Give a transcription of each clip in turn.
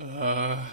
Uh.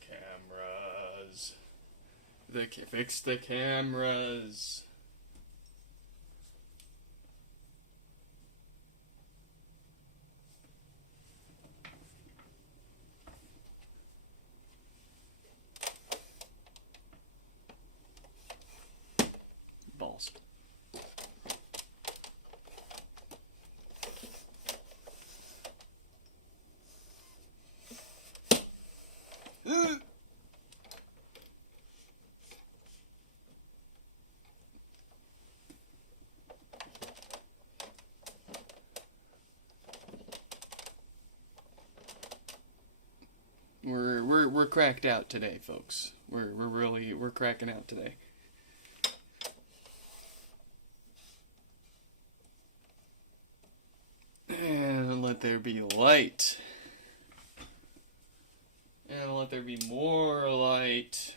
Cameras. Fix the cameras. Balls. We're cracked out today, folks. We're cracking out today. And let there be light. And let there be more light.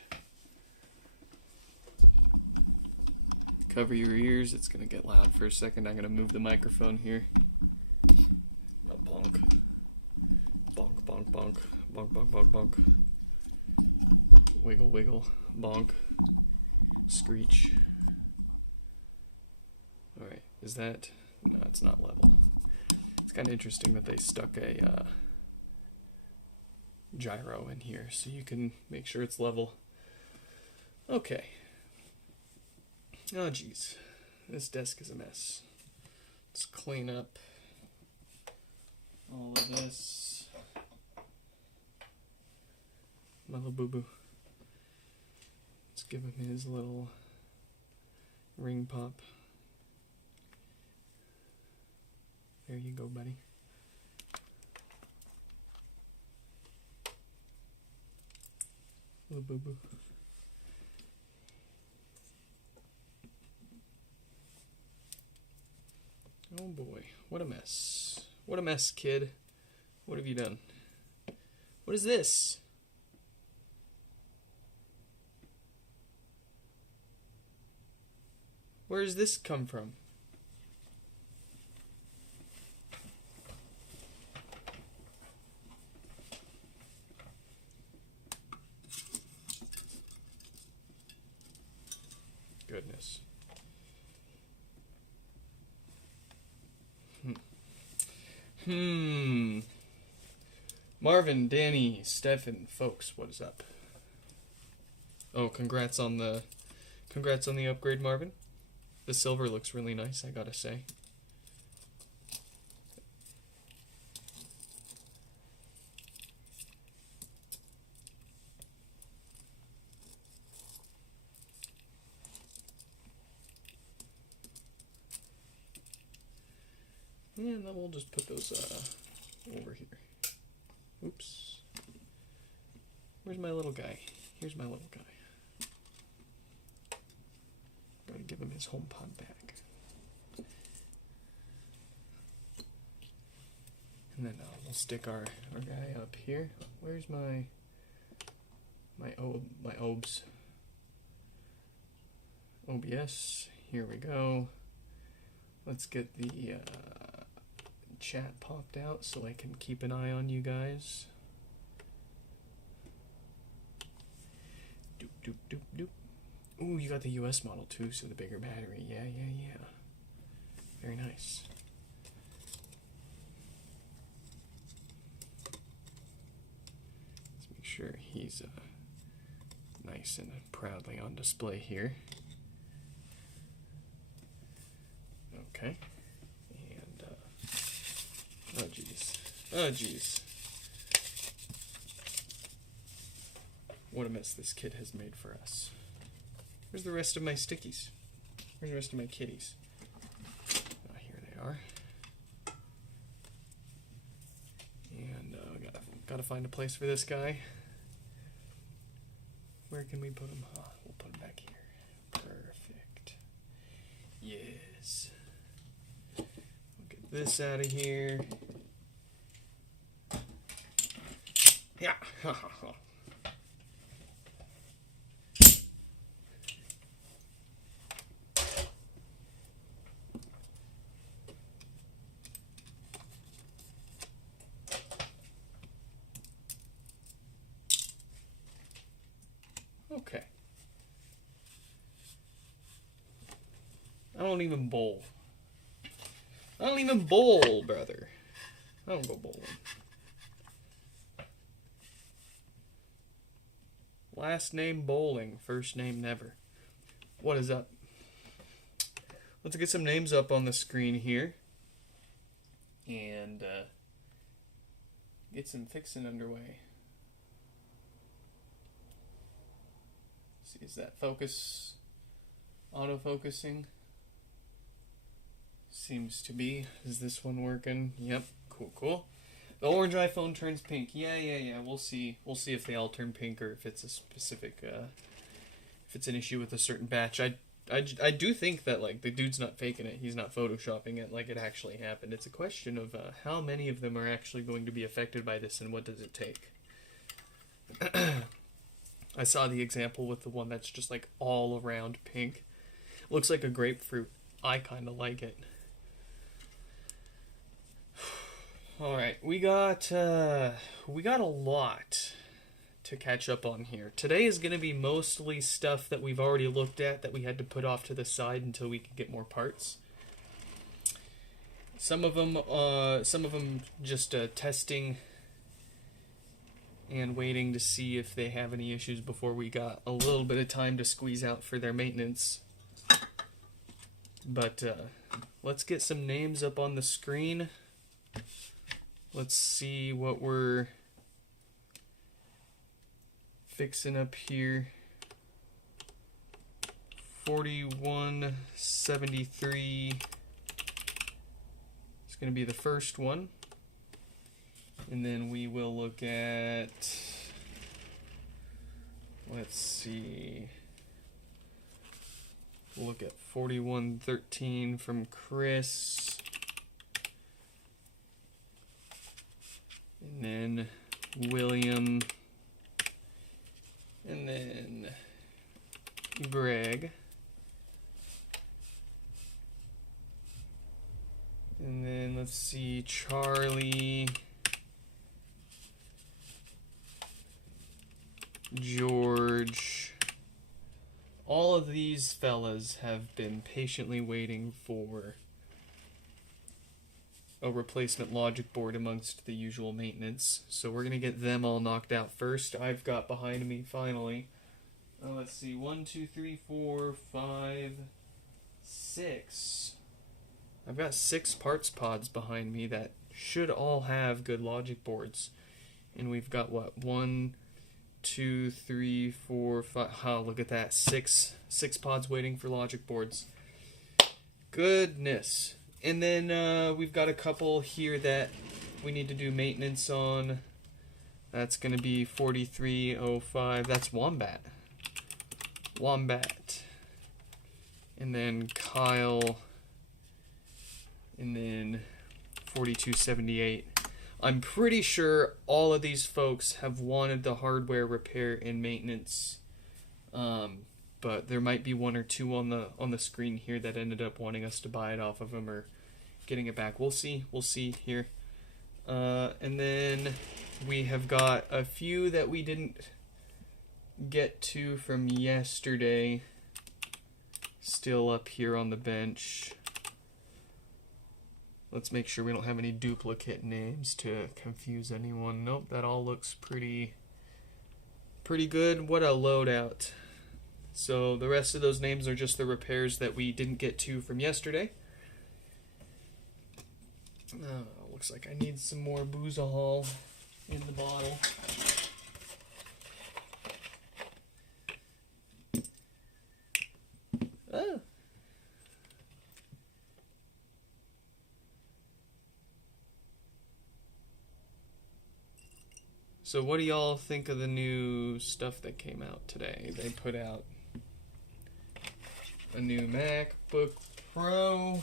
Cover your ears. It's gonna get loud for a second. I'm gonna move the microphone here. Bonk. Bonk, bonk, bonk. Bonk, bonk, bonk, bonk. Wiggle, wiggle. Bonk. Screech. Alright, is that... No, it's not level. It's kind of interesting that they stuck a gyro in here so you can make sure it's level. Okay. Oh, jeez. This desk is a mess. Let's clean up all of this. My little boo-boo. Let's give him his little ring pop. There you go, buddy. Little boo-boo. Oh boy, what a mess. What a mess, kid. What have you done? What is this? Where does this come from? Goodness. Marvin, Danny, Stefan, folks, what is up? Oh, congrats on the upgrade, Marvin. The silver looks really nice, I gotta say. And then we'll just put those over here. Oops. Where's my little guy? Here's my little guy. Gotta give him his home pod back. And then we'll stick our guy up here. Where's my OBS? OBS. Here we go. Let's get the chat popped out so I can keep an eye on you guys. Doop, doop, doop, doop. Ooh, you got the US model too, so the bigger battery. Yeah. Very nice. Let's make sure he's nice and proudly on display here. Okay. And, oh jeez. What a mess this kid has made for us. Where's the rest of my stickies? Where's the rest of my kitties? Oh, here they are. And gotta find a place for this guy. Where can we put him? Oh, we'll put him back here. Perfect. Yes. We'll get this out of here. Yeah. Okay. I don't even bowl. I don't even bowl, brother. I don't go bowling. Last name bowling, first name never. What is up? Let's get some names up on the screen here. And get some fixing underway. See, is that focus auto-focusing? Seems to be. Is this one working? Yep. Cool. The orange iPhone turns pink. Yeah. We'll see. We'll see if they all turn pink or if it's a specific, if it's an issue with a certain batch. I do think that, like, the dude's not faking it. He's not photoshopping it. Like, it actually happened. It's a question of how many of them are actually going to be affected by this and what does it take. I saw the example with the one that's just, like, all around pink. Looks like a grapefruit. I kind of like it. Alright, we got a lot to catch up on here. Today is going to be mostly stuff that we've already looked at that we had to put off to the side until we could get more parts. Some of them just testing and waiting to see if they have any issues before we got a little bit of time to squeeze out for their maintenance. But let's get some names up on the screen. Let's see what we're fixing up here. 4173 is going to be the first one. And then we will look at, let's see, we'll look at 4113 from Chris. And then William. And then Greg. And then let's see, Charlie. George. All of these fellas have been patiently waiting for a replacement logic board amongst the usual maintenance. So we're going to get them all knocked out first. I've got behind me, finally, let's see, 1, 2, 3, 4, 5, 6. I've got 6 parts pods behind me that should all have good logic boards. And we've got, what, 1, 2, 3, 4, 5, oh, look at that, 6 pods waiting for logic boards. Goodness. And then we've got a couple here that we need to do maintenance on. That's going to be 4305. That's Wombat. And then Kyle. And then 4278. I'm pretty sure all of these folks have wanted the hardware repair and maintenance. But there might be 1 or 2 on the screen here that ended up wanting us to buy it off of them or getting it back. We'll see here. And then we have got a few that we didn't get to from yesterday still up here on the bench. Let's make sure we don't have any duplicate names to confuse anyone. Nope, that all looks pretty good. What a loadout. So the rest of those names are just the repairs that we didn't get to from yesterday. Looks like I need some more Boozahol in the bottle. Ah. So what do y'all think of the new stuff that came out today? They put out a new MacBook Pro,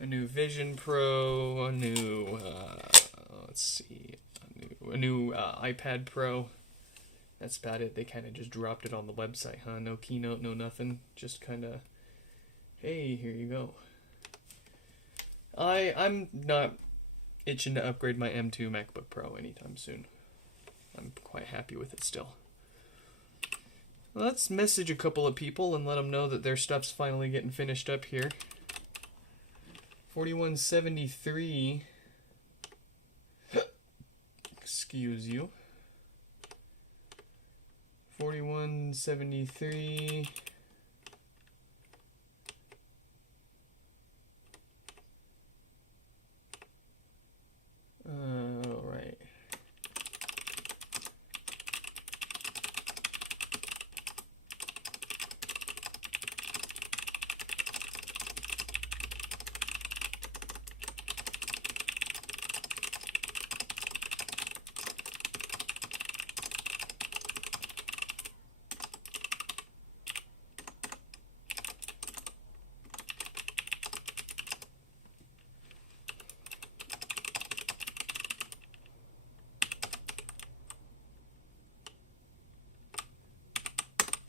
a new Vision Pro, a new a new iPad Pro. That's about it. They kind of just dropped it on the website, huh? No keynote, no nothing. Just kind of, hey, here you go. I'm not itching to upgrade my M2 MacBook Pro anytime soon. I'm quite happy with it still. Let's message a couple of people and let them know that their stuff's finally getting finished up here. 4173. Excuse you. 4173. All right.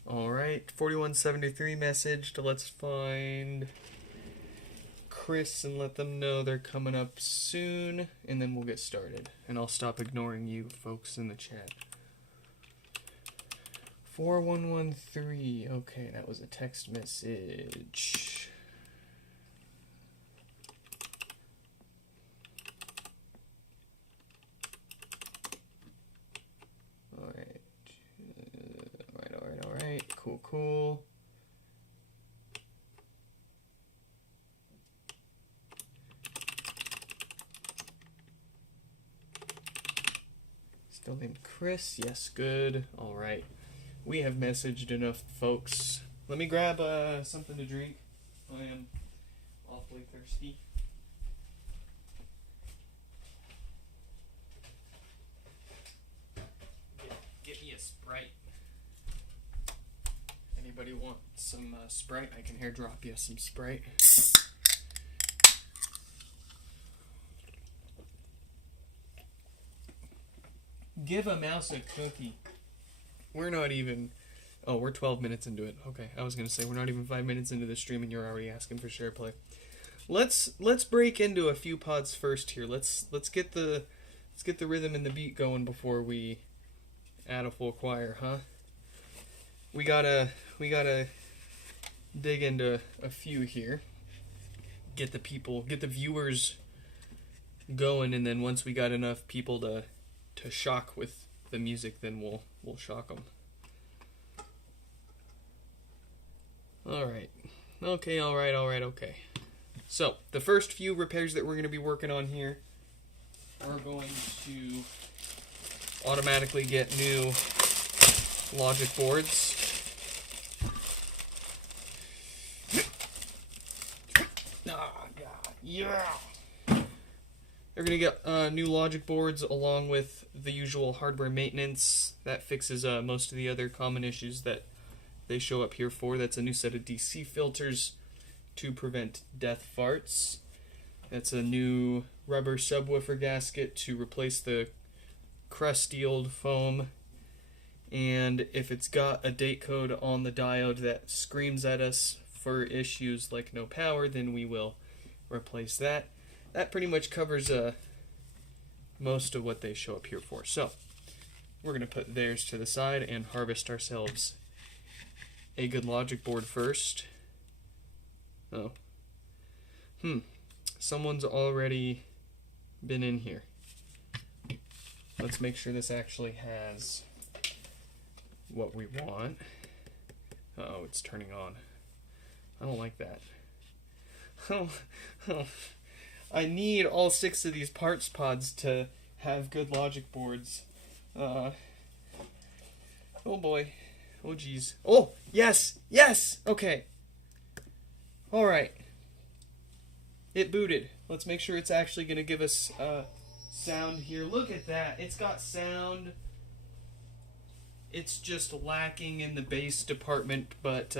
Alright, 4173 messaged. Let's find Chris and let them know they're coming up soon, and then we'll get started. And I'll stop ignoring you folks in the chat. 4113. Okay, that was a text message. Alright, cool. Still named Chris. Yes, good. Alright. We have messaged enough folks. Let me grab something to drink. I am awfully thirsty. Get me a Sprite. Anybody want some Sprite? I can drop you some Sprite. Give a mouse a cookie. We're not even... Oh, we're 12 minutes into it. Okay, I was going to say, we're not even 5 minutes into the stream and you're already asking for share play. Let's break into a few pods first here. Let's get the rhythm and the beat going before we add a full choir, huh? We gotta dig into a few here. Get the viewers going, and then once we got enough people to shock with the music, then we'll shock them. Alright. Okay, okay. So, the first few repairs that we're going to be working on here are going to automatically get new logic boards. Ah, God. Yeah! They're going to get new logic boards along with the usual hardware maintenance. That fixes most of the other common issues that they show up here for. That's a new set of DC filters to prevent death farts. That's a new rubber subwoofer gasket to replace the crusty old foam. And if it's got a date code on the diode that screams at us for issues like no power, then we will replace that. That pretty much covers most of what they show up here for. So, we're going to put theirs to the side and harvest ourselves a good logic board first. Oh. Someone's already been in here. Let's make sure this actually has what we want. Uh-oh, it's turning on. I don't like that. I need all 6 of these parts pods to have good logic boards. Oh boy. Oh geez. Oh, yes! Okay. Alright. It booted. Let's make sure it's actually going to give us sound here. Look at that. It's got sound. It's just lacking in the bass department, but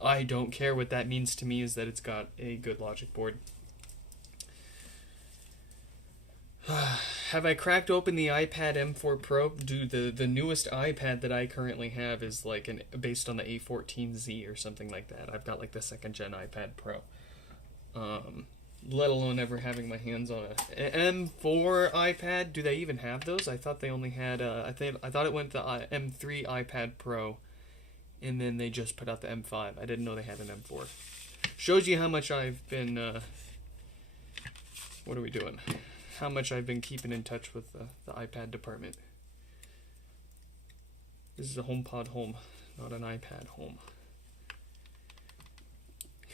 I don't care. What that means to me is that it's got a good Logic board. Have I cracked open the iPad M4 Pro? Dude, the newest iPad that I currently have is like based on the A14Z or something like that. I've got like the 2nd gen iPad Pro. Let alone ever having my hands on an M4 iPad. Do they even have those? I thought they only had I thought it went the M3 iPad Pro, and then they just put out the M5. I didn't know they had an M4. Shows you how much I've been what are we doing? How much I've been keeping in touch with the iPad department. This is a HomePod Home, not an iPad Home.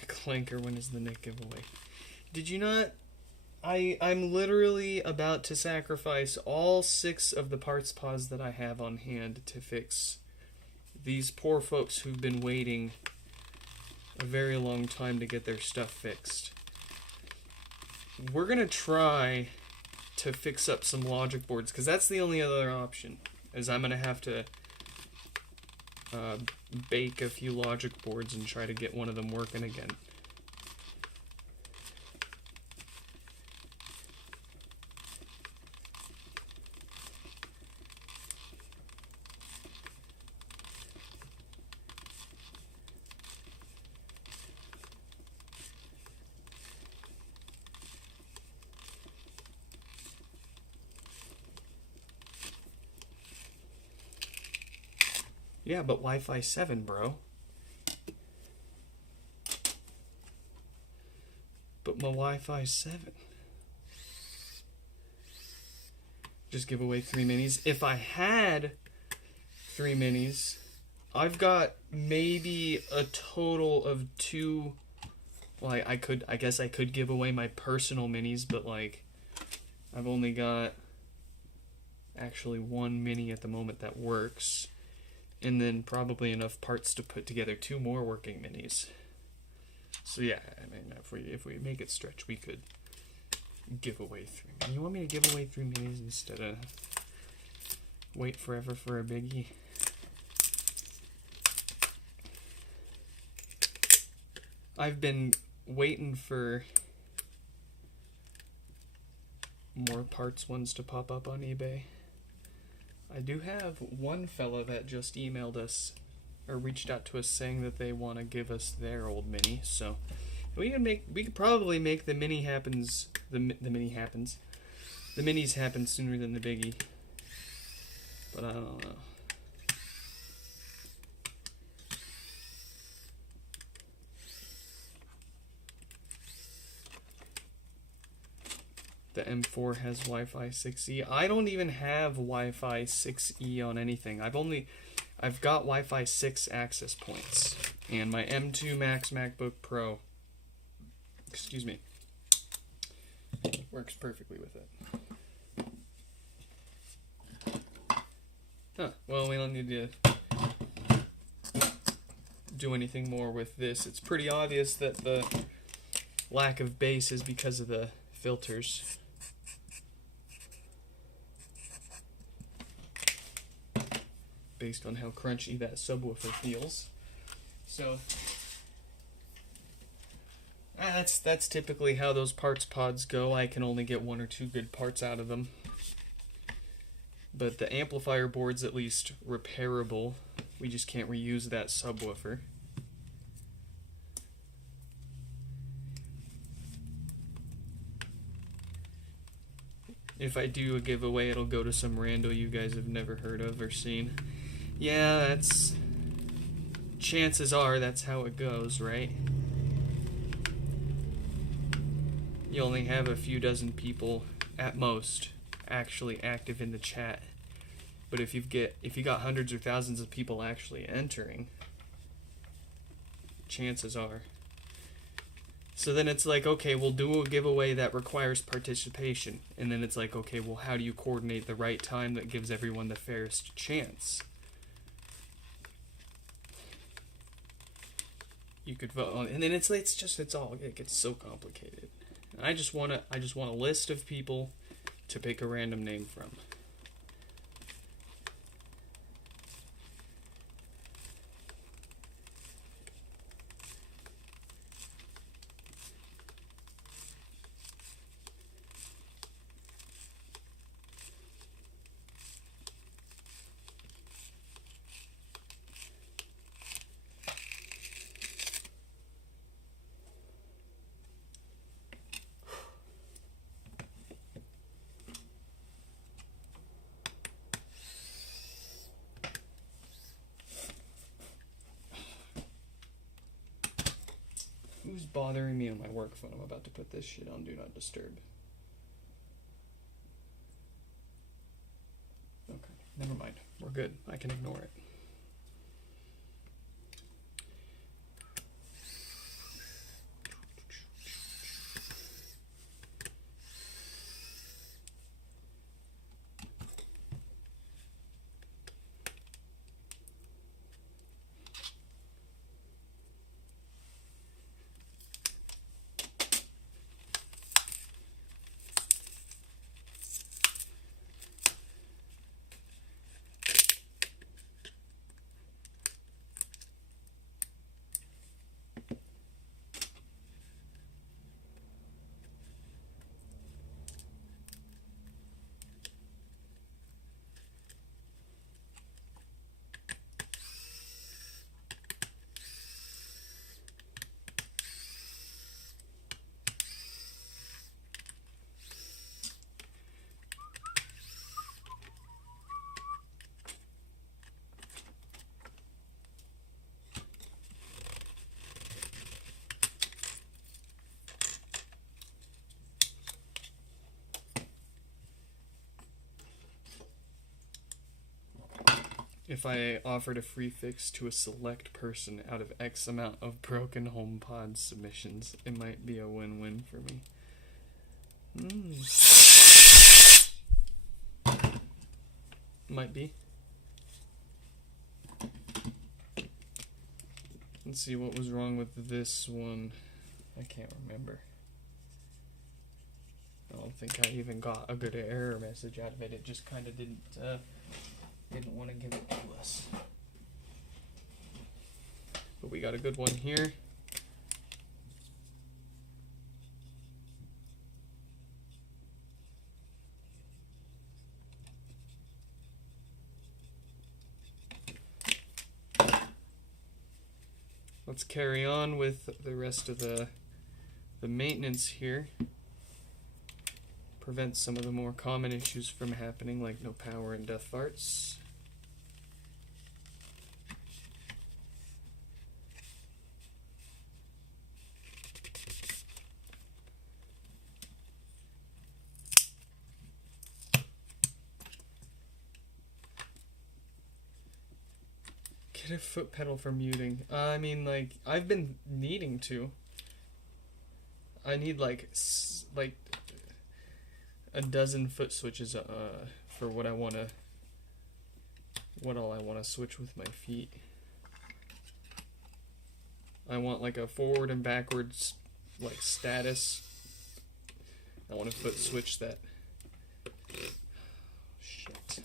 Clanker, when is the Nick giveaway? Did you not? I'm literally about to sacrifice all 6 of the parts pods that I have on hand to fix these poor folks who've been waiting a very long time to get their stuff fixed. We're gonna try to fix up some Logic boards, because that's the only other option, is I'm gonna have to bake a few Logic boards and try to get one of them working again. Yeah, but Wi-Fi 7, bro. But my Wi-Fi 7. Just give away 3 minis. If I had 3 minis, I've got maybe a total of 2. Well, I guess I could give away my personal minis, but like, I've only got actually 1 mini at the moment that works. And then probably enough parts to put together 2 more working minis. So yeah, I mean, if we make it stretch, we could give away 3. You want me to give away 3 minis instead of wait forever for a biggie? I've been waiting for more parts ones to pop up on eBay. I do have one fella that just emailed us or reached out to us saying that they want to give us their old mini. So we could probably make the minis happen sooner than the biggie. But I don't know. The M4 has Wi-Fi 6E. I don't even have Wi-Fi 6E on anything. I've got Wi-Fi 6 access points. And my M2 Max MacBook Pro, excuse me, works perfectly with it. Huh, well, we don't need to do anything more with this. It's pretty obvious that the lack of bass is because of the filters. Based on how crunchy that subwoofer feels. So that's typically how those parts pods go. I can only get 1 or 2 good parts out of them. But the amplifier board's at least repairable. We just can't reuse that subwoofer. If I do a giveaway, it'll go to some rando you guys have never heard of or seen. Yeah, that's... chances are that's how it goes, right? You only have a few dozen people, at most, actually active in the chat. But if you got hundreds or thousands of people actually entering, chances are. So then it's like, okay, we'll do a giveaway that requires participation. And then it's like, okay, well, how do you coordinate the right time that gives everyone the fairest chance? you could vote on, and then it gets so complicated. I just want a list of people to pick a random name from. Who's bothering me on my work phone? I'm about to put this shit on Do Not Disturb. Okay, never mind. We're good. I can ignore it. If I offered a free fix to a select person out of X amount of broken HomePod submissions, it might be a win-win for me. Might be. Let's see what was wrong with this one. I can't remember. I don't think I even got a good error message out of it. It just kind of didn't want to give it to us. But we got a good one here. Let's carry on with the rest of the maintenance here. Prevent some of the more common issues from happening, like no power and death farts. Get a foot pedal for muting. I mean, like, I've been needing to. I need like a dozen foot switches for what all I want to switch with my feet. I want like a forward and backwards like status. I want to foot switch that. Shit.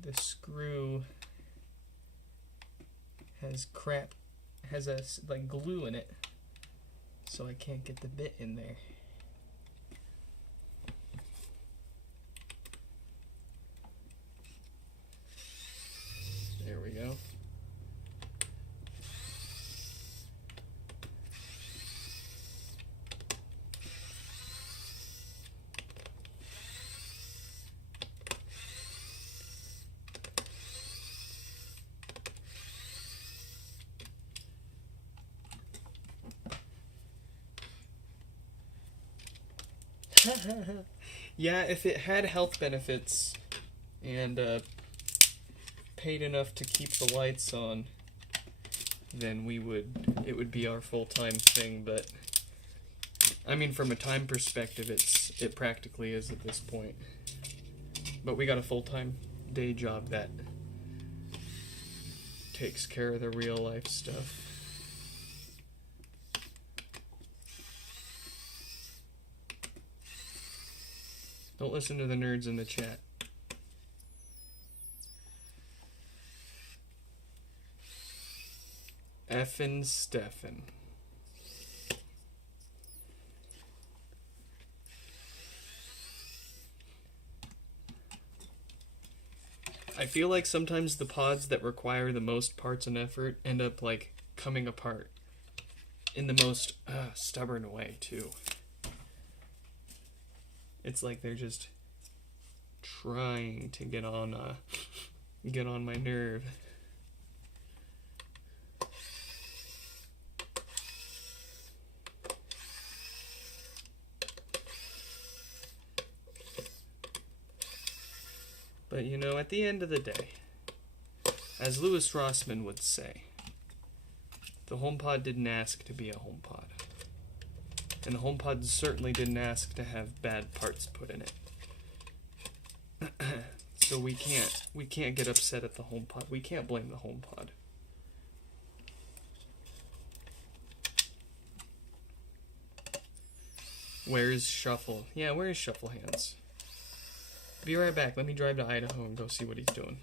The screw has a like glue in it, so I can't get the bit in there. There we go. Yeah, if it had health benefits and paid enough to keep the lights on, then it would be our full-time thing, but I mean, from a time perspective, it practically is at this point. But we got a full-time day job that takes care of the real life stuff. Don't listen to the nerds in the chat. Effin' Stefan. I feel like sometimes the pods that require the most parts and effort end up like coming apart in the most stubborn way too. It's like they're just trying to get on my nerve. But you know, at the end of the day, as Louis Rossmann would say, the HomePod didn't ask to be a HomePod. And the HomePod certainly didn't ask to have bad parts put in it. So we can't get upset at the HomePod. We can't blame the HomePod. Where's Shuffle? Yeah, where is Shuffle Hands? Be right back. Let me drive to Idaho and go see what he's doing.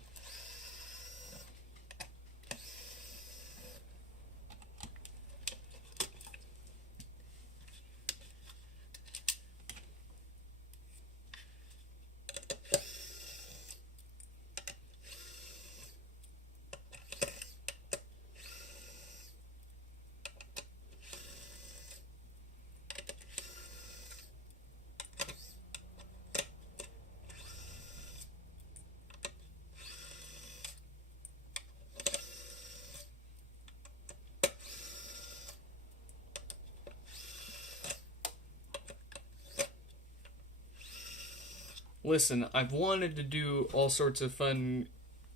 Listen, I've wanted to do all sorts of fun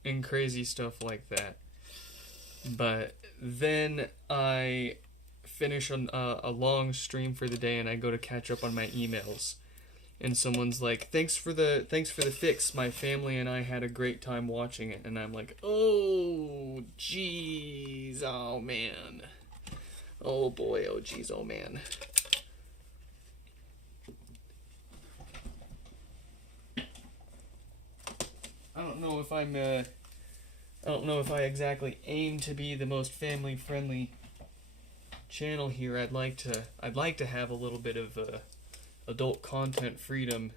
and crazy stuff like that, but then I finish a long stream for the day and I go to catch up on my emails, and someone's like, "Thanks for the fix. My family and I had a great time watching it," and I'm like, "Oh, jeez, oh man, oh boy, oh jeez, oh man." I don't know if I exactly aim to be the most family-friendly channel here. I'd like to have a little bit of adult content freedom,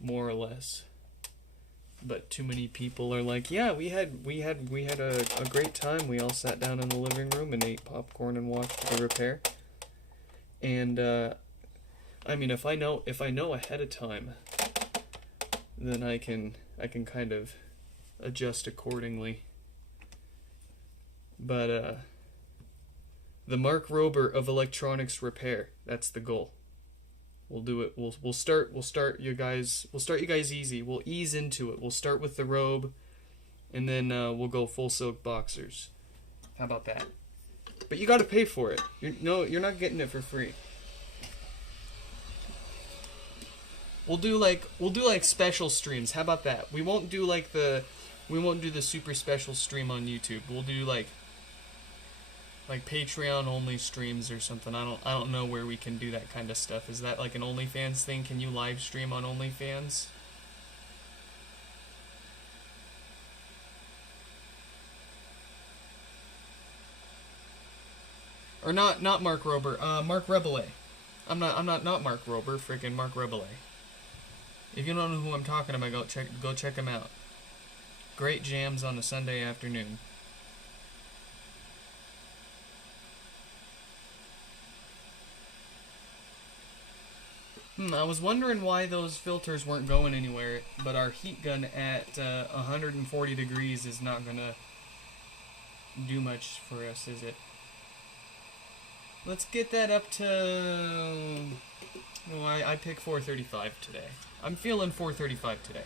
more or less. But too many people are like, "Yeah, we had a great time. We all sat down in the living room and ate popcorn and watched The Repair." And I mean, if I know ahead of time, then I can kind of adjust accordingly. But the Mark Rober of electronics repair, that's the goal. We'll do it. We'll start you guys easy. We'll ease into it. We'll start with the robe, and then we'll go full silk boxers. How about that? But you got to pay for it. You're not getting it for free. We'll do like special streams. How about that? We won't do the super special stream on YouTube. We'll do like Patreon only streams or something. I don't know where we can do that kind of stuff. Is that like an OnlyFans thing? Can you live stream on OnlyFans? Or not Mark Rober. Mark Rebele. I'm not Mark Rober. Freaking Mark Rebele. If you don't know who I'm talking about, go check him out. Great jams on a Sunday afternoon. I was wondering why those filters weren't going anywhere, but our heat gun at 140 degrees is not gonna do much for us, is it? Let's get that up to... Oh, I pick 435 today. I'm feeling 435 today.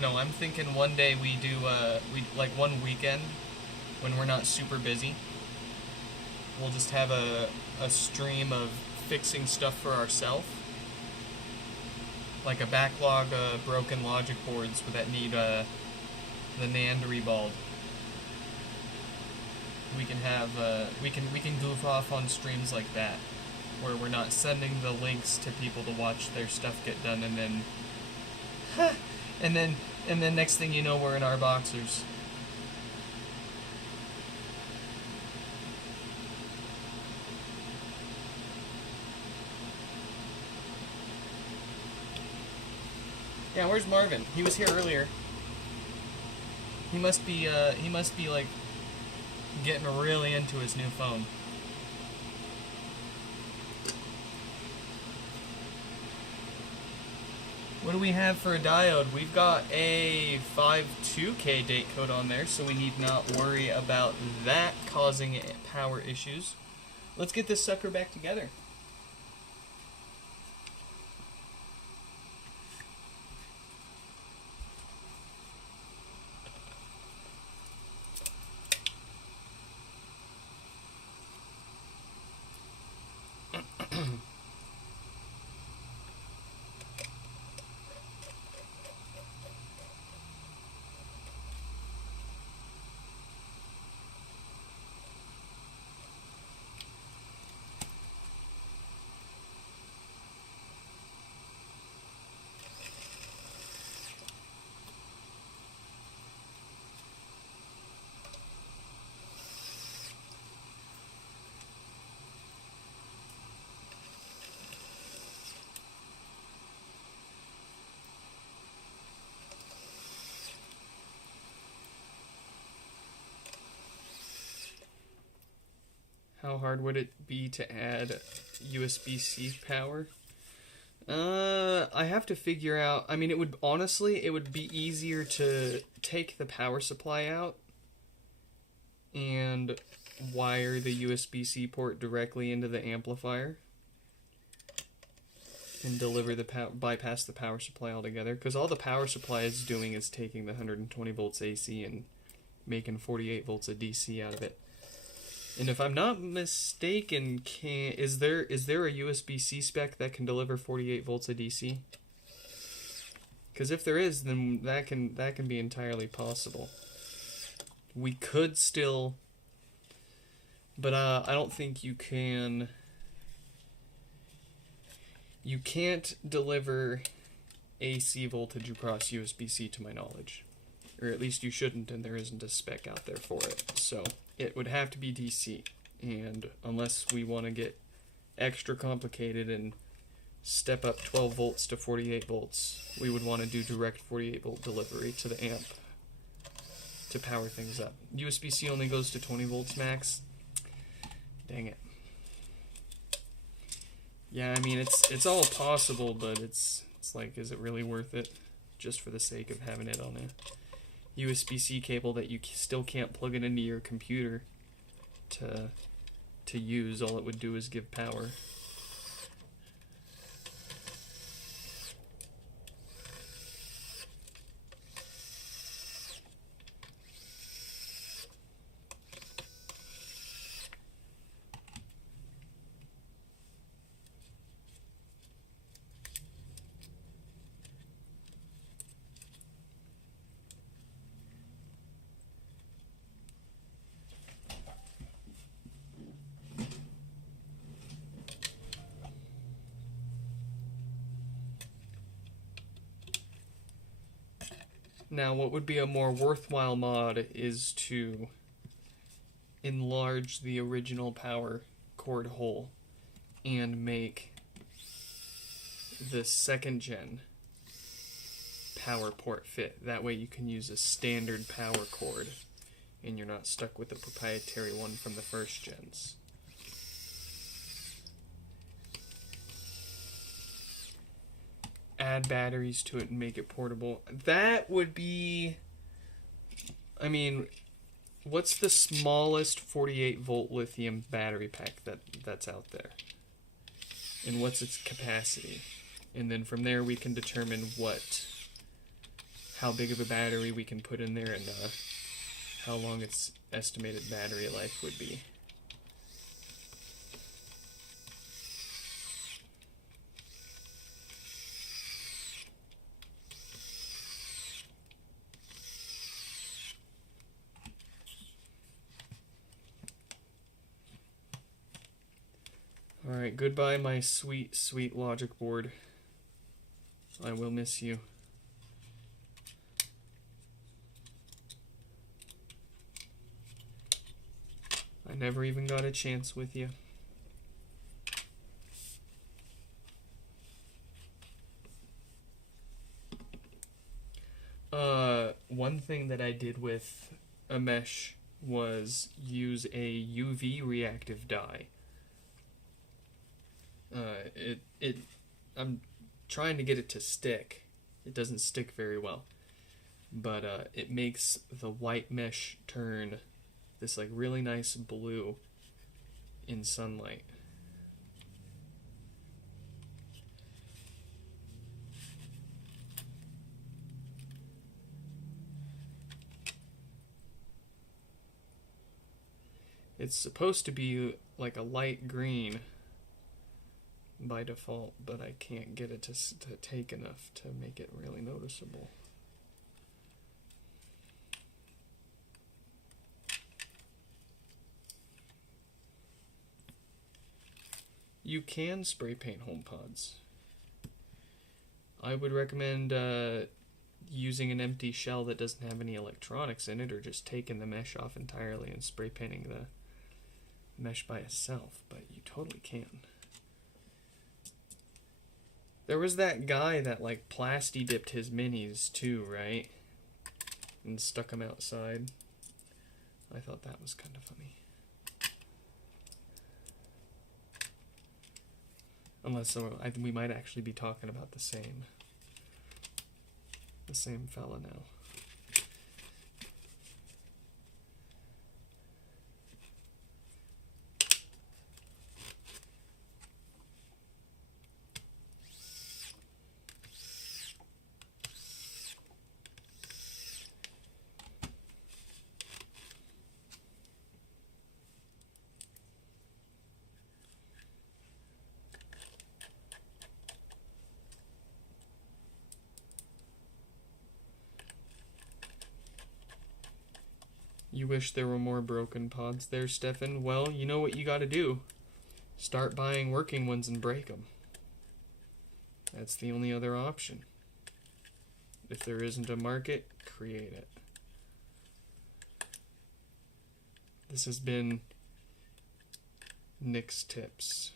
No, I'm thinking one day we do, like one weekend when we're not super busy. We'll just have a stream of fixing stuff for ourselves. Like a backlog of broken logic boards that need the NAND reballed. We can have we can goof off on streams like that, where we're not sending the links to people to watch their stuff get done, and then and then next thing you know, we're in our boxers. Yeah, where's Marvin? He was here earlier. He must be like getting really into his new phone. What do we have for a diode? We've got a 52K date code on there, so we need not worry about that causing power issues. Let's get this sucker back together. How hard would it be to add USB-C power? I have to figure out. I mean, it would be easier to take the power supply out and wire the USB-C port directly into the amplifier and deliver the bypass the power supply altogether. Because all the power supply is doing is taking the 120 volts AC and making 48 volts of DC out of it. And if I'm not mistaken, is there a USB-C spec that can deliver 48 volts of DC? Because if there is, then that can be entirely possible. We could still, but I don't think you can. You can't deliver AC voltage across USB-C, to my knowledge, or at least you shouldn't, and there isn't a spec out there for it. So it would have to be DC, and unless we want to get extra complicated and step up 12 volts to 48 volts, we would want to do direct 48 volt delivery to the amp to power things up. USB-C only goes to 20 volts max. Dang it. Yeah, I mean, it's all possible, but it's like, is it really worth it just for the sake of having it on a USB-C cable that you still can't plug it into your computer to use? All it would do is give power. Now, what would be a more worthwhile mod is to enlarge the original power cord hole and make the second gen power port fit. That way you can use a standard power cord and you're not stuck with the proprietary one from the first gens. Add batteries to it and make it portable. That would be, I mean, what's the smallest 48 volt lithium battery pack that's out there? And what's its capacity? And then from there we can determine what how big of a battery we can put in there and how long its estimated battery life would be. Alright, goodbye my sweet, sweet logic board. I will miss you. I never even got a chance with you. One thing that I did with a mesh was use a UV reactive dye. I'm trying to get it to stick. It doesn't stick very well, but it makes the white mesh turn this like really nice blue in sunlight. It's supposed to be like a light green by default, but I can't get it to take enough to make it really noticeable. You can spray paint HomePods. I would recommend using an empty shell that doesn't have any electronics in it, or just taking the mesh off entirely and spray painting the mesh by itself, but you totally can. There was that guy that like plasti dipped his minis too, right? And stuck them outside. I thought that was kind of funny. Unless we might actually be talking about the same fella now. You wish there were more broken pods there, Stefan? Well, you know what you gotta do. Start buying working ones and break them. That's the only other option. If there isn't a market, create it. This has been Nick's Tips.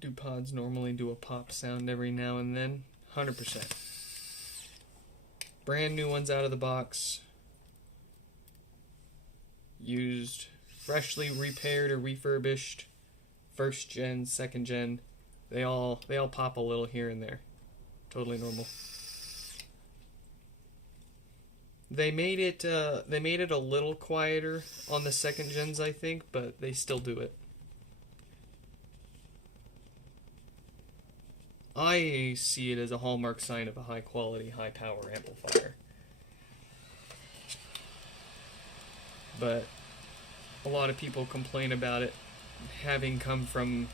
Do pods normally do a pop sound every now and then? 100%. Brand new ones out of the box. Used, freshly repaired or refurbished. First gen, second gen. They all pop a little here and there. Totally normal. They made it a little quieter on the second gens, I think, but they still do it. I see it as a hallmark sign of a high quality, high power amplifier. But a lot of people complain about it having come from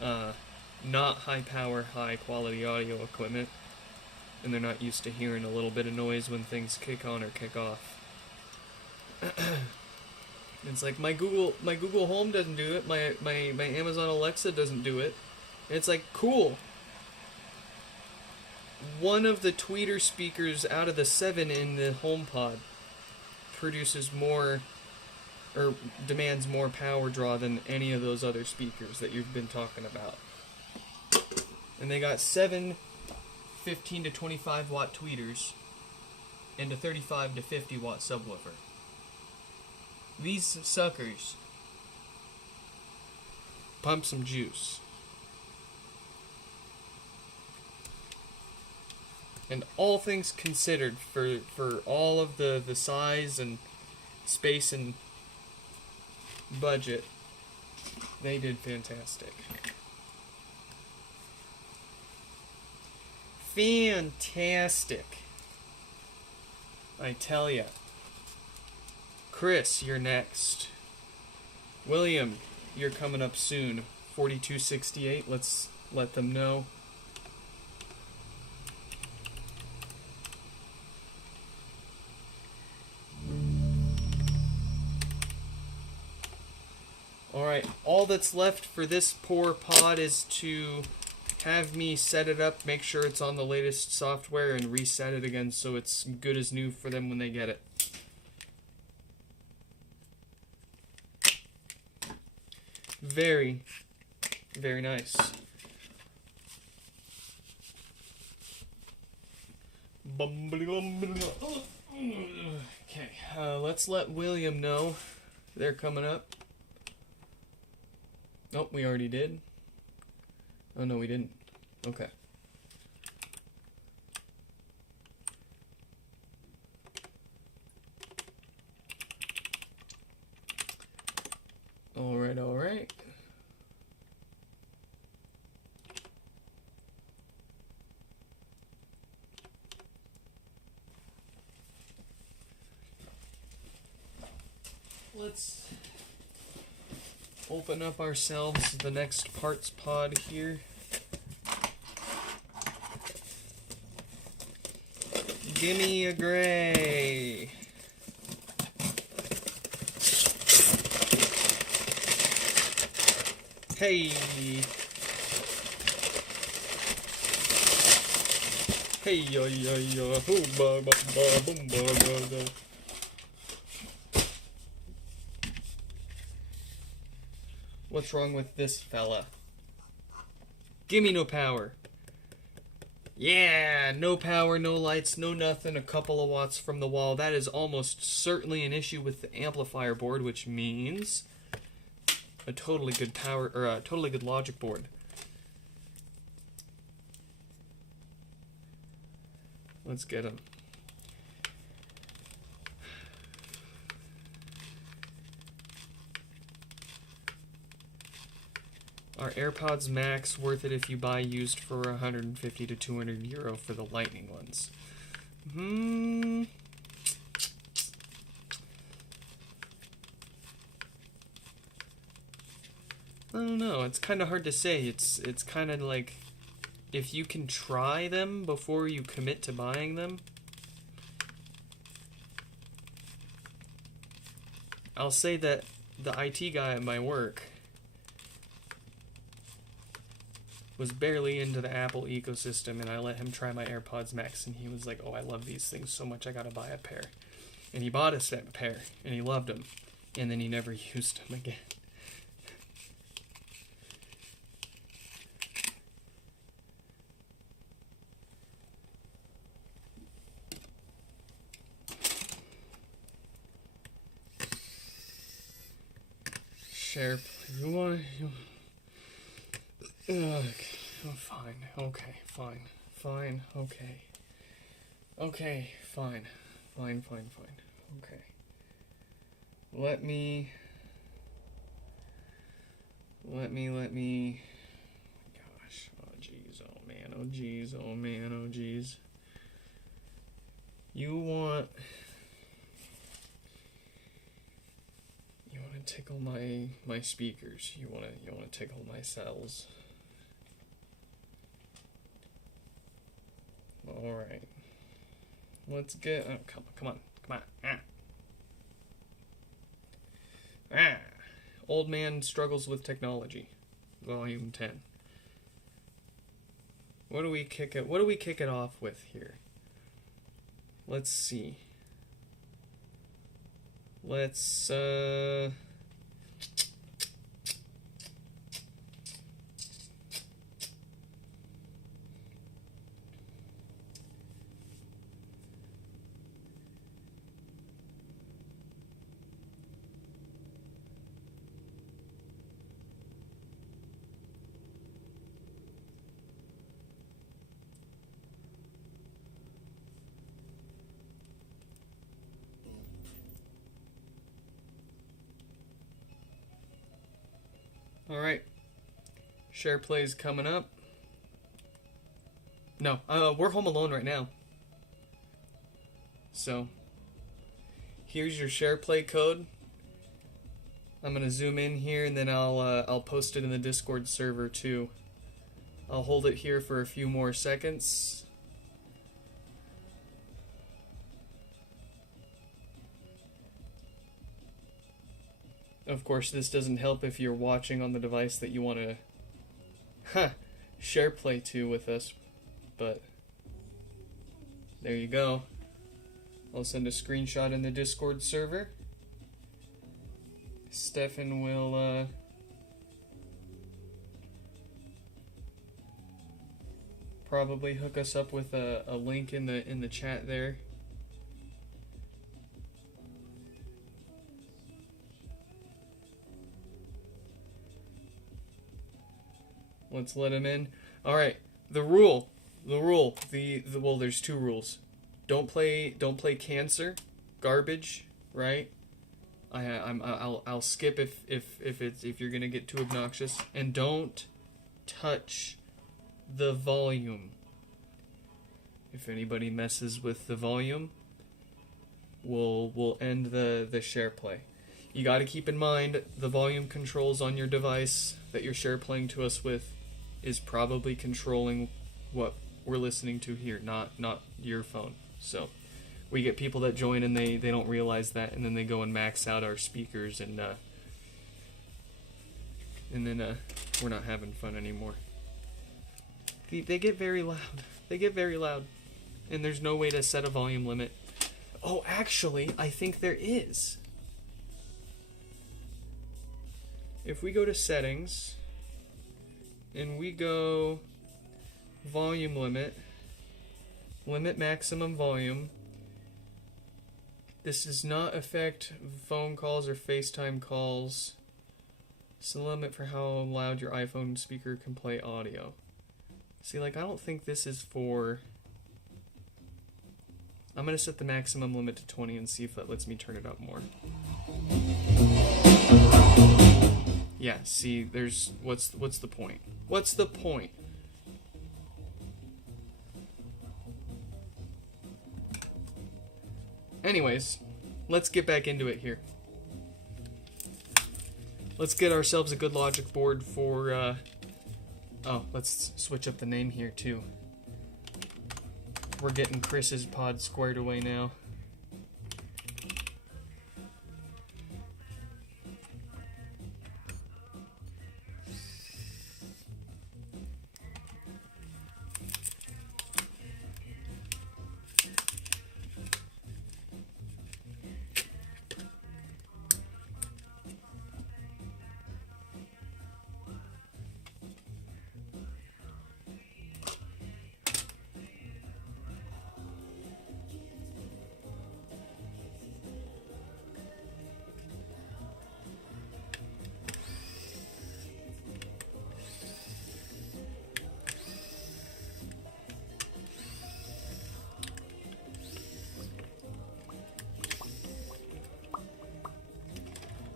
not high power, high quality audio equipment, and they're not used to hearing a little bit of noise when things kick on or kick off. It's like my Google Home doesn't do it, my Amazon Alexa doesn't do it. And it's like, cool. One of the tweeter speakers out of the 7 in the HomePod produces more, or demands more power draw than any of those other speakers that you've been talking about. And they got 7 15 to 25 watt tweeters and a 35 to 50 watt subwoofer. These suckers pump some juice. And all things considered, for all of the size and space and budget, they did fantastic. Fantastic. I tell ya. Chris, you're next. William, you're coming up soon. 4268, let's let them know. Alright, all that's left for this poor pod is to have me set it up, make sure it's on the latest software, and reset it again so it's good as new for them when they get it. Very, very nice. Okay, let's let William know they're coming up. Oh, we already did. Oh, no, we didn't. Okay. Alright, alright. Let's open up ourselves the next parts pod here. Gimme a gray. Hey. Hey ya ya ya. Hoo ba ba ba boom ba ba ba. What's wrong with this fella? Gimme no power. Yeah, no power, no lights, no nothing, a couple of watts from the wall. That is almost certainly an issue with the amplifier board, which means a totally good power, or a totally good logic board. Let's get him. Are AirPods Max worth it if you buy used for 150 to 200 euro for the Lightning ones? I don't know. It's kind of hard to say. It's kind of like if you can try them before you commit to buying them. I'll say that the IT guy at my work was barely into the Apple ecosystem, and I let him try my AirPods Max, and he was like, oh, I love these things so much, I gotta buy a pair. And he bought us that pair, and he loved them, and then he never used them again. Share, you want oh, fine, okay, fine, okay. Okay, fine, okay. Let me, gosh, oh jeez, oh man, oh jeez. You want to tickle my speakers, you want to tickle my cells. Alright. Let's get... Oh, come on. Old Man Struggles with Technology. Volume 10. What do we kick it off with here? Let's see. Let's, Alright. Share play's coming up. No, we're home alone right now. So, here's your share play code. I'm gonna zoom in here and then I'll post it in the Discord server too. I'll hold it here for a few more seconds. Of course, this doesn't help if you're watching on the device that you want to share play to with us, but there you go. I'll send a screenshot in the Discord server. Stefan will probably hook us up with a link in the chat there. Let's let him in. All right, the rule. Well, there's two rules. Don't play cancer, garbage, right? I'll skip if you're gonna get too obnoxious, and don't touch the volume. If anybody messes with the volume, we'll end the share play. You got to keep in mind the volume controls on your device that you're share playing to us with is probably controlling what we're listening to here, not your phone. So we get people that join and they don't realize that, and then they go and max out our speakers, and then we're not having fun anymore. They get very loud. They get very loud, and there's no way to set a volume limit. Oh, actually, I think there is. If we go to settings and we go volume limit maximum volume, this does not affect phone calls or FaceTime calls. It's the limit for how loud your iPhone speaker can play audio. See, like, I don't think this is for... I'm going to set the maximum limit to 20 and see if that lets me turn it up more. Yeah, see, there's... What's the point? What's the point? Anyways, let's get back into it here. Let's get ourselves a good logic board for... Oh, let's switch up the name here, too. We're getting Chris's pod squared away now.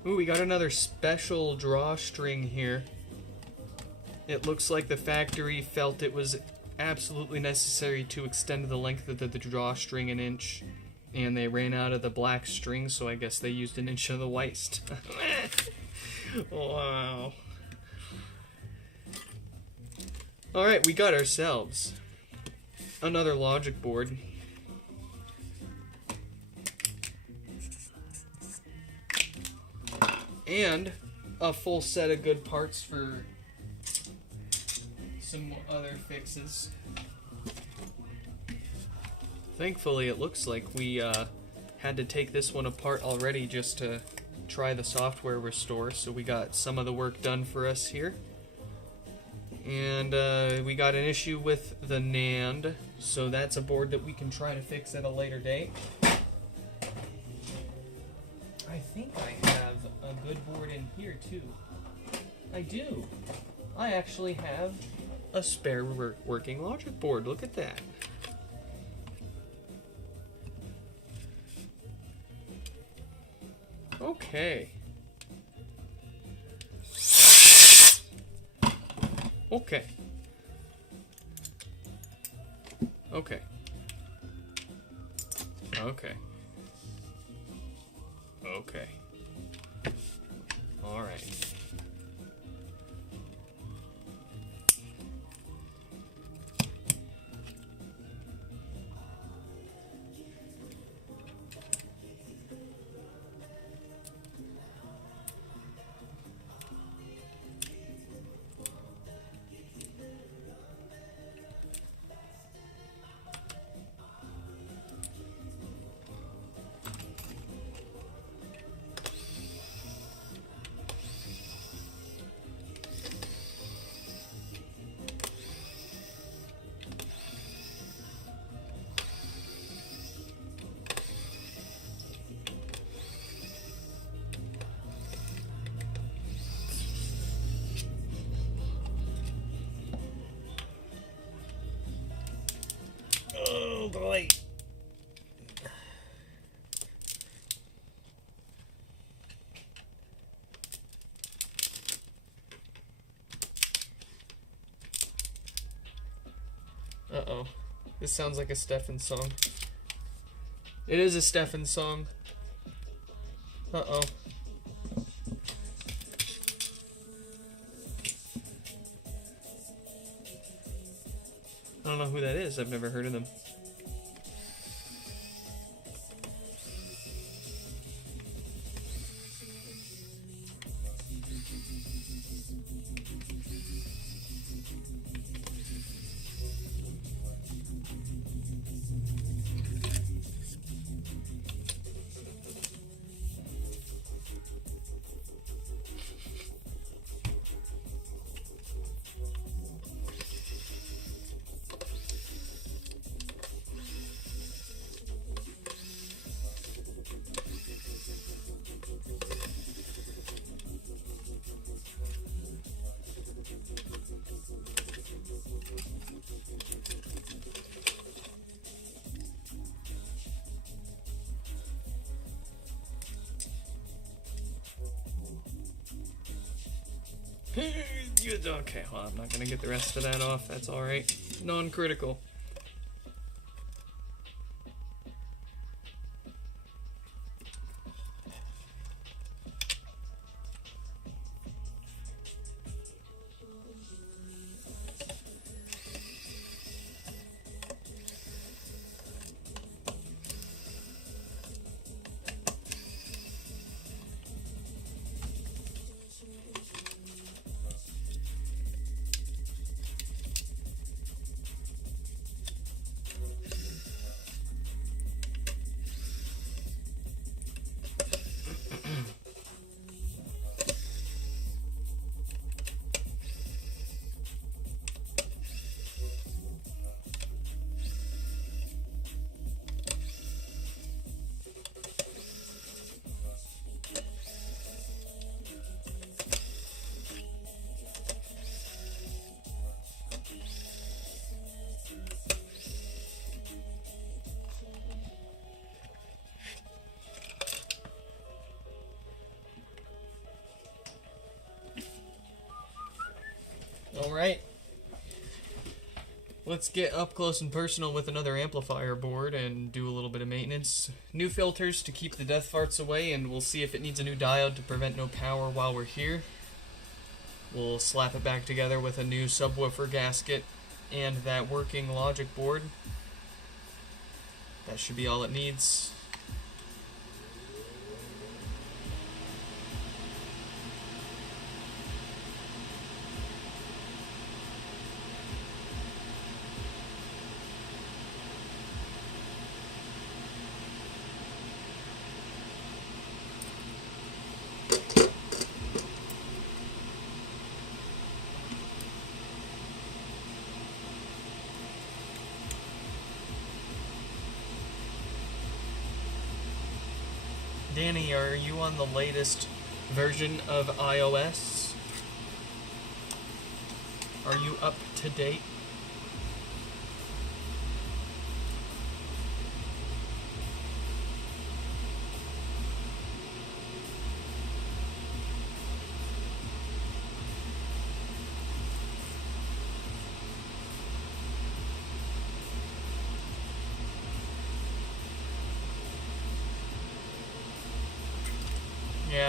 Ooh, we got another special drawstring here. It looks like the factory felt it was absolutely necessary to extend the length of the drawstring an inch, and they ran out of the black string, so I guess they used an inch of the white stuff. Wow. Alright, we got ourselves another logic board. And a full set of good parts for some other fixes. Thankfully, it looks like we had to take this one apart already just to try the software restore, so we got some of the work done for us here. And we got an issue with the NAND, so that's a board that we can try to fix at a later date. I think I have a good board in here too. I do. I actually have a spare working logic board. Look at that. Okay. Okay. Okay. Okay. Okay. All right. Oh boy. Uh-oh. This sounds like a Stefan song. It is a Stefan song. Uh-oh. I don't know who that is. I've never heard of them. Okay, well, I'm not gonna get the rest of that off. That's alright. Non-critical. Alright. Let's get up close and personal with another amplifier board and do a little bit of maintenance. New filters to keep the death farts away, and we'll see if it needs a new diode to prevent no power while we're here. We'll slap it back together with a new subwoofer gasket and that working logic board. That should be all it needs. Danny, are you on the latest version of iOS? Are you up to date?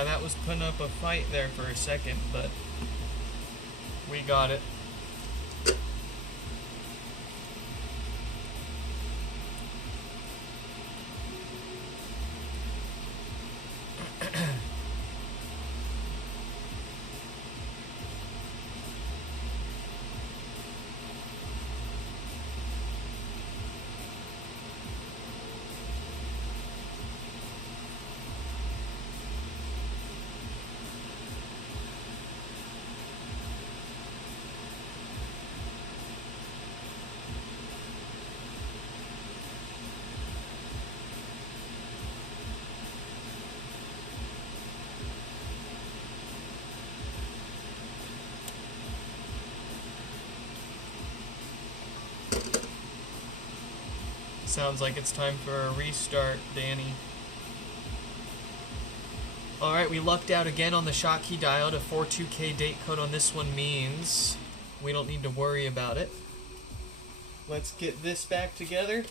that was putting up a fight there for a second, but we got it. Sounds like it's time for a restart, Danny. Alright, we lucked out again on the Schottky diode. A 42K date code on this one means we don't need to worry about it. Let's get this back together.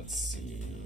Let's see.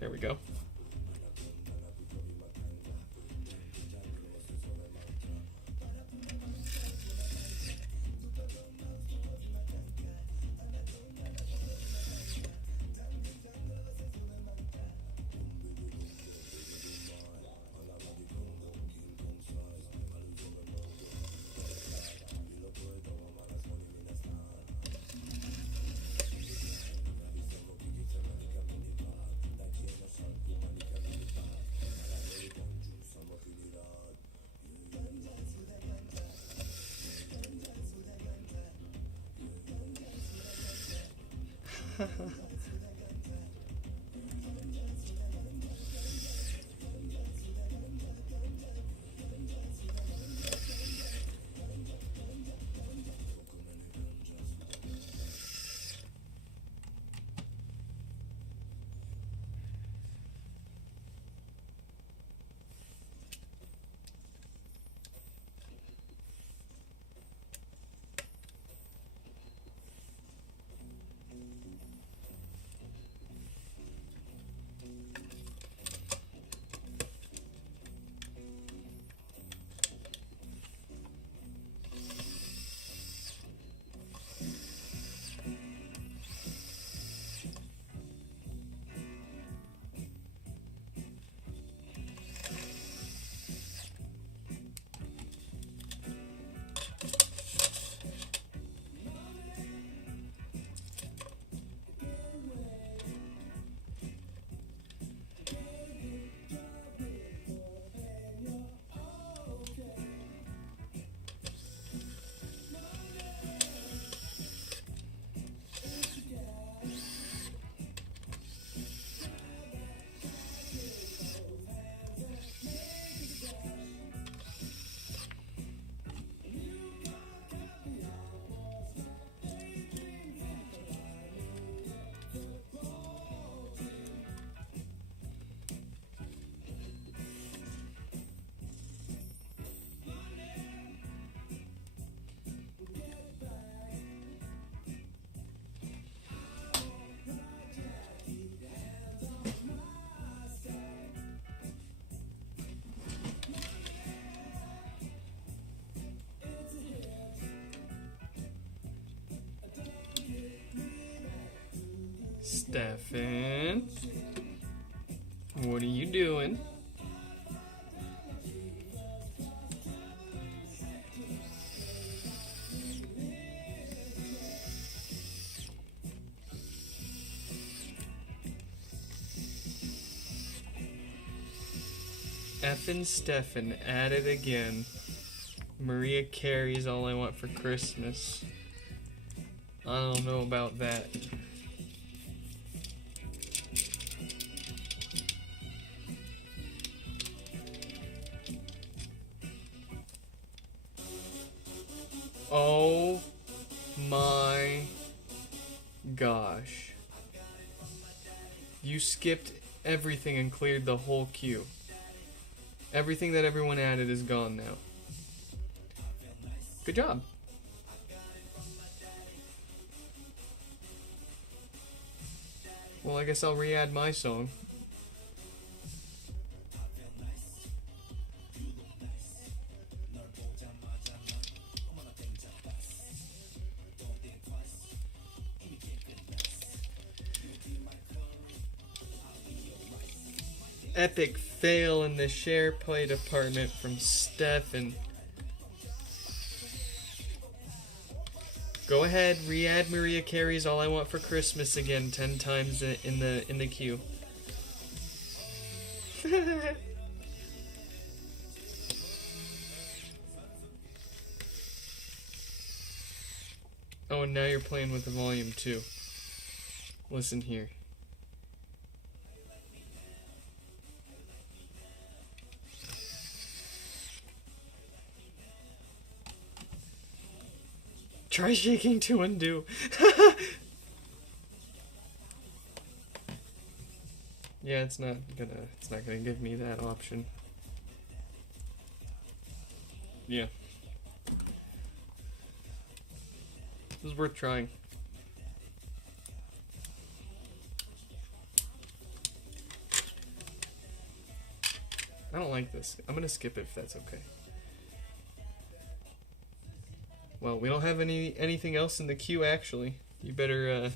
There we go. Stefan, what are you doing? Effin' Stefan at it again. Mariah Carey's All I Want for Christmas. I don't know about that. Oh my gosh. You skipped everything and cleared the whole queue. Everything that everyone added is gone now. Good job. Well, I guess I'll re-add my song. Epic fail in the share play department from Stefan. Go ahead, re-add Mariah Carey's All I Want for Christmas again 10 times in the queue. Oh, and now you're playing with the volume too. Listen here. Try shaking to undo. Yeah, it's not gonna give me that option. Yeah. It was worth trying. I don't like this. I'm gonna skip it if that's okay. Well, we don't have anything else in the queue actually. You better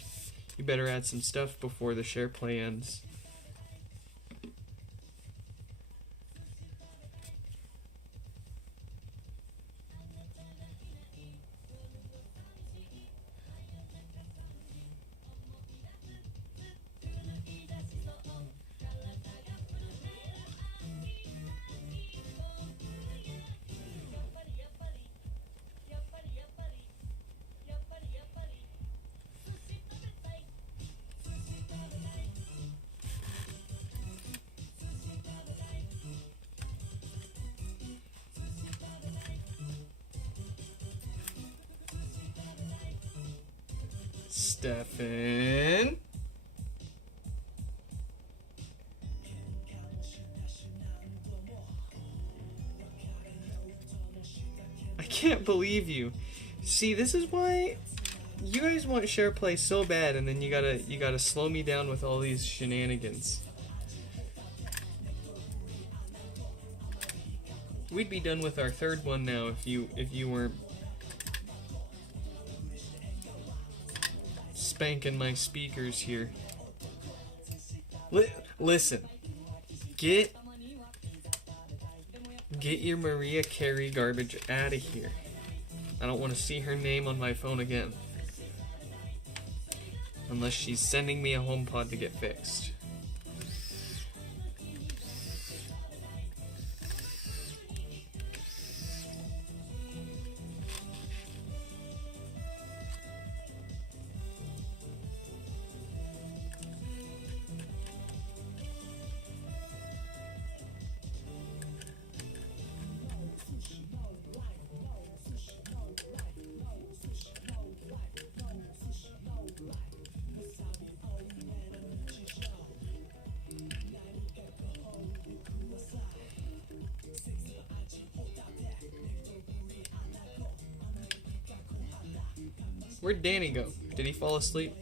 add some stuff before the share play ends. Stefan. I can't believe you. See, this is why you guys want share play so bad, and then you gotta slow me down with all these shenanigans. We'd be done with our third one now if you weren't spanking my speakers here. Listen, get your Mariah Carey garbage out of here. I don't want to see her name on my phone again. Unless she's sending me a HomePod to get fixed. Where'd Danny go? Did he fall asleep?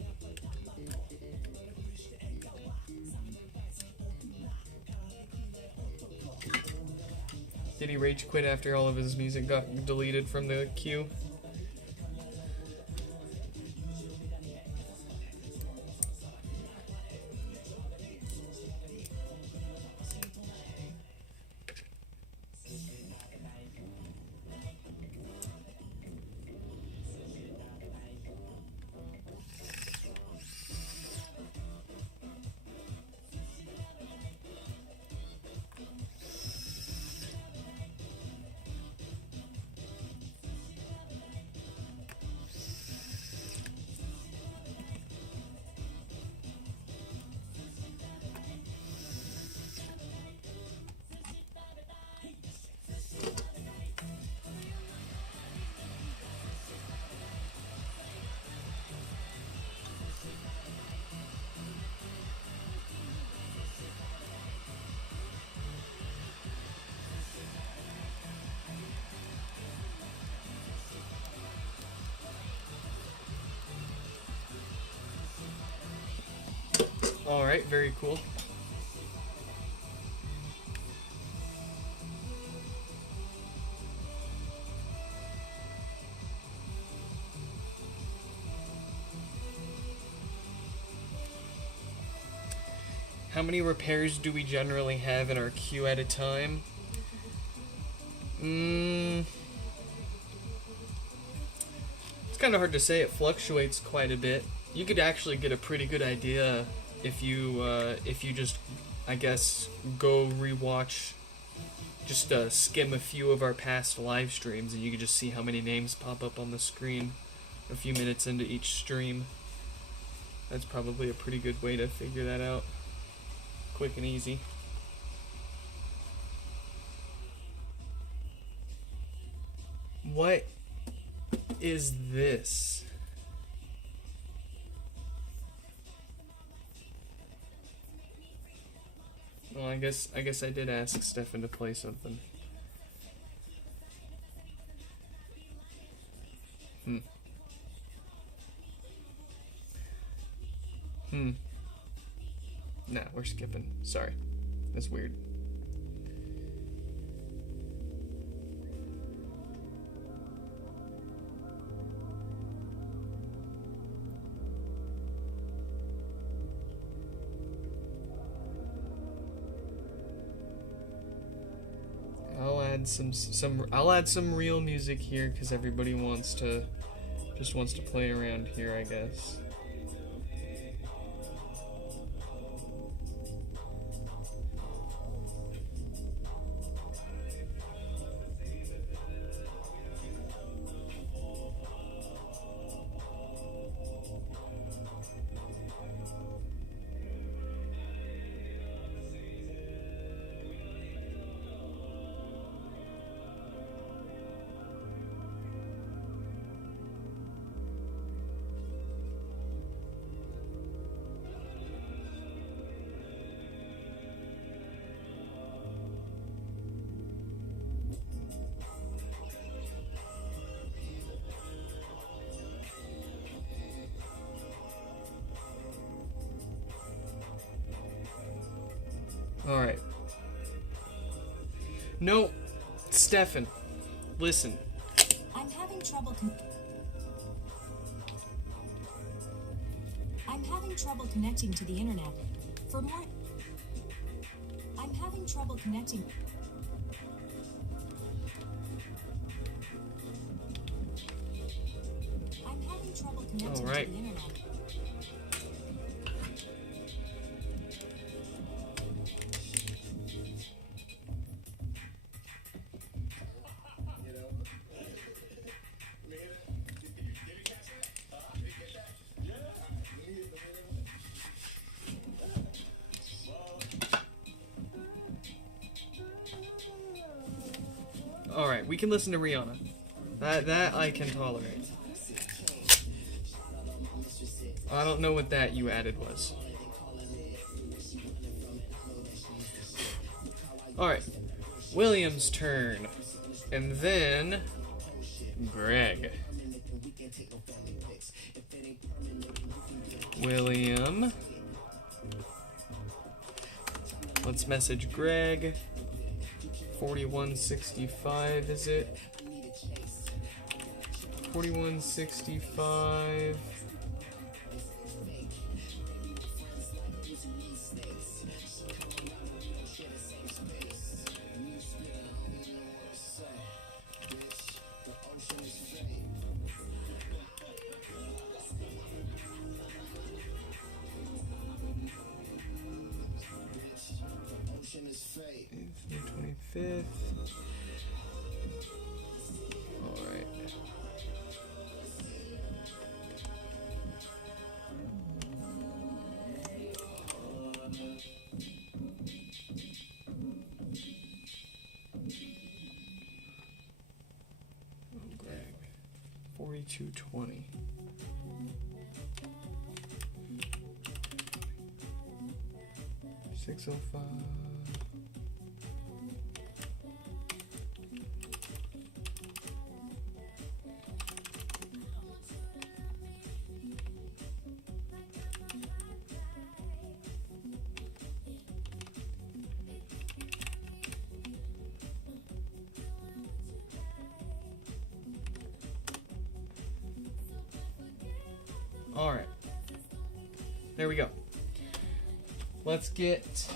Did he rage quit after all of his music got deleted from the queue? Alright, very cool. How many repairs do we generally have in our queue at a time? It's kind of hard to say. It fluctuates quite a bit. You could actually get a pretty good idea if you just, I guess, go rewatch, just skim a few of our past live streams, and you can just see how many names pop up on the screen a few minutes into each stream. That's probably a pretty good way to figure that out. Quick and easy. What is this? Well, I guess I did ask Stefan to play something. Nah, we're skipping. Sorry. That's weird. I'll add some real music here because everybody wants to play around here, I guess. Alright. No, Stefan, listen. I'm having trouble connecting to the internet. For more... I'm having trouble connecting... I'm having trouble connecting to the internet. Alright, we can listen to Rihanna. That I can tolerate. I don't know what that you added was. Alright. William's turn. And then... Greg. William. Let's message Greg. 4165, is it? 4165. The 25th. Alright. Oh, Greg. 4220. $605. Alright. There we go. Let's get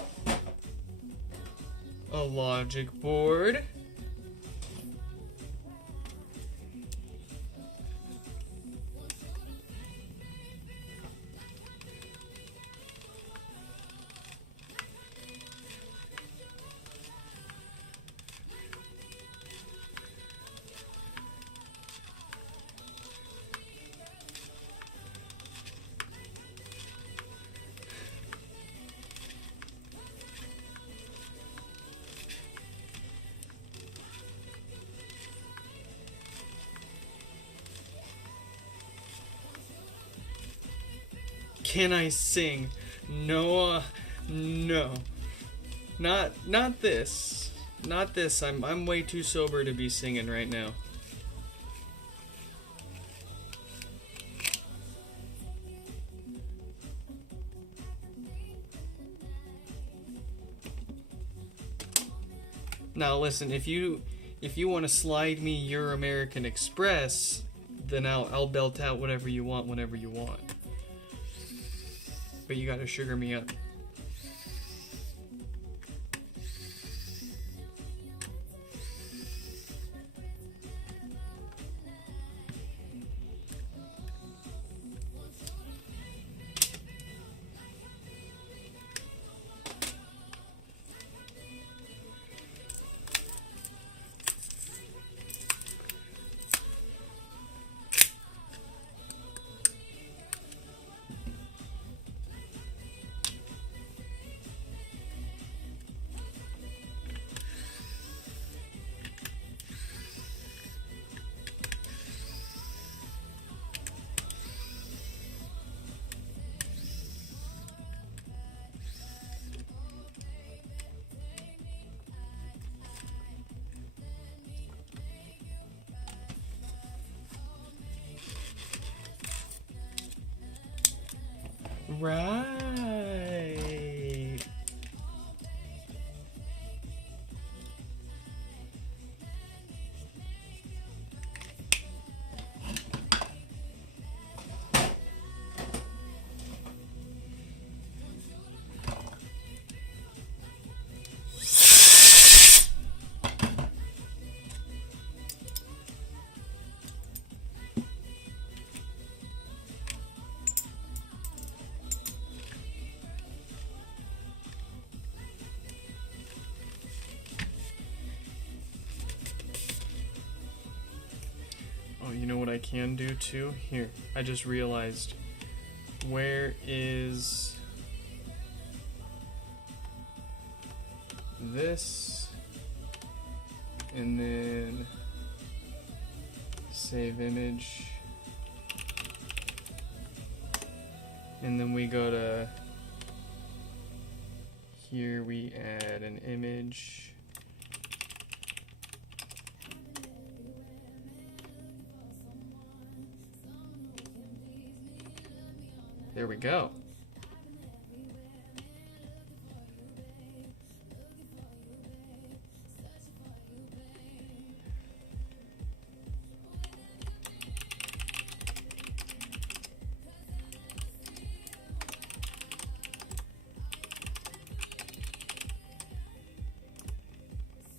a logic board. Can I sing? No, no. Not this. Not this. I'm way too sober to be singing right now. Now listen, if you want to slide me your American Express, then I'll belt out whatever you want whenever you want. But you gotta sugar me up. Right. Oh, you know what I can do too? Here, I just realized. Where is this? And then save image. And then we go to here, we add an image. There we go.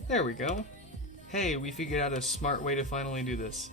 There we go. Hey, we figured out a smart way to finally do this.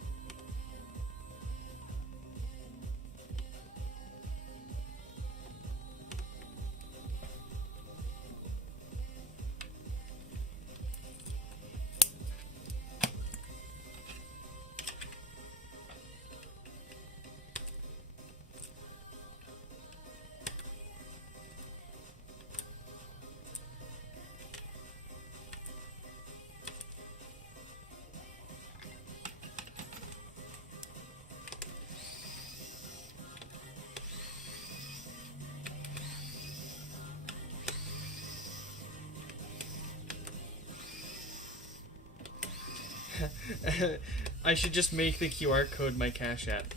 I should just make the QR code my Cash App.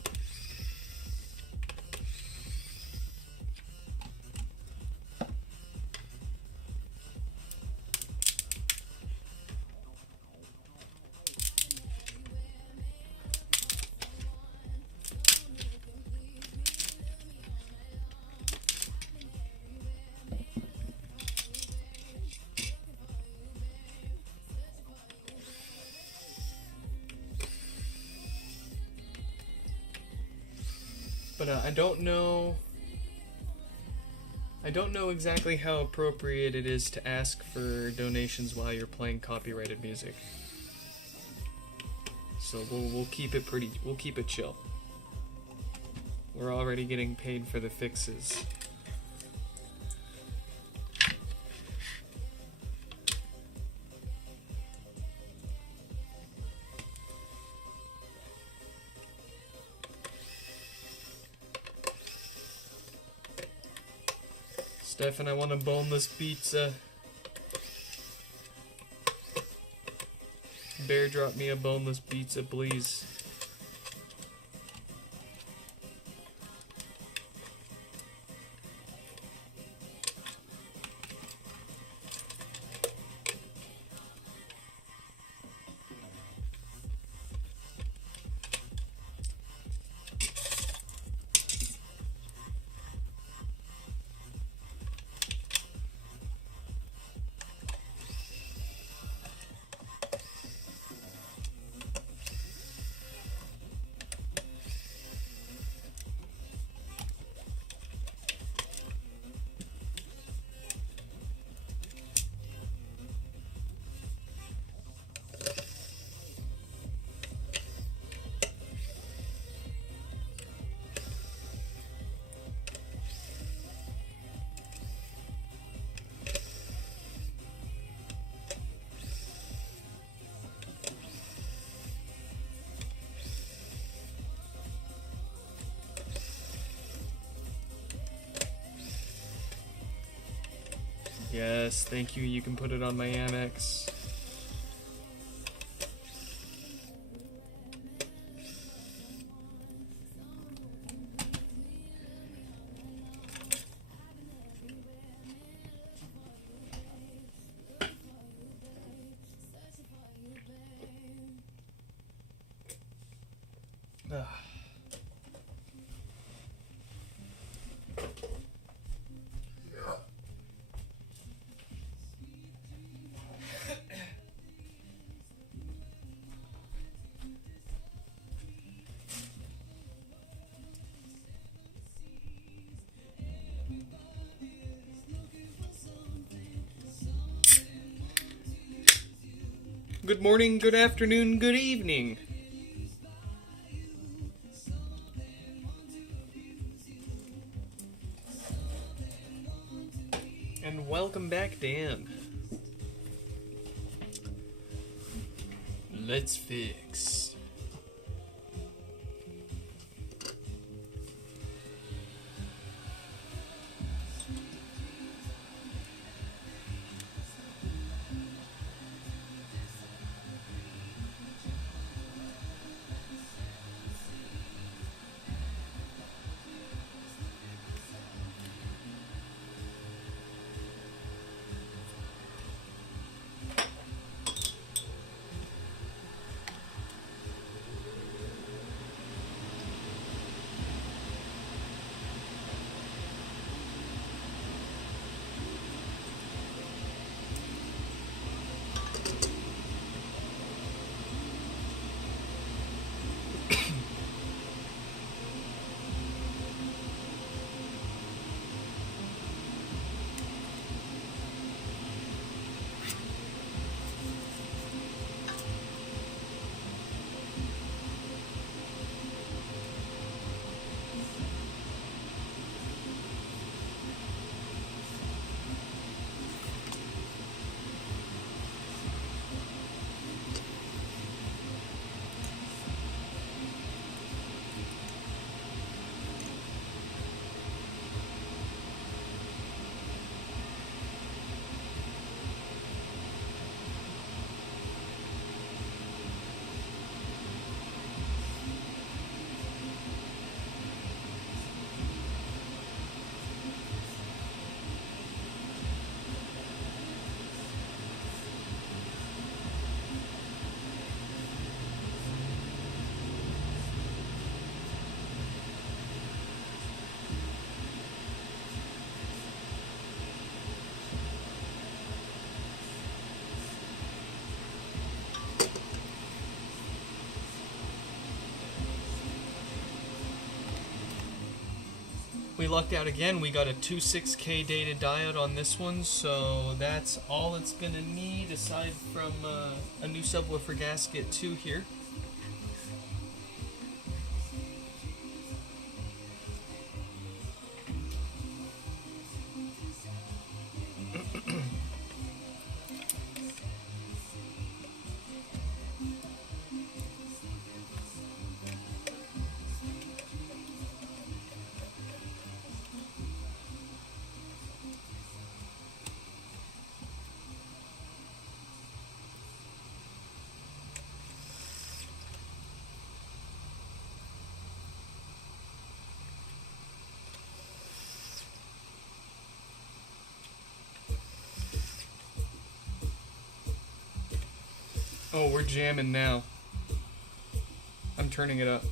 But I don't know. I don't know exactly how appropriate it is to ask for donations while you're playing copyrighted music. So we'll keep it we'll keep it chill. We're already getting paid for the fixes. Stefan, I want a boneless pizza. Bear, drop me a boneless pizza, please. Yes, thank you. You can put it on my Amex. Good morning, good afternoon, good evening. And welcome back, Dan. Let's fix. We lucked out again. We got a 26K data diode on this one, so that's all it's going to need aside from a new subwoofer gasket too here. Oh, we're jamming now. I'm turning it up.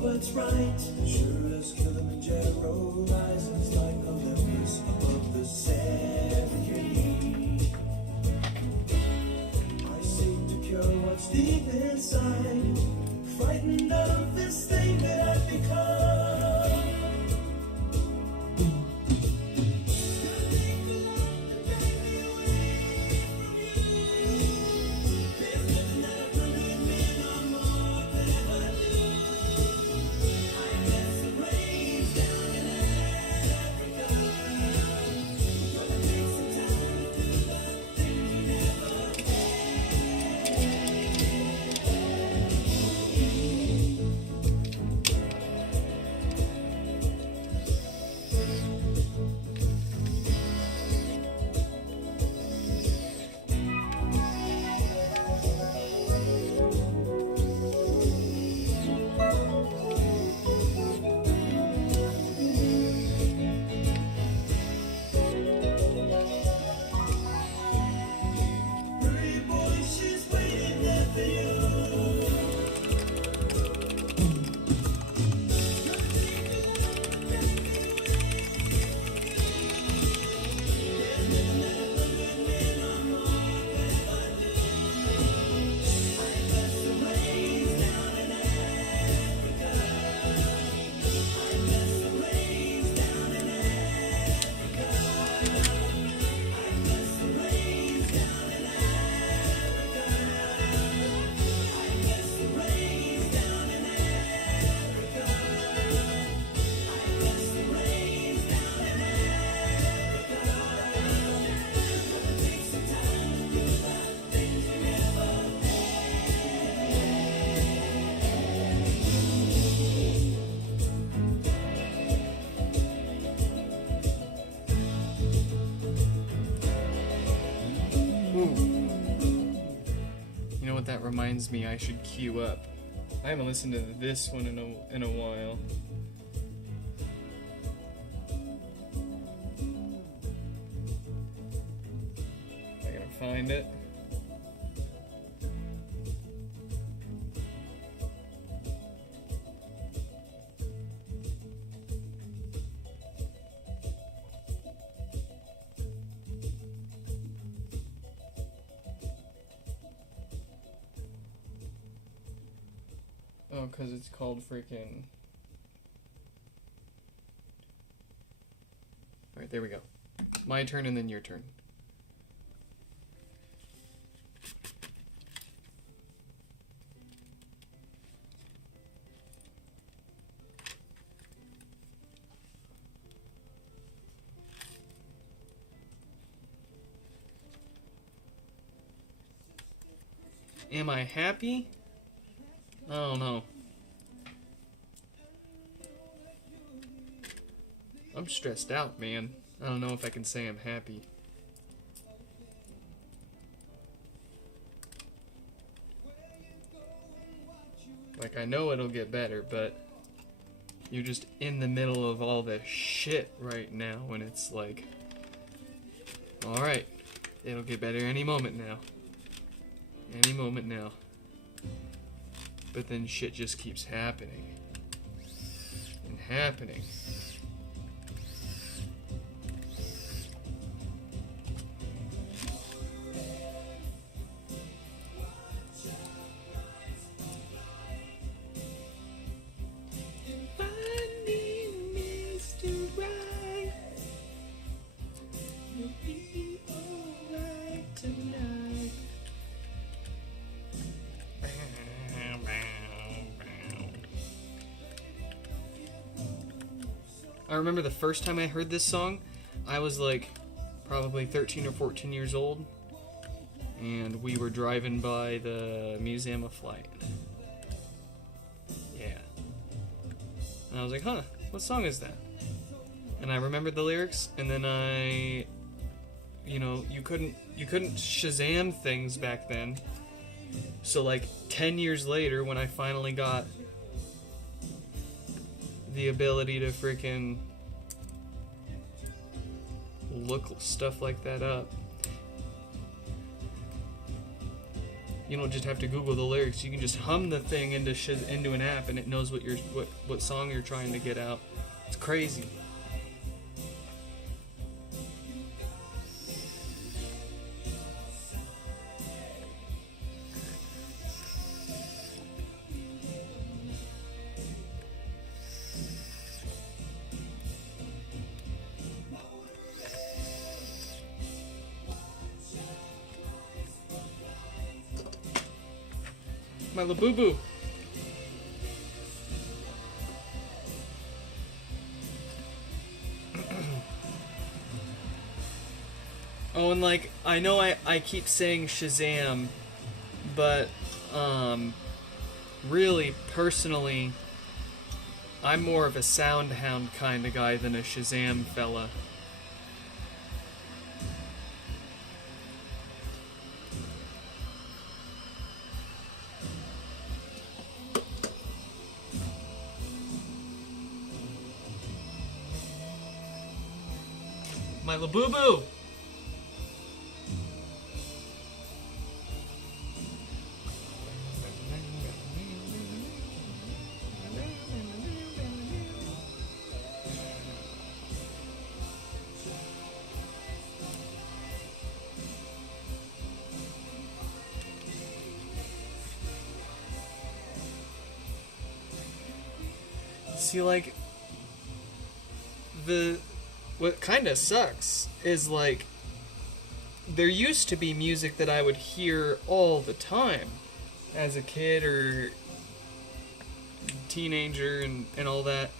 What's right, sure as Kilimanjaro rises like Olympus above the Serengeti. I seek to cure what's deep inside, frightened of this thing that I've become. I reminds me I should queue up. I haven't listened to this one in a while. I gotta find it. Oh, because it's called freaking... Alright, there we go. My turn and then your turn. Am I happy? I don't know. I'm stressed out, man. I don't know if I can say I'm happy. Like, I know it'll get better, but you're just in the middle of all this shit right now, and it's like, alright, it'll get better any moment now. Any moment now. But then shit just keeps happening. And happening. I remember the first time I heard this song, I was like probably 13 or 14 years old, and we were driving by the Museum of Flight. Yeah. And I was like, huh, what song is that? And I remembered the lyrics, and then you couldn't Shazam things back then. So like 10 years later, when I finally got the ability to freaking look stuff like that up, you don't just have to Google the lyrics. You can just hum the thing into an app, and it knows what song you're trying to get out. It's crazy. My Labubu. Oh, and like, I know I keep saying Shazam, but, really, personally, I'm more of a Soundhound kind of guy than a Shazam fella. My Labubu! See, like, what kind of sucks is, like, there used to be music that I would hear all the time as a kid or teenager and all that,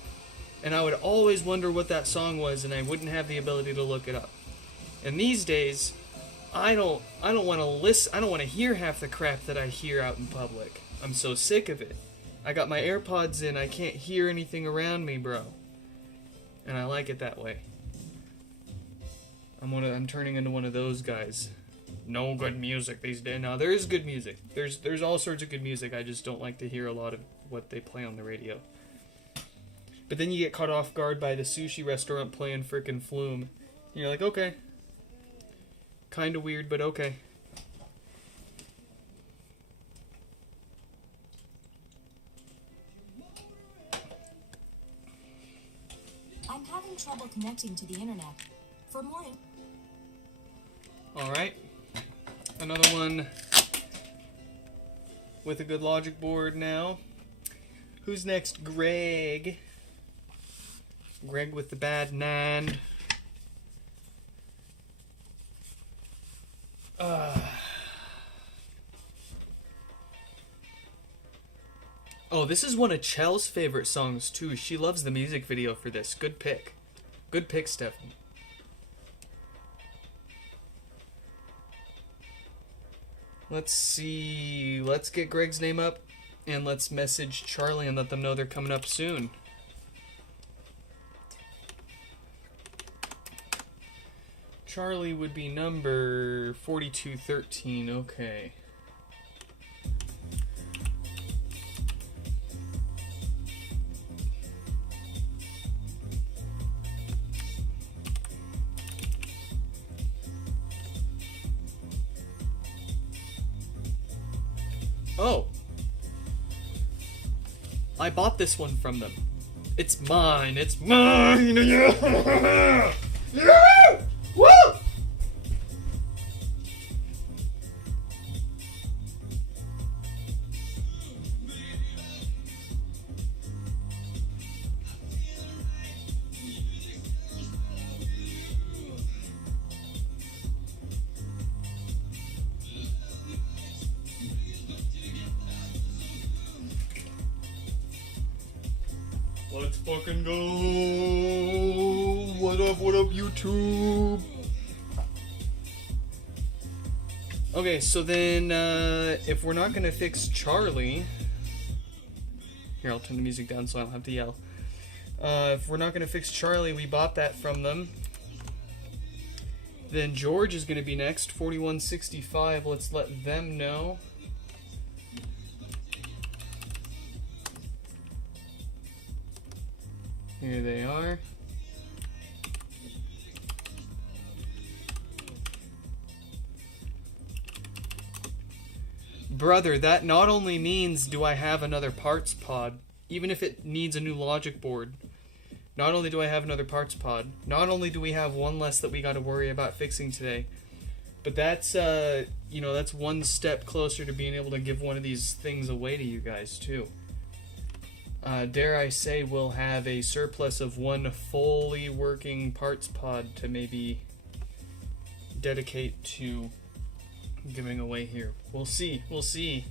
and I would always wonder what that song was, and I wouldn't have the ability to look it up. And these days, I don't want to listen. I don't want to hear half the crap that I hear out in public. I'm so sick of it. I got my AirPods in. I can't hear anything around me, bro. And I like it that way. I'm turning into one of those guys. no good music these days. No, there is good music. There's all sorts of good music. I just don't like to hear a lot of what they play on the radio. But then you get caught off guard by the sushi restaurant playing frickin' Flume. And you're like, okay. Kinda weird, but okay. I'm having trouble connecting to the internet. For more Alright. Another one with a good logic board now. Who's next? Greg. Greg with the bad NAND. Oh, this is one of Chel's favorite songs too. She loves the music video for this. Good pick. Good pick, Stephanie. Let's see. Let's get Greg's name up and let's message Charlie and let them know they're coming up soon. Charlie would be number 4213. Okay. Oh. I bought this one from them. It's mine. It's mine. Yeah. Yeah. Woo! Let's fucking go. What up, YouTube? Okay, so then, if we're not gonna fix Charlie... Here, I'll turn the music down so I don't have to yell. If we're not gonna fix Charlie, we bought that from them. Then George is gonna be next, 4165. Let's let them know. Here they are. Brother, that not only means do I have another parts pod, even if it needs a new logic board. Not only do I have another parts pod, not only do we have one less that we got to worry about fixing today, but that's, you know, that's one step closer to being able to give one of these things away to you guys, too. Dare I say we'll have a surplus of one fully working parts pod to maybe dedicate to giving away here. We'll see. We'll see.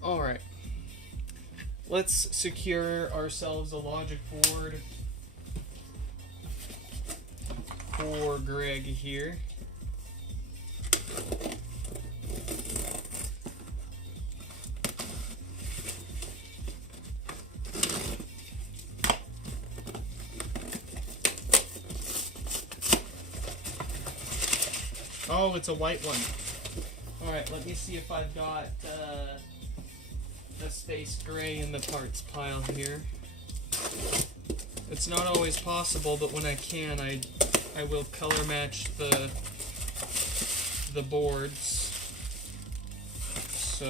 Alright. Let's secure ourselves a logic board for Greg here. Oh, it's a white one. Alright, let me see if I've got a space gray in the parts pile here. It's not always possible, but when I can, I will color match the boards, so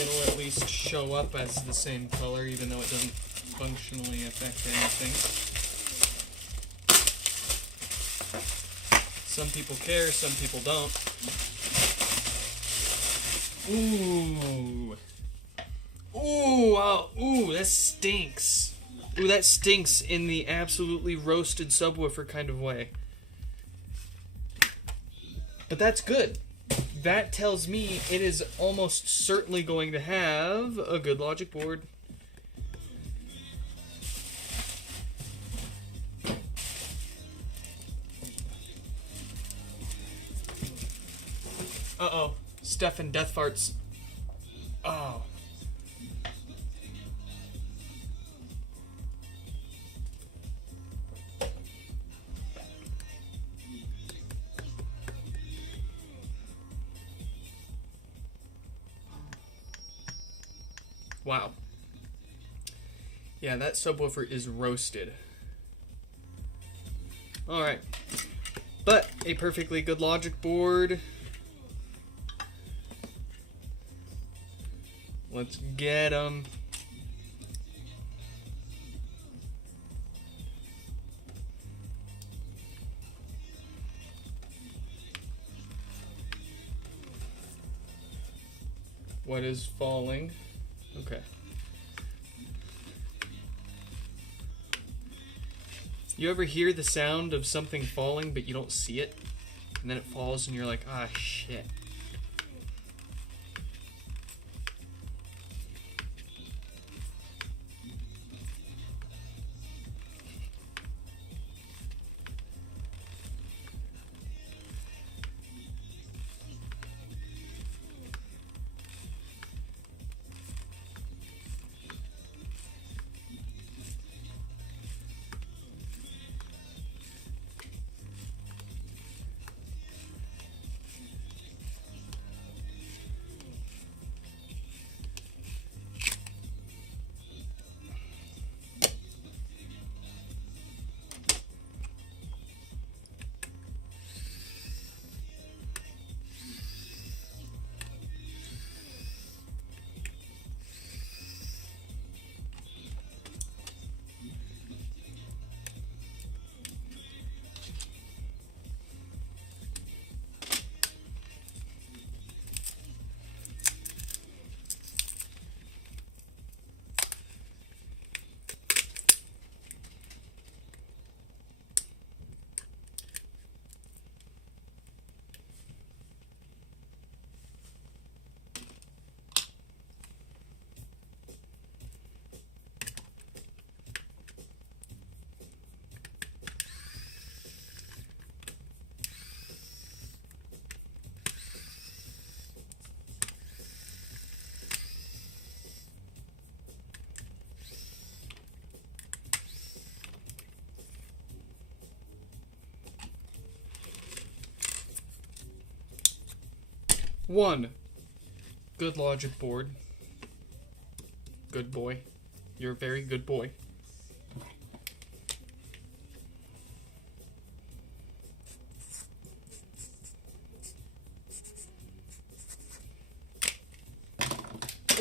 it'll at least show up as the same color, even though it doesn't functionally affect anything. Some people care, some people don't. Ooh. Ooh, wow. Ooh, that stinks. Ooh, that stinks in the absolutely roasted subwoofer kind of way. But that's good. that tells me it is almost certainly going to have a good logic board. Uh-oh. Stefan death farts. Oh. Wow. Yeah, that subwoofer is roasted. Alright. But a perfectly good logic board. Let's get them. What is falling? Okay. You ever hear the sound of something falling but you don't see it? And then it falls and you're like, ah, shit. One. Good logic board. Good boy. You're a very good boy.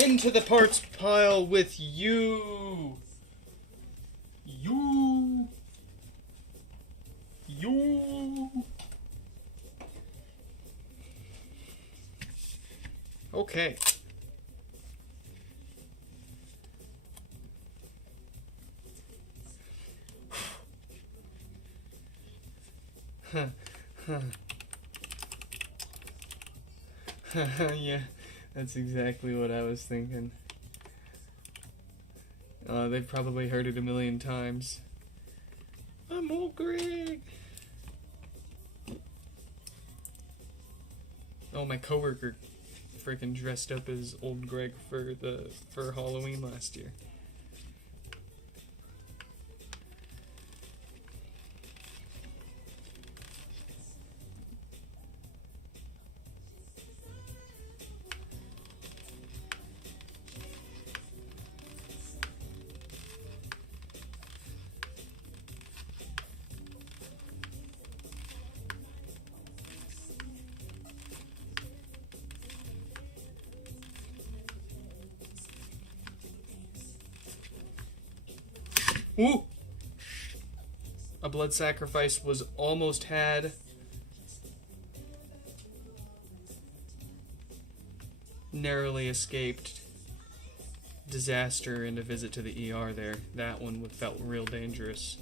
Into the parts pile with you. You. Okay. Yeah, that's exactly what I was thinking. They've probably heard it a million times. I'm old Greg. Oh, my coworker freaking dressed up as old Greg for Halloween last year. Ooh! A blood sacrifice was almost had. Narrowly escaped disaster and a visit to the ER there. That one felt real dangerous.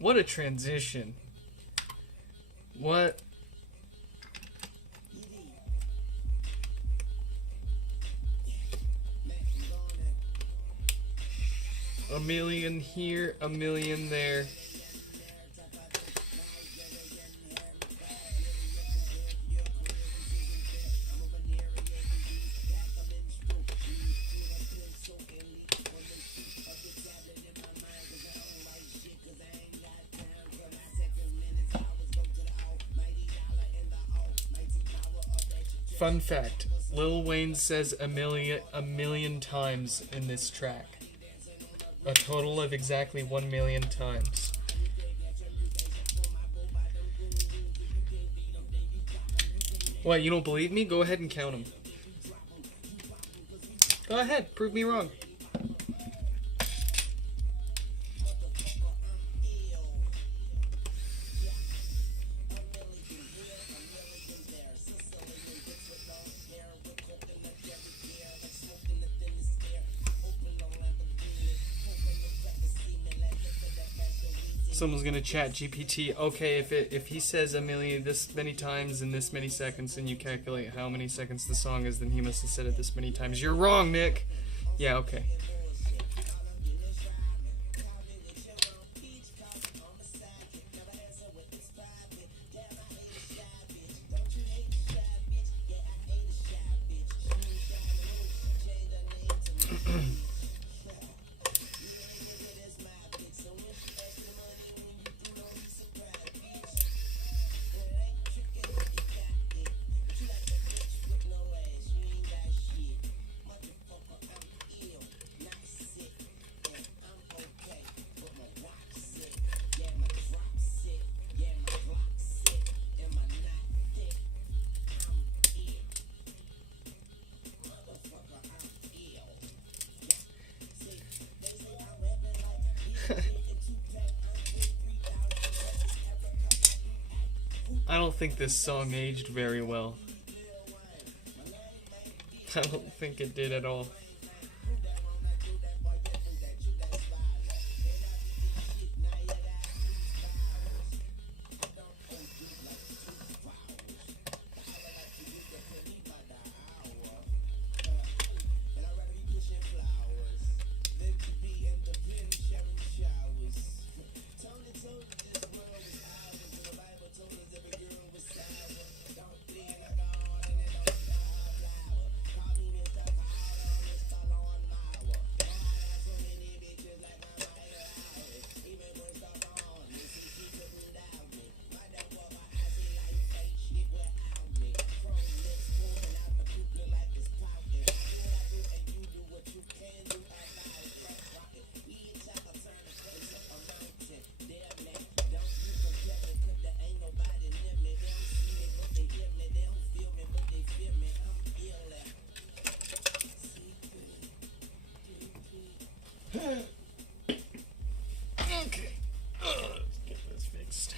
What a transition. What? A million here, a million there. Fun fact, Lil Wayne says a million times in this track. A total of exactly 1 million times. What, you don't believe me? Go ahead and count them. Go ahead, prove me wrong. Someone's gonna chat GPT. Okay, if he says a million this many times in this many seconds, and you calculate how many seconds the song is, then he must have said it this many times. You're wrong, Nick. Yeah, okay. I don't think this song aged very well. I don't think it did at all. Okay. Let's get this fixed.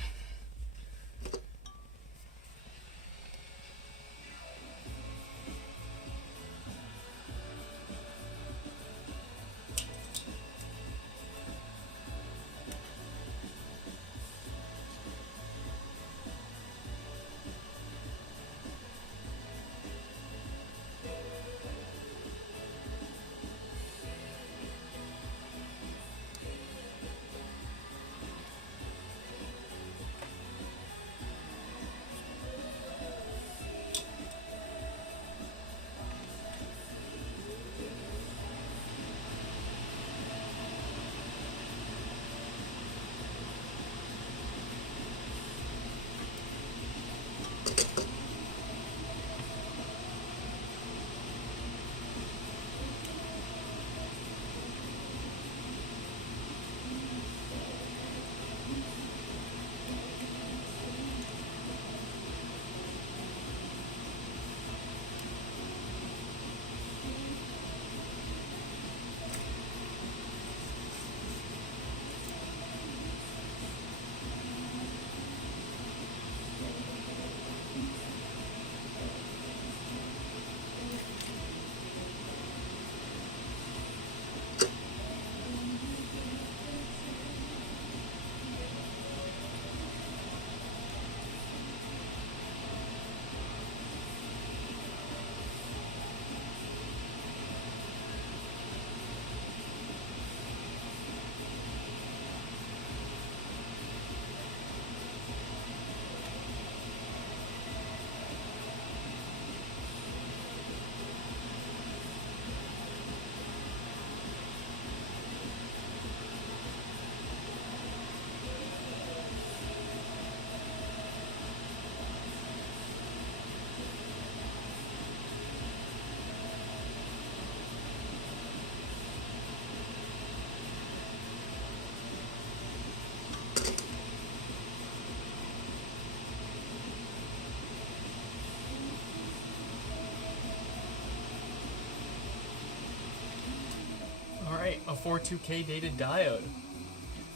Alright, a 42K dated diode.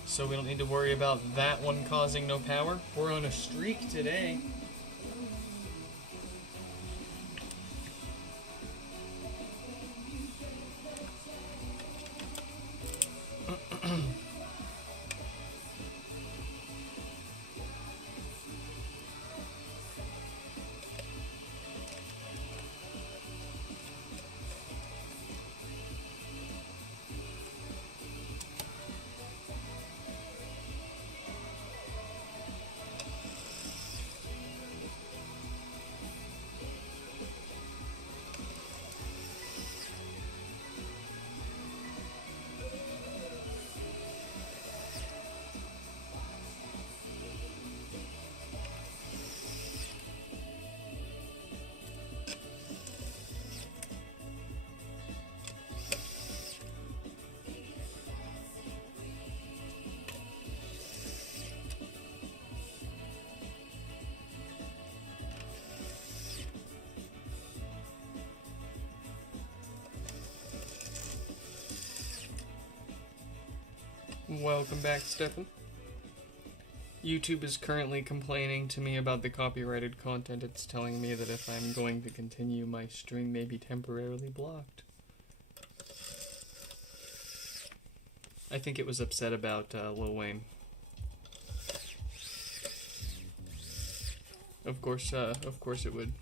So we don't need to worry about that one causing no power. We're on a streak today. Welcome back, Stefan. YouTube is currently complaining to me about the copyrighted content. It's telling me that if I'm going to continue, my stream may be temporarily blocked. I think it was upset about Lil Wayne. Of course it would.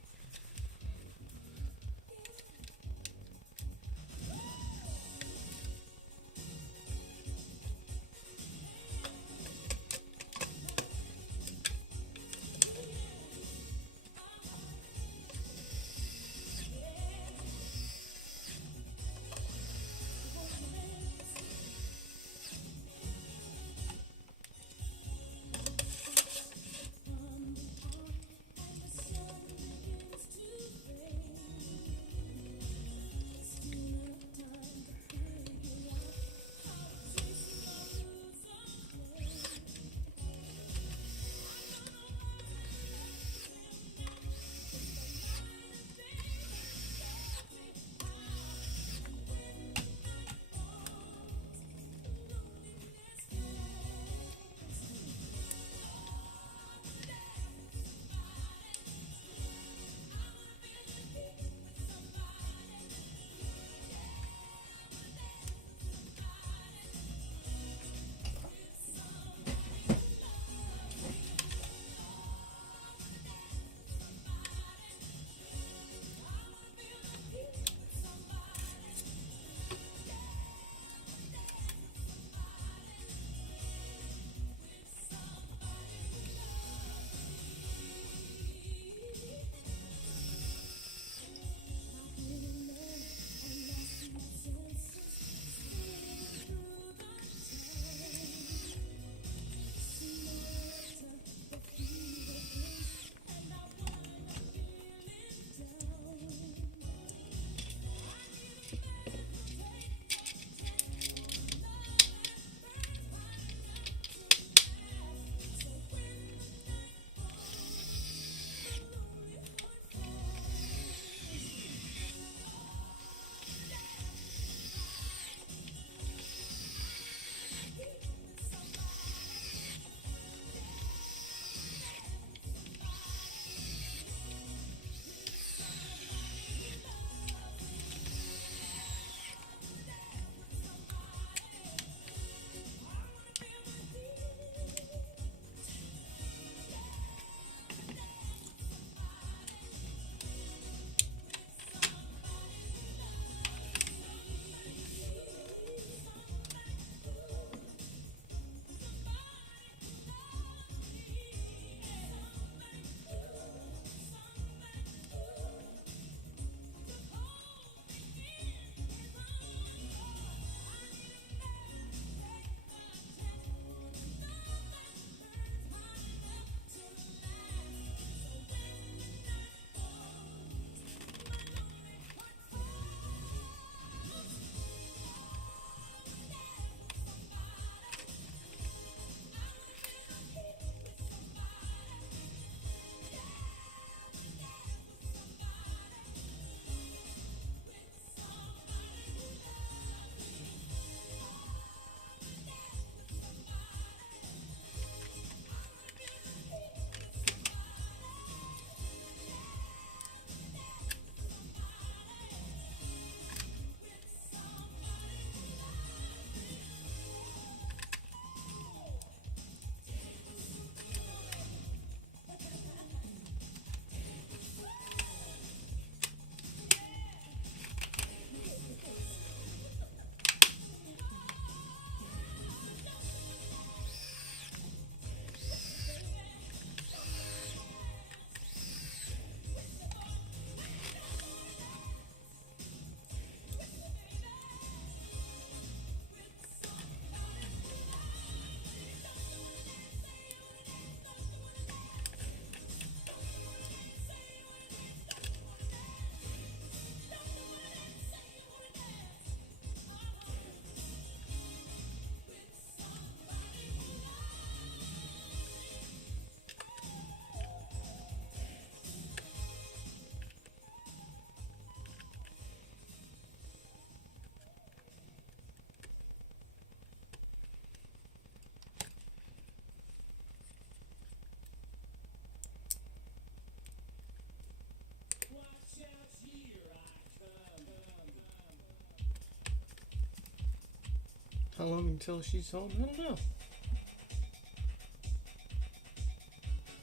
How long until she's home? I don't know.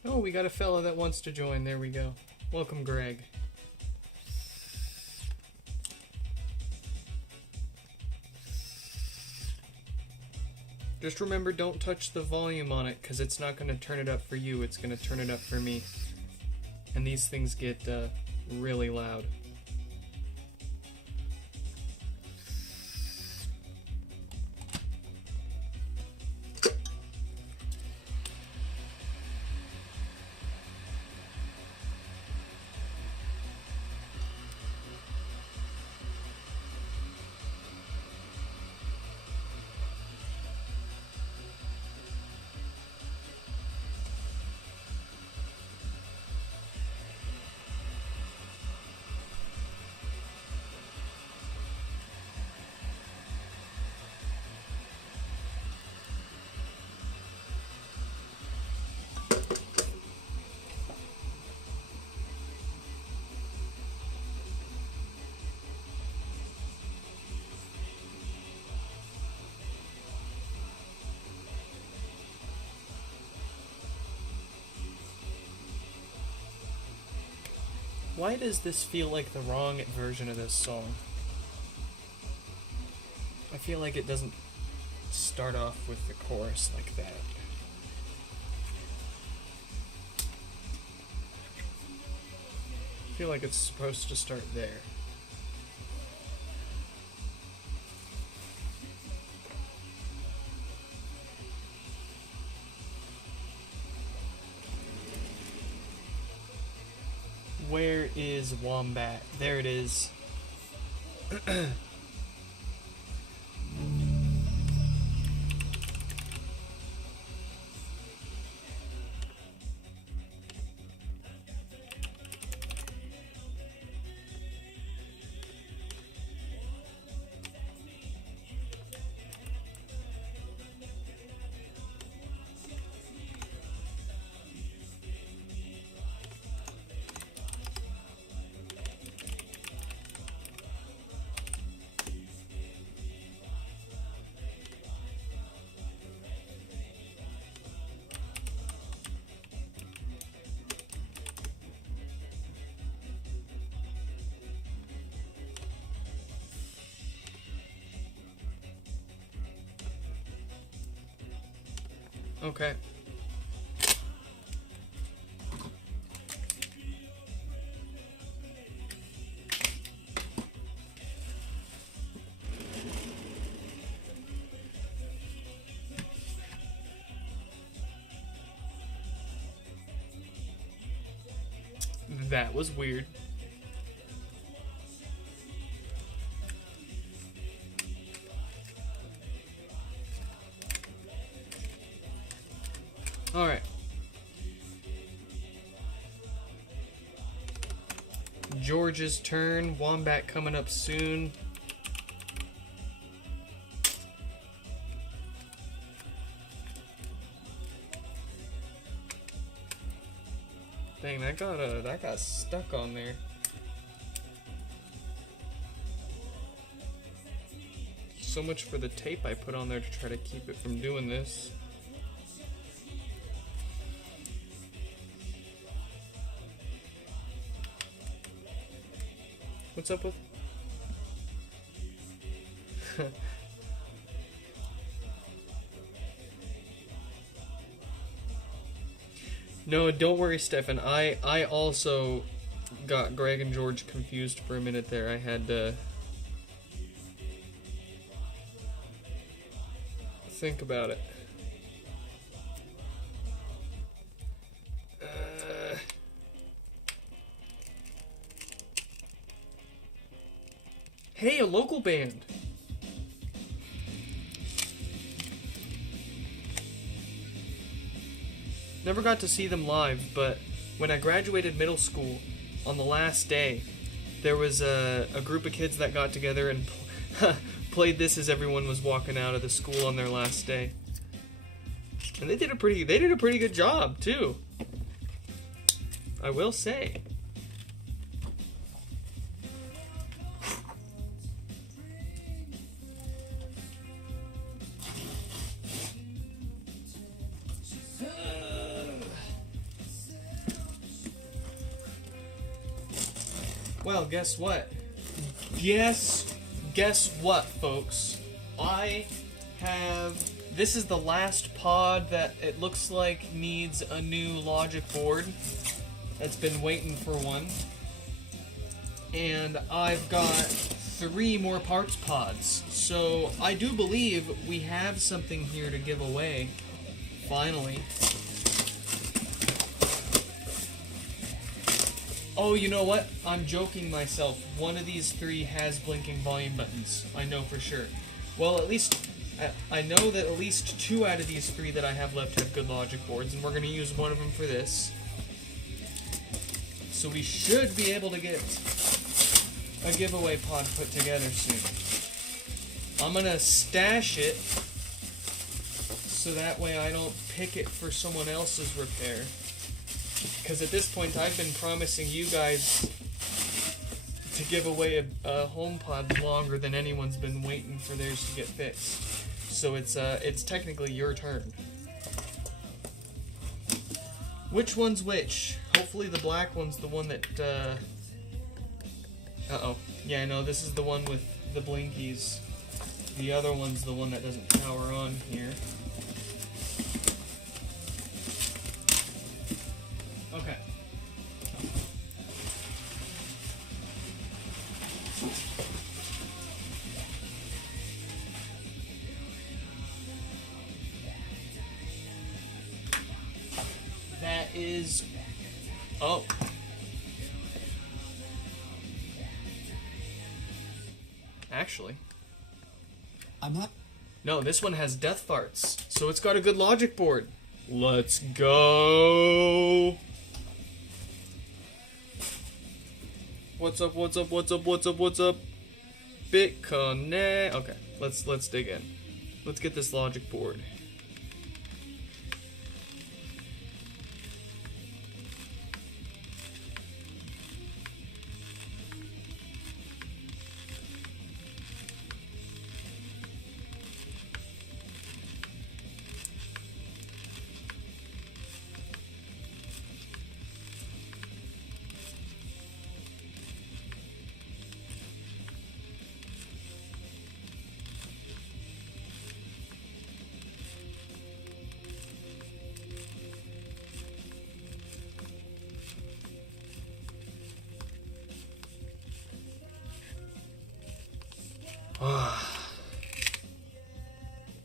Oh, we got a fella that wants to join. There we go. Welcome, Greg. Just remember, don't touch the volume on it, because it's not going to turn it up for you. It's going to turn it up for me. And these things get really loud. Why does this feel like the wrong version of this song? I feel like it doesn't start off with the chorus like that. I feel like it's supposed to start there. Where is Wombat? There it is. Okay. That was weird. All right. George's turn. Wombat coming up soon. Dang, that got stuck on there. So much for the tape I put on there to try to keep it from doing this. What's up with... No, don't worry, Stefan. I also got Greg and George confused for a minute there. I had to think about it. Hey, a local band. Never got to see them live, but when I graduated middle school, on the last day, there was a group of kids that got together and played this as everyone was walking out of the school on their last day. And they did a pretty good job, too. I will say. Well, guess what? Guess what, folks? This is the last pod that it looks like needs a new logic board. That's been waiting for one. And I've got 3 more parts pods. So I do believe we have something here to give away. Finally. Oh, you know what? I'm joking myself. One of these 3 has blinking volume buttons. I know for sure. Well, at least I know that at least 2 out of these 3 that I have left have good logic boards, and we're going to use one of them for this. So we should be able to get a giveaway pod put together soon. I'm going to stash it so that way I don't pick it for someone else's repair. Because at this point I've been promising you guys to give away a HomePod longer than anyone's been waiting for theirs to get fixed. So it's technically your turn. Which one's which? Hopefully the black one's the one that, uh-oh. Yeah, no, this is the one with the blinkies. The other one's the one that doesn't power on here. Okay. That is... Oh. Actually. I'm not. No, this one has death farts, so it's got a good logic board. Let's go. What's up, what's up, what's up, what's up, what's up? BitConnect. Okay, let's dig in. Let's get this logic board.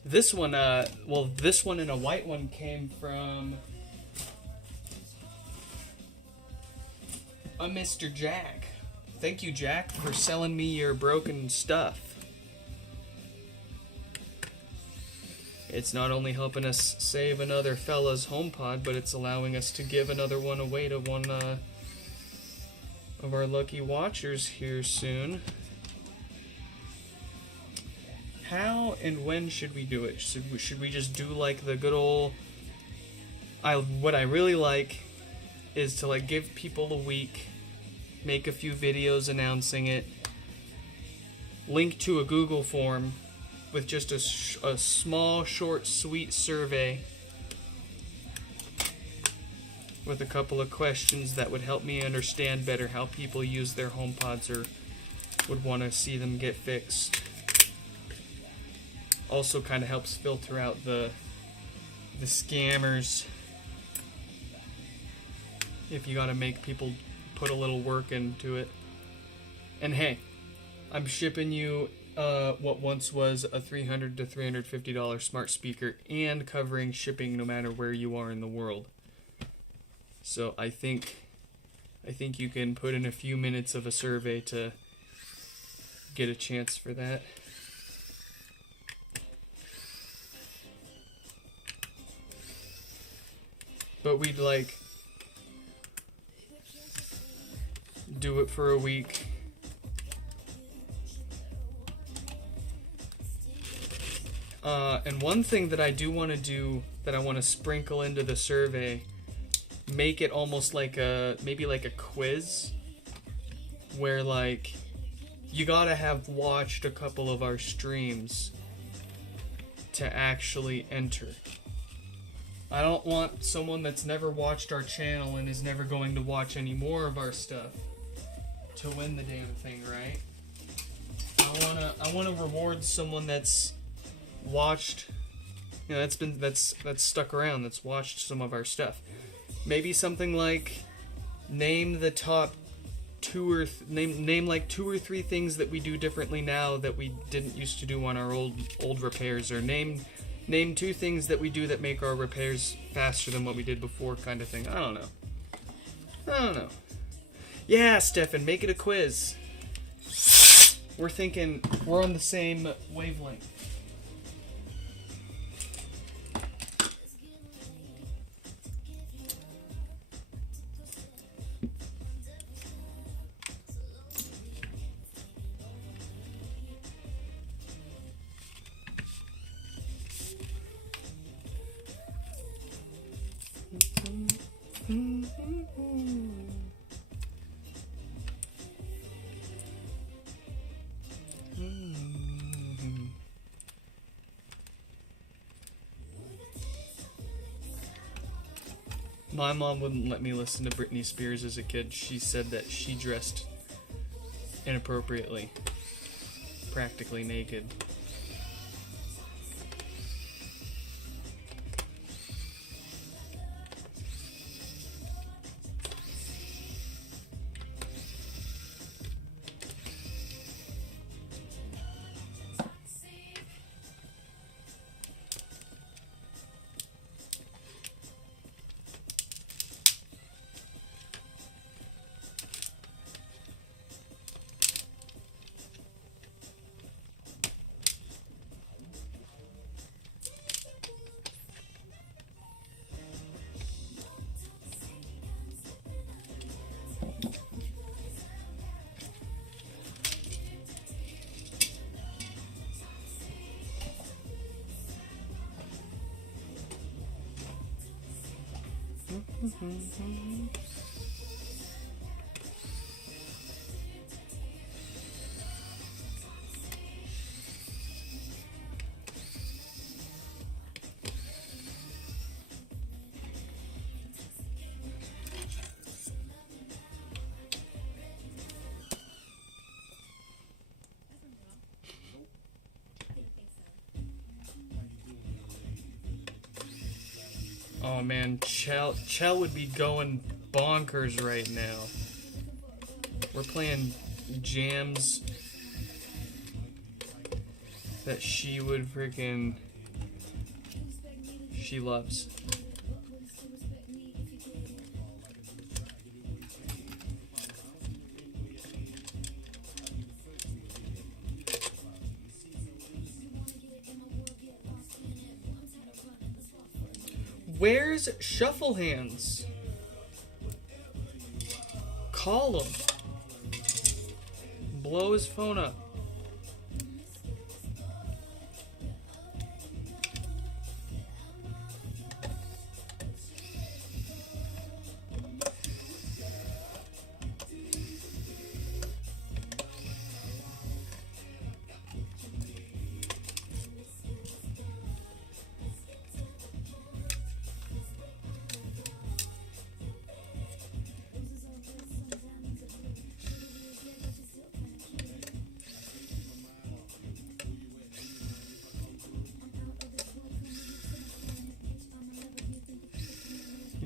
This one, this one and a white one came from a Mr. Jack. Thank you, Jack, for selling me your broken stuff. It's not only helping us save another fella's HomePod, but it's allowing us to give another one away to one of our lucky watchers here soon. How and when should we do it? Should we just do like the good old... What I really like is to like give people a week, make a few videos announcing it, link to a Google form with just a small, short, sweet survey with a couple of questions that would help me understand better how people use their HomePods or would want to see them get fixed. Also kind of helps filter out the scammers if you gotta make people put a little work into it. And hey, I'm shipping you what once was a $300 to $350 smart speaker and covering shipping no matter where you are in the world. So I think you can put in a few minutes of a survey to get a chance for that. But we'd like do it for a week. And one thing that I do want to do, that I want to sprinkle into the survey, make it almost like maybe like a quiz, where like you gotta have watched a couple of our streams to actually enter. I don't want someone that's never watched our channel and is never going to watch any more of our stuff to win the damn thing, right? I wanna reward someone that's watched, you know, that's stuck around, that's watched some of our stuff. Maybe something like name the top name like 2 or 3 things that we do differently now that we didn't used to do on our old repairs, or name 2 things that we do that make our repairs faster than what we did before, kind of thing. I don't know. Yeah, Stefan, make it a quiz. We're thinking we're on the same wavelength. My mom wouldn't let me listen to Britney Spears as a kid. She said that she dressed inappropriately, practically naked. Oh man, Chell would be going bonkers right now. We're playing jams that she would freaking... she loves. Where's Shuffle Hands? Call him. Blow his phone up.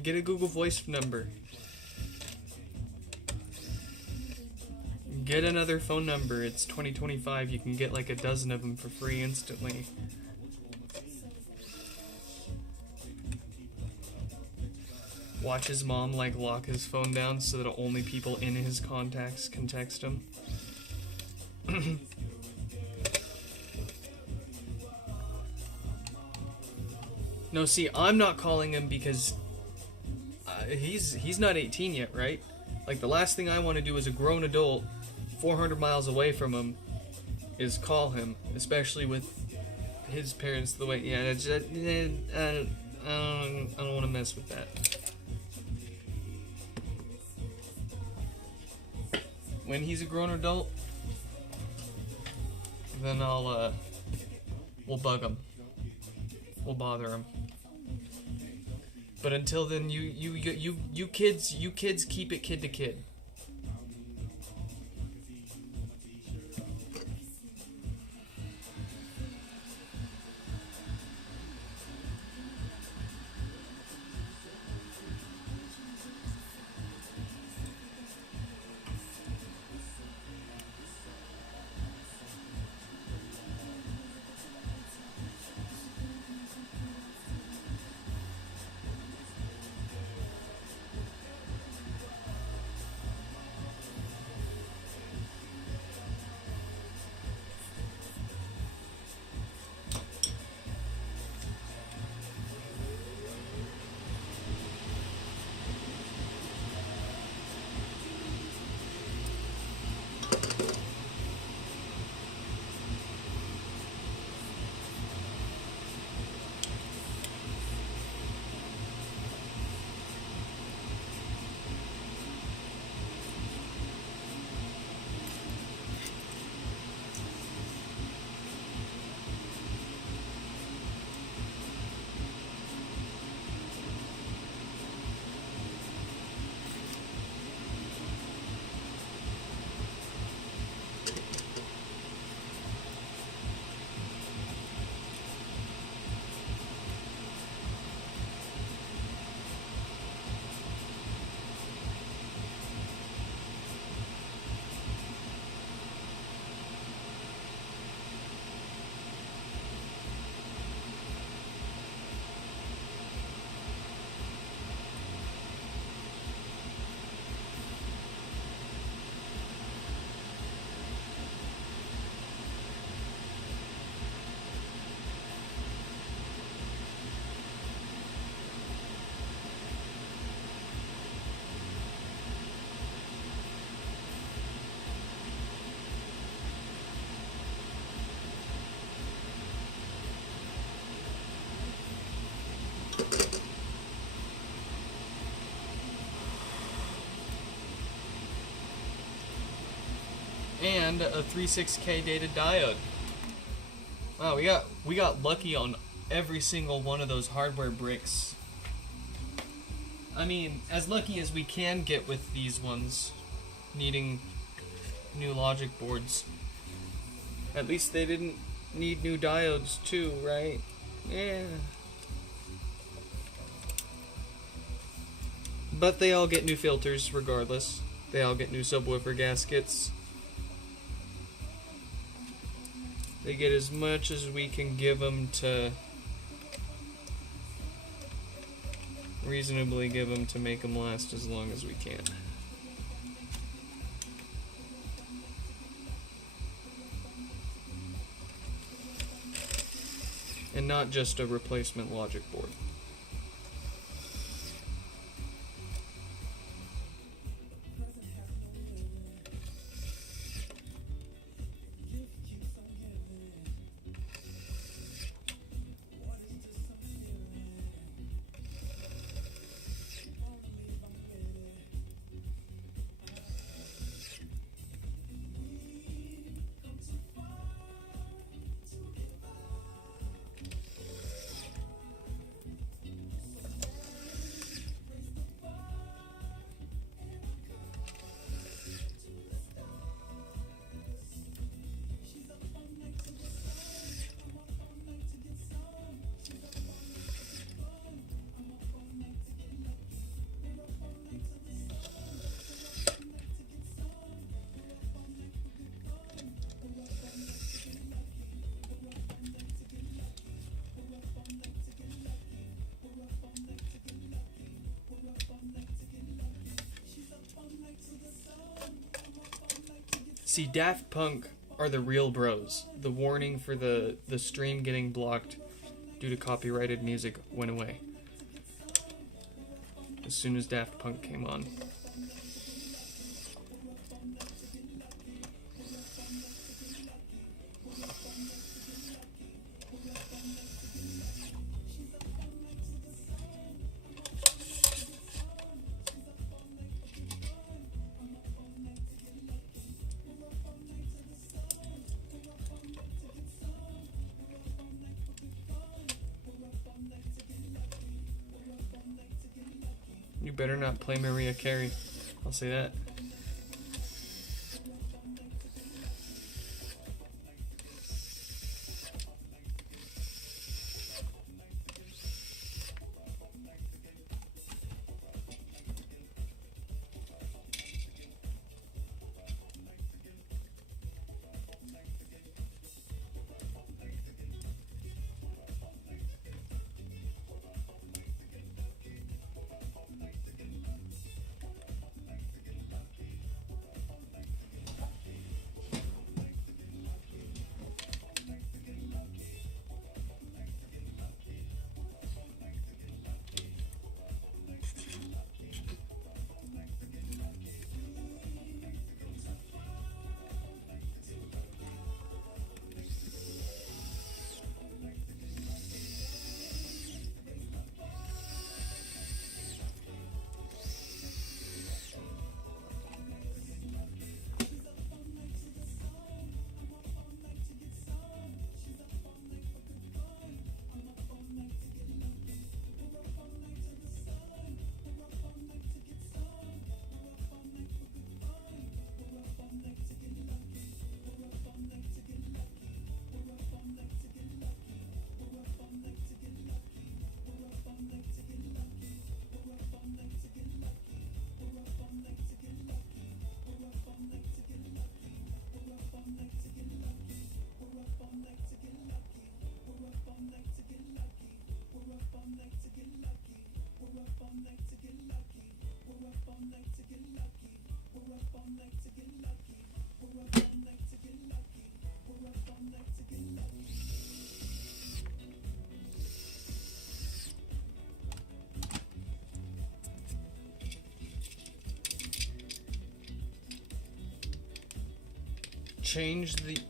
Get a Google Voice number. Get another phone number. It's 2025. You can get like a dozen of them for free instantly. Watch his mom like lock his phone down so that only people in his contacts can text him. No, see, I'm not calling him because he's not 18 yet, right? Like, the last thing I want to do as a grown adult 400 miles away from him is call him, especially with his parents the way... Yeah, I don't want to mess with that. When he's a grown adult, then we'll bug him. We'll bother him. But until then, you kids keep it kid to kid. and a 36K dated diode. Wow, we got lucky on every single one of those hardware bricks. I mean, as lucky as we can get with these ones, needing new logic boards. At least they didn't need new diodes too, right? Yeah. But they all get new filters regardless. They all get new subwoofer gaskets. They get as much as we can give them to reasonably give them to make them last as long as we can. And not just a replacement logic board. See, Daft Punk are the real bros. The warning for the stream getting blocked due to copyrighted music went away as soon as Daft Punk came on. You better not play Mariah Carey. I'll say that.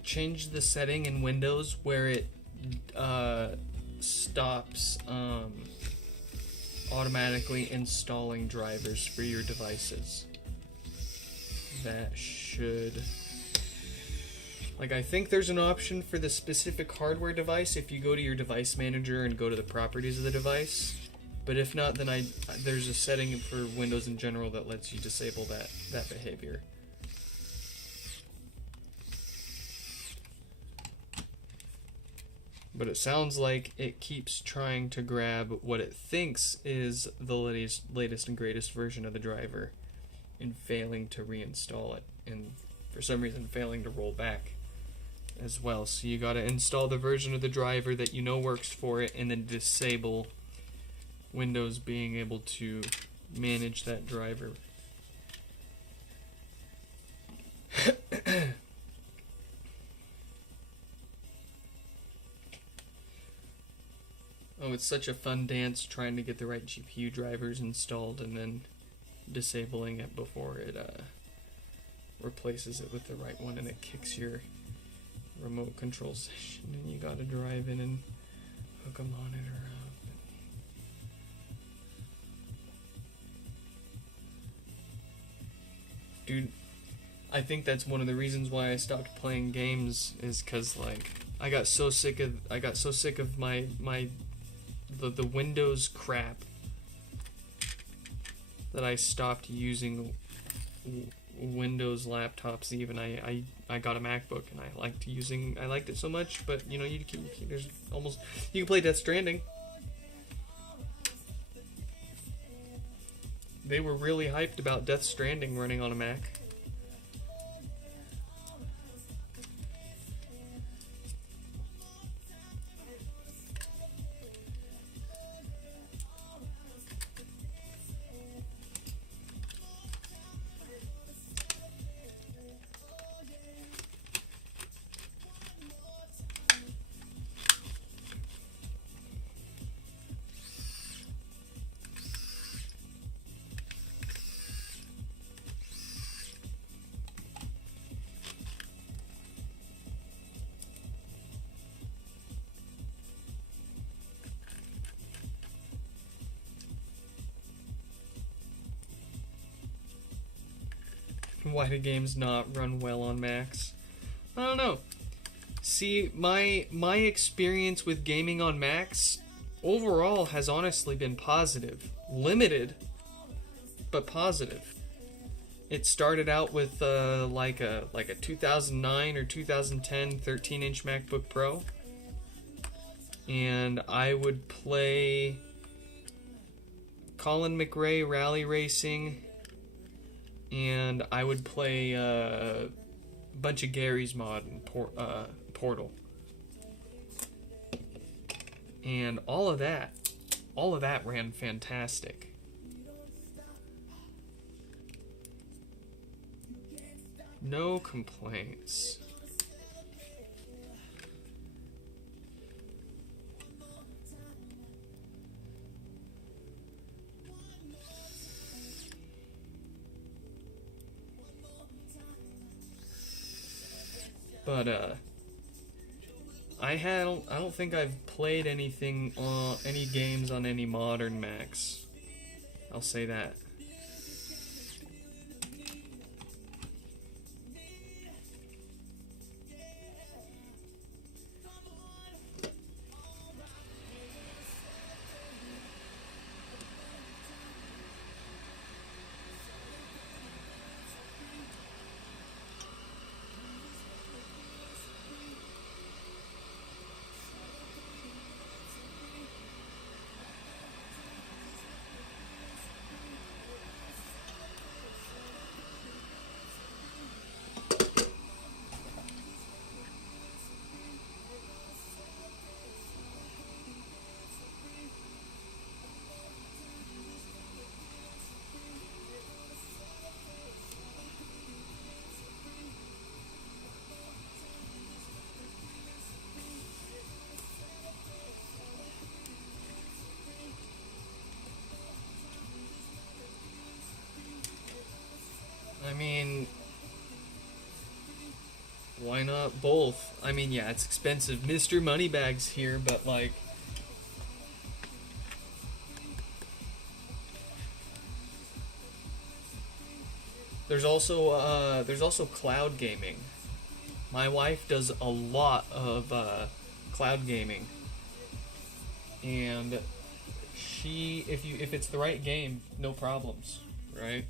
Change the setting in Windows where it stops automatically installing drivers for your devices. That should Like, I think there's an option for the specific hardware device if you go to your device manager and go to the properties of the device. But if not, then there's a setting for Windows in general that lets you disable that behavior. But it sounds like it keeps trying to grab what it thinks is the latest and greatest version of the driver and failing to reinstall it, and for some reason failing to roll back as well. So you gotta install the version of the driver that you know works for it, and then disable Windows being able to manage that driver. Oh, it's such a fun dance trying to get the right GPU drivers installed and then disabling it before it replaces it with the right one, and it kicks your remote control session, and you gotta drive in and hook a monitor up. Dude, I think that's one of the reasons why I stopped playing games, is because, like, I got so sick of the Windows crap that I stopped using Windows laptops. Even I got a MacBook, and I liked it so much. But you know, you can play Death Stranding. They were really hyped about Death Stranding running on a Mac. Why do games not run well on Macs? I don't know. See, my experience with gaming on Macs overall has honestly been positive. Limited, but positive. It started out with like a 2009 or 2010 13-inch MacBook Pro, and I would play Colin McRae Rally Racing, and I would play a bunch of Gary's Mod and Portal. And all of that ran fantastic. No complaints. But I don't think I've played anything on any games on any modern Macs. I'll say that. I mean, why not both? I mean, yeah, it's expensive. Mr. Moneybags here, but like, there's also cloud gaming. My wife does a lot of cloud gaming, and if it's the right game, no problems, right?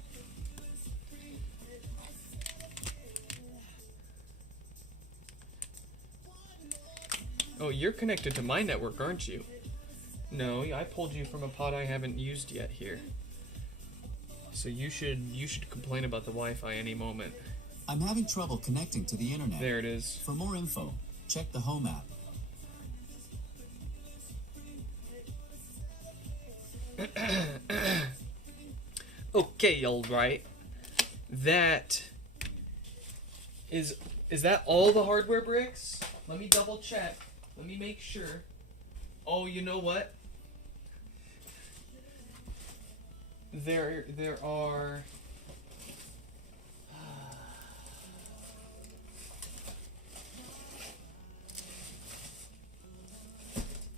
Oh, you're connected to my network, aren't you? No, I pulled you from a pod I haven't used yet here. So you should complain about the Wi-Fi any moment. I'm having trouble connecting to the internet. There it is. For more info, check the Home app. Okay, alright. That is that all the hardware bricks? Let me double check. Let me make sure. Oh, you know what? There are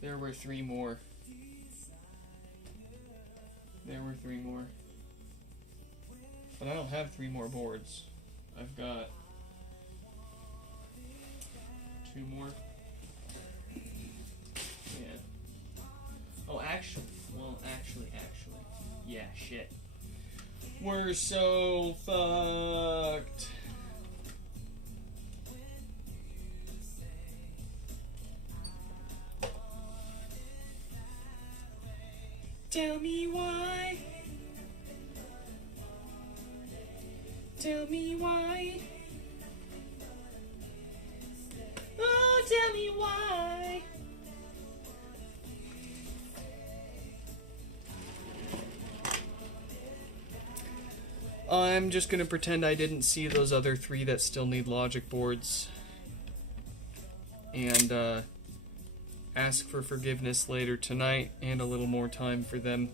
there were three more. But I don't have three more boards. I've got two more. Yeah. Oh, actually. Yeah, shit. We're so fucked. Tell me why. Tell me why. Oh, tell me why. I'm just gonna pretend I didn't see those other three that still need logic boards. And, ask for forgiveness later tonight and a little more time for them.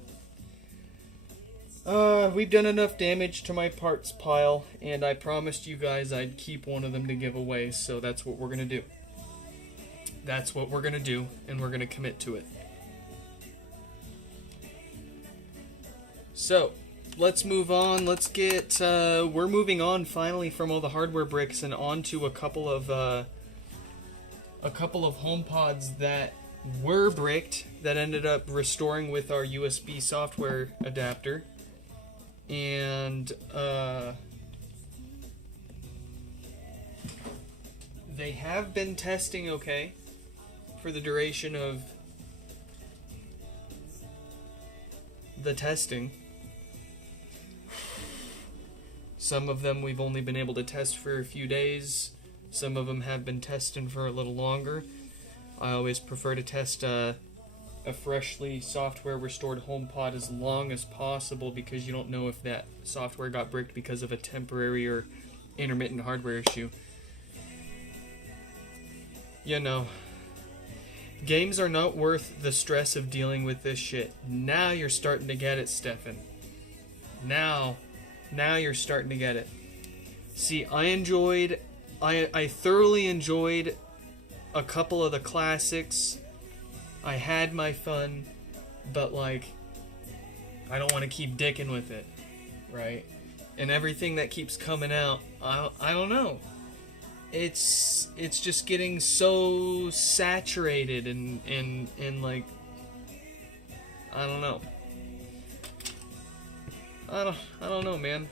We've done enough damage to my parts pile, and I promised you guys I'd keep one of them to give away, so that's what we're gonna do. That's what we're gonna do, and we're gonna commit to it. So, let's move on. Let's get, we're moving on finally from all the hardware bricks and on to a couple of HomePods that were bricked that ended up restoring with our USB software adapter. And they have been testing okay for the duration of the testing. Some of them we've only been able to test for a few days. Some of them have been testing for a little longer. I always prefer to test a freshly software restored HomePod as long as possible because you don't know if that software got bricked because of a temporary or intermittent hardware issue. You know, games are not worth the stress of dealing with this shit. Now you're starting to get it, Stefan. Now you're starting to get it. See, I thoroughly enjoyed a couple of the classics. I had my fun, but like, I don't want to keep dicking with it, right? And everything that keeps coming out, I don't know. It's just getting so saturated and like, I don't know. I don't know, man.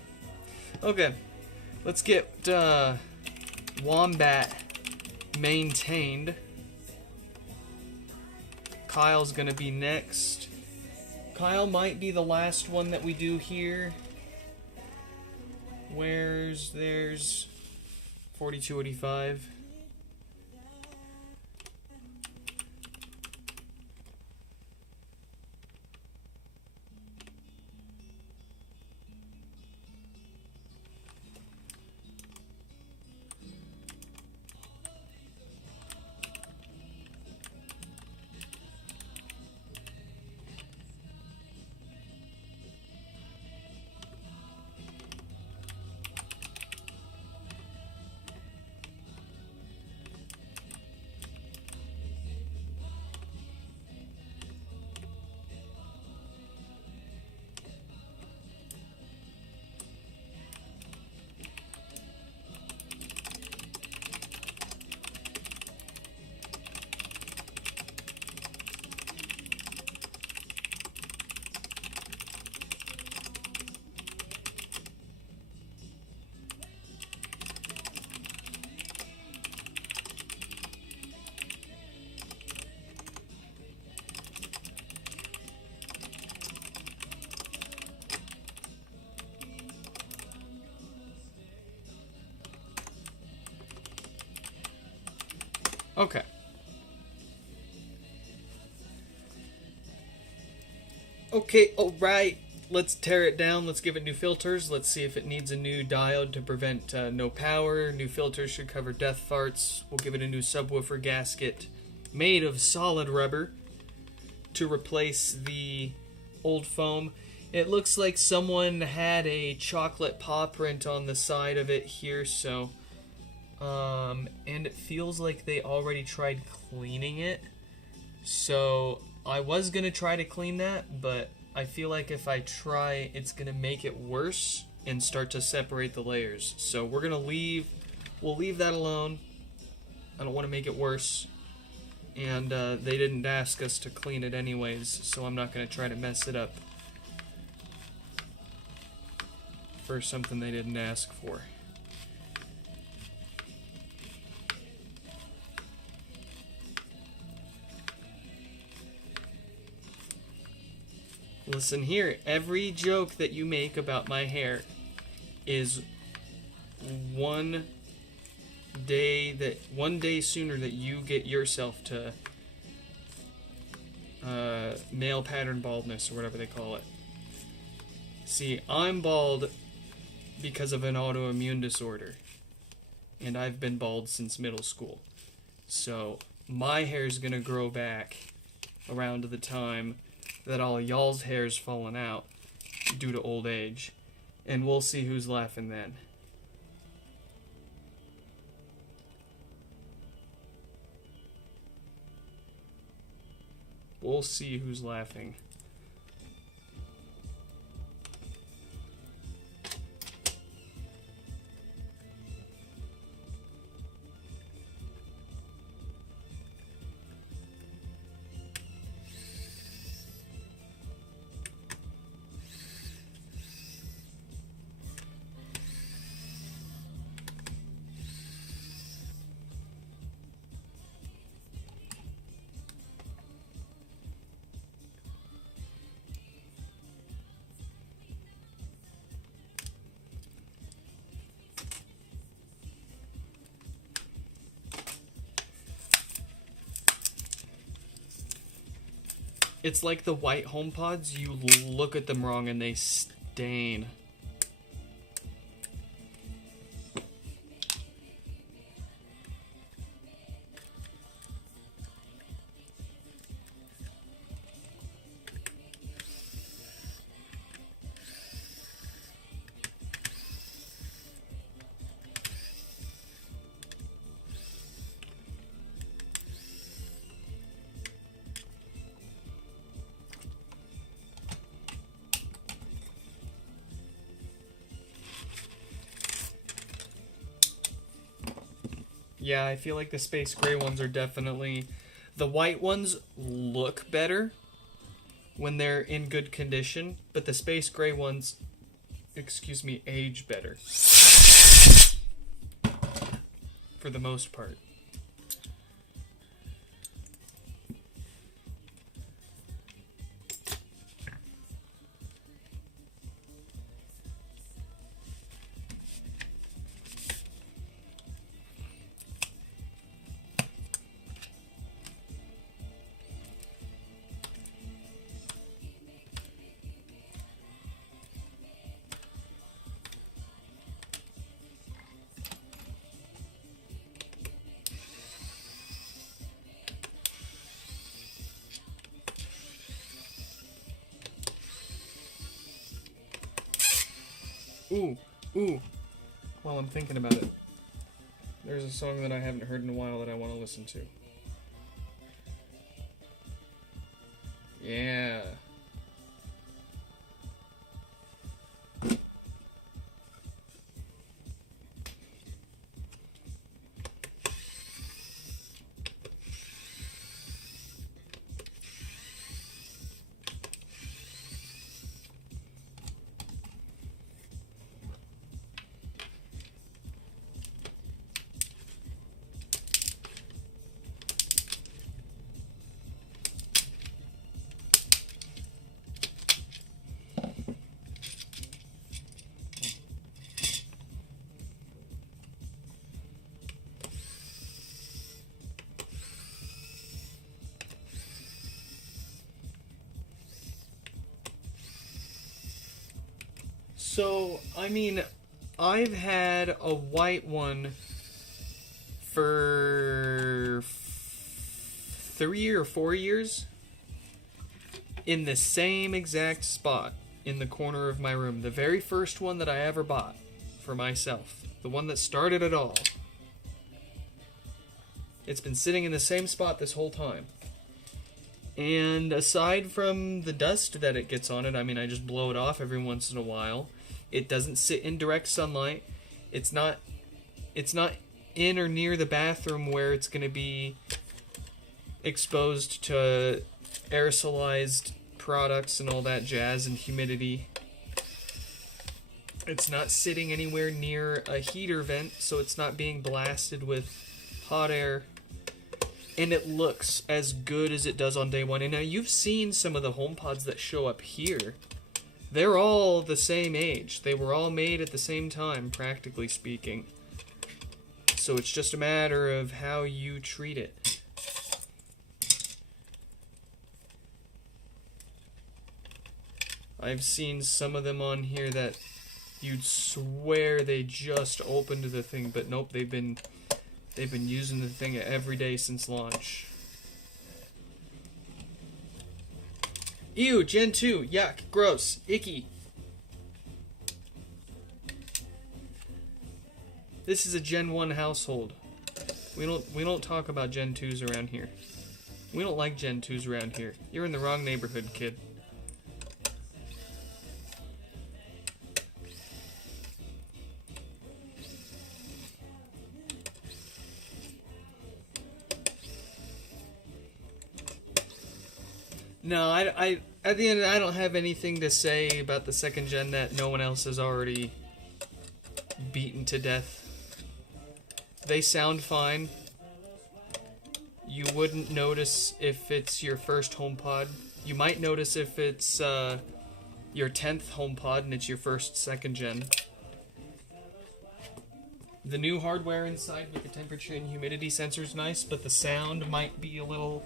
Okay, let's get Wombat maintained. Kyle's gonna be next. Kyle might be the last one that we do here. There's 4285. Okay. Okay, alright. Let's tear it down. Let's give it new filters. Let's see if it needs a new diode to prevent no power. New filters should cover death farts. We'll give it a new subwoofer gasket made of solid rubber to replace the old foam. It looks like someone had a chocolate paw print on the side of it here, so and it feels like they already tried cleaning it. So I was gonna try to clean that, but I feel like if I try, it's gonna make it worse and start to separate the layers. So we'll leave that alone. I don't want to make it worse. And they didn't ask us to clean it anyways, so I'm not gonna try to mess it up for something they didn't ask for. Listen here, every joke that you make about my hair is one day sooner that you get yourself to male pattern baldness, or whatever they call it. See, I'm bald because of an autoimmune disorder, and I've been bald since middle school. So my hair's gonna grow back around the time that all y'all's hair's fallen out due to old age, and we'll see who's laughing then. We'll see who's laughing. It's like the white HomePods, you look at them wrong and they stain. Yeah, I feel like the space gray ones are definitely... The white ones look better when they're in good condition, but the space gray ones, age better. For the most part. Ooh. While I'm thinking about it, there's a song that I haven't heard in a while that I want to listen to. Yeah. So, I mean, I've had a white one for 3 or 4 years in the same exact spot in the corner of my room. The very first one that I ever bought for myself. The one that started it all. It's been sitting in the same spot this whole time. And aside from the dust that it gets on it, I mean, I just blow it off every once in a while. It doesn't sit in direct sunlight. It's not in or near the bathroom where it's going to be exposed to aerosolized products and all that jazz and humidity. It's not sitting anywhere near a heater vent, so it's not being blasted with hot air. And it looks as good as it does on day one. And now you've seen some of the HomePods that show up here. They're all the same age. They were all made at the same time, practically speaking. So it's just a matter of how you treat it. I've seen some of them on here that you'd swear they just opened the thing, but nope, they've been using the thing every day since launch. Ew, Gen 2, yuck, gross, icky. This is a Gen 1 household. We don't talk about Gen 2s around here. We don't like Gen 2s around here. You're in the wrong neighborhood, kid. No, I at the end, I don't have anything to say about the second gen that no one else has already beaten to death. They sound fine. You wouldn't notice if it's your first HomePod. You might notice if it's your 10th HomePod and it's your first second gen. The new hardware inside with the temperature and humidity sensor is nice, but the sound might be a little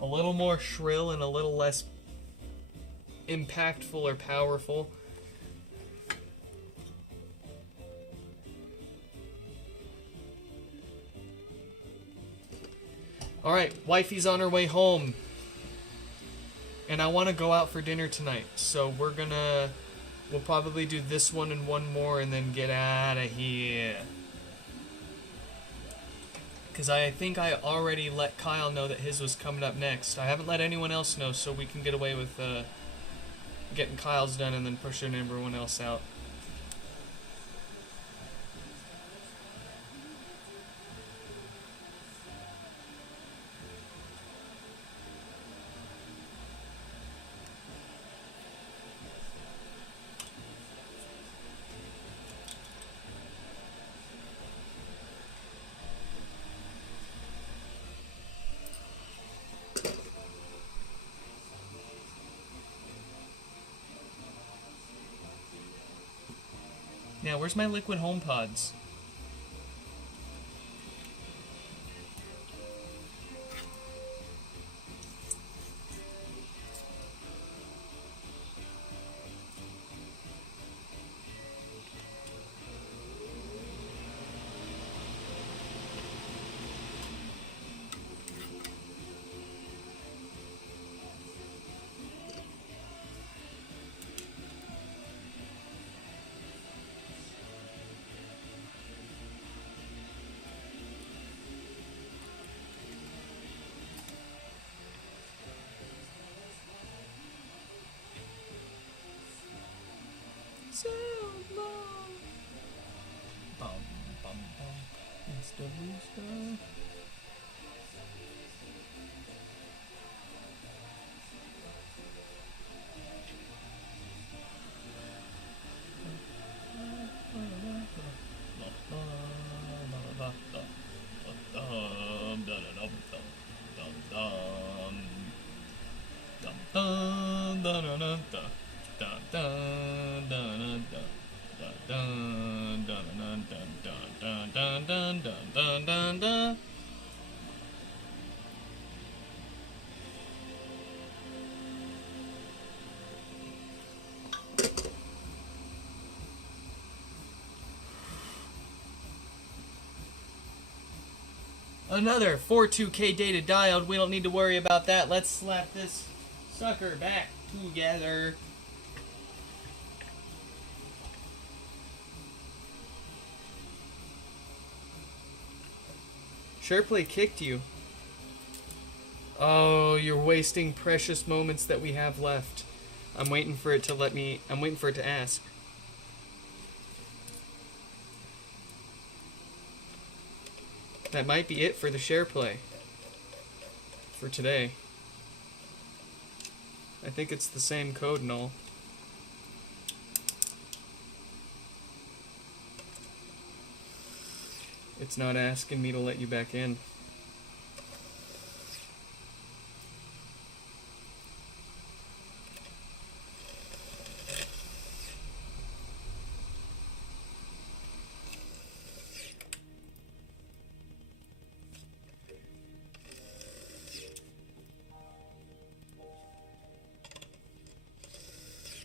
more shrill and a little less impactful or powerful. Alright, wifey's on her way home. And I want to go out for dinner tonight. So we'll probably do this one and one more and then get out of here. Because I think I already let Kyle know that his was coming up next. I haven't let anyone else know, so we can get away with getting Kyle's done and then pushing everyone else out. Now, where's my liquid HomePods? So long. Bum, bum, bum. Mr. Rooster. Another 42K data dialed. We don't need to worry about that. Let's slap this sucker back together. SharePlay kicked you. Oh, you're wasting precious moments that we have left. I'm waiting for it to ask. That might be it for the SharePlay. For today. I think it's the same code and all. It's not asking me to let you back in.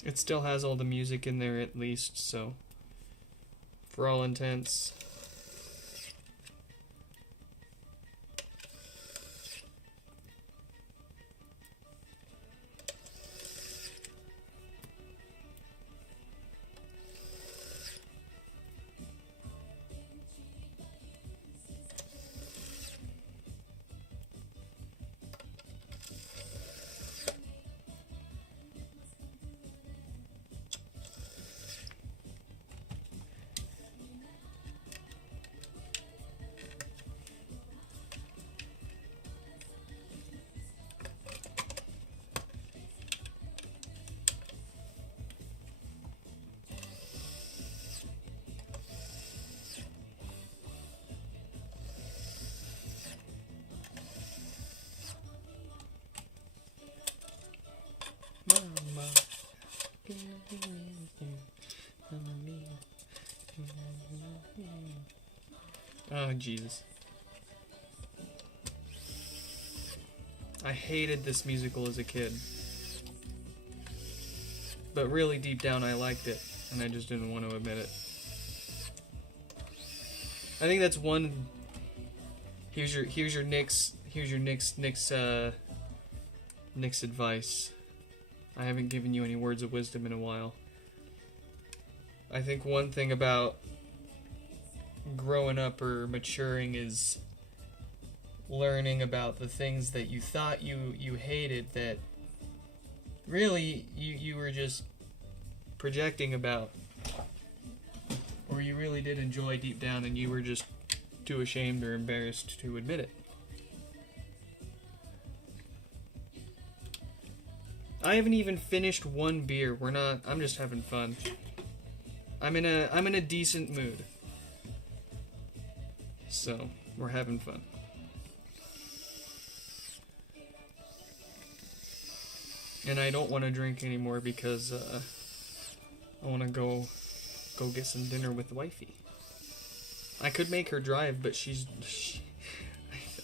It still has all the music in there at least, so for all intents. Oh, Jesus. I hated this musical as a kid. But really deep down I liked it, and I just didn't want to admit it. I think that's one. Here's your Nick's advice. I haven't given you any words of wisdom in a while. I think one thing about growing up or maturing is learning about the things that you thought you hated that really you were just projecting about, or you really did enjoy deep down and you were just too ashamed or embarrassed to admit it. I haven't even finished one beer. I'm just having fun. I'm in a decent mood. So, we're having fun. And I don't want to drink anymore because I want to go get some dinner with wifey. I could make her drive, but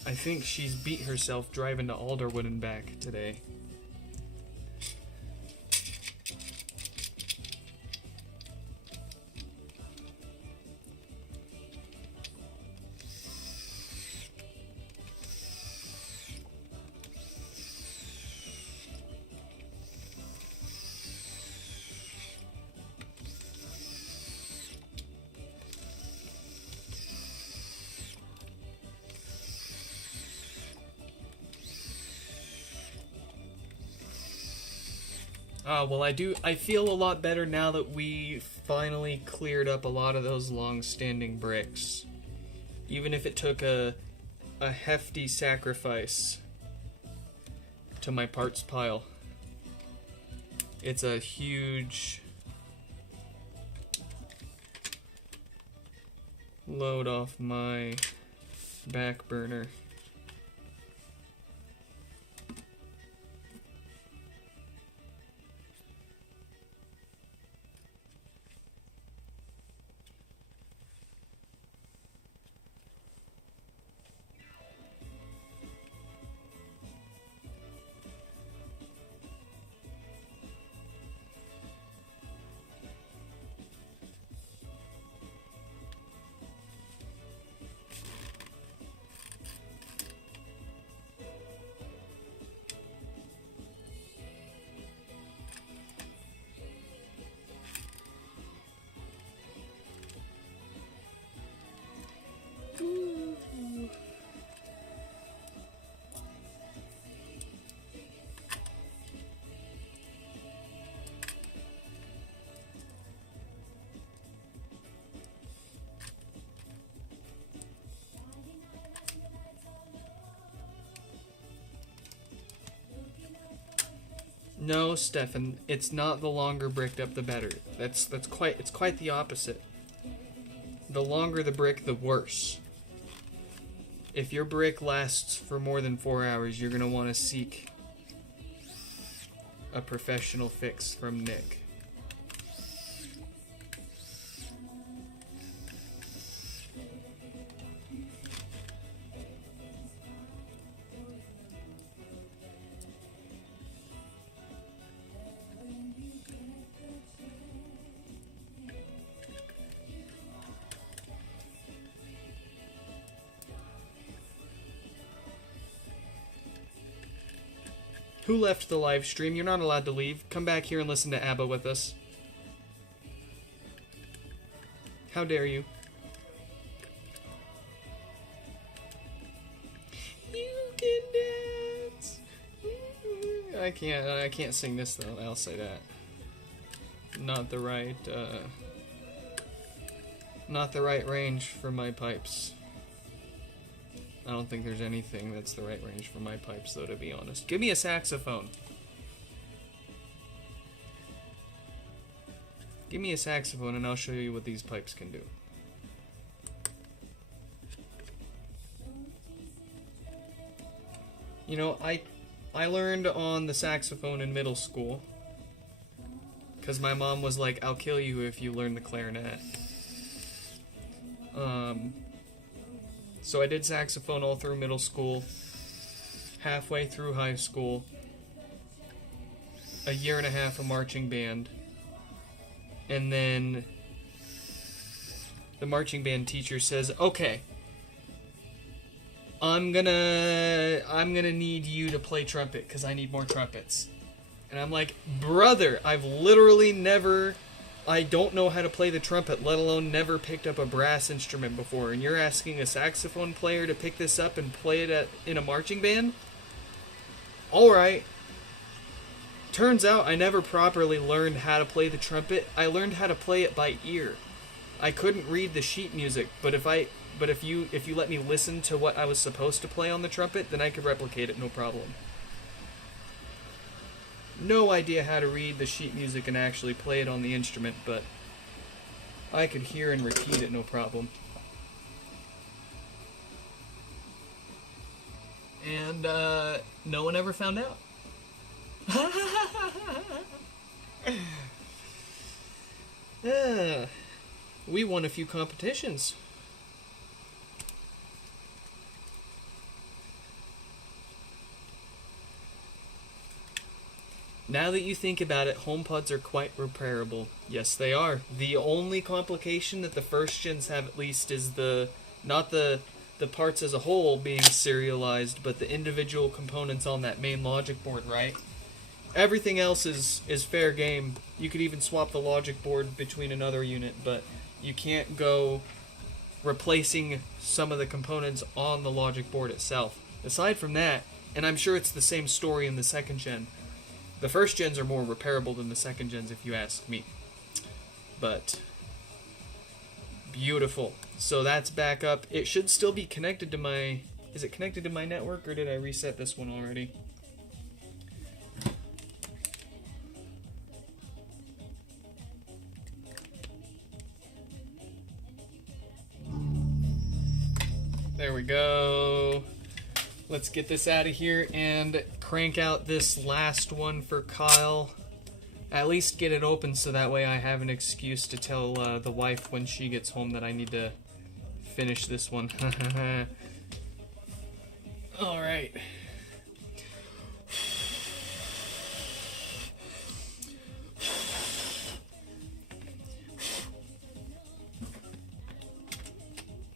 I think she's beat herself driving to Alderwood and back today. Well, I feel a lot better now that we finally cleared up a lot of those long-standing bricks. Even if it took a hefty sacrifice to my parts pile. It's a huge load off my back burner. No, Stefan, it's not the longer bricked up the better. It's quite the opposite. The longer the brick, the worse. If your brick lasts for more than 4 hours, you're gonna want to seek a professional fix from Nick. Who left the live stream? You're not allowed to leave. Come back here and listen to ABBA with us. How dare you? You can dance. I can't sing this though. I'll say that. Not the right range for my pipes. I don't think there's anything that's the right range for my pipes, though, to be honest. Give me a saxophone. Give me a saxophone and I'll show you what these pipes can do. You know, I learned on the saxophone in middle school. Because my mom was like, I'll kill you if you learn the clarinet. So I did saxophone all through middle school, halfway through high school, a year and a half of marching band, and then the marching band teacher says, okay, I'm gonna need you to play trumpet because I need more trumpets. And I'm like, brother, I've literally I don't know how to play the trumpet, let alone never picked up a brass instrument before, and you're asking a saxophone player to pick this up and play it in a marching band? Alright. Turns out I never properly learned how to play the trumpet. I learned how to play it by ear. I couldn't read the sheet music, but if you let me listen to what I was supposed to play on the trumpet, then I could replicate it no problem. No idea how to read the sheet music and actually play it on the instrument, but I could hear and repeat it no problem. And no one ever found out. We won a few competitions. Now that you think about it, HomePods are quite repairable. Yes, they are. The only complication that the first gens have, at least, is not the parts as a whole being serialized, but the individual components on that main logic board, right? Everything else is fair game. You could even swap the logic board between another unit, but you can't go replacing some of the components on the logic board itself. Aside from that, and I'm sure it's the same story in the second gen, the first gens are more repairable than the second gens, if you ask me. But beautiful. So that's back up. It should still be connected to my... Is it connected to my network, or did I reset this one already? There we go. Let's get this out of here and crank out this last one for Kyle. At least get it open so that way I have an excuse to tell the wife when she gets home that I need to finish this one. Alright.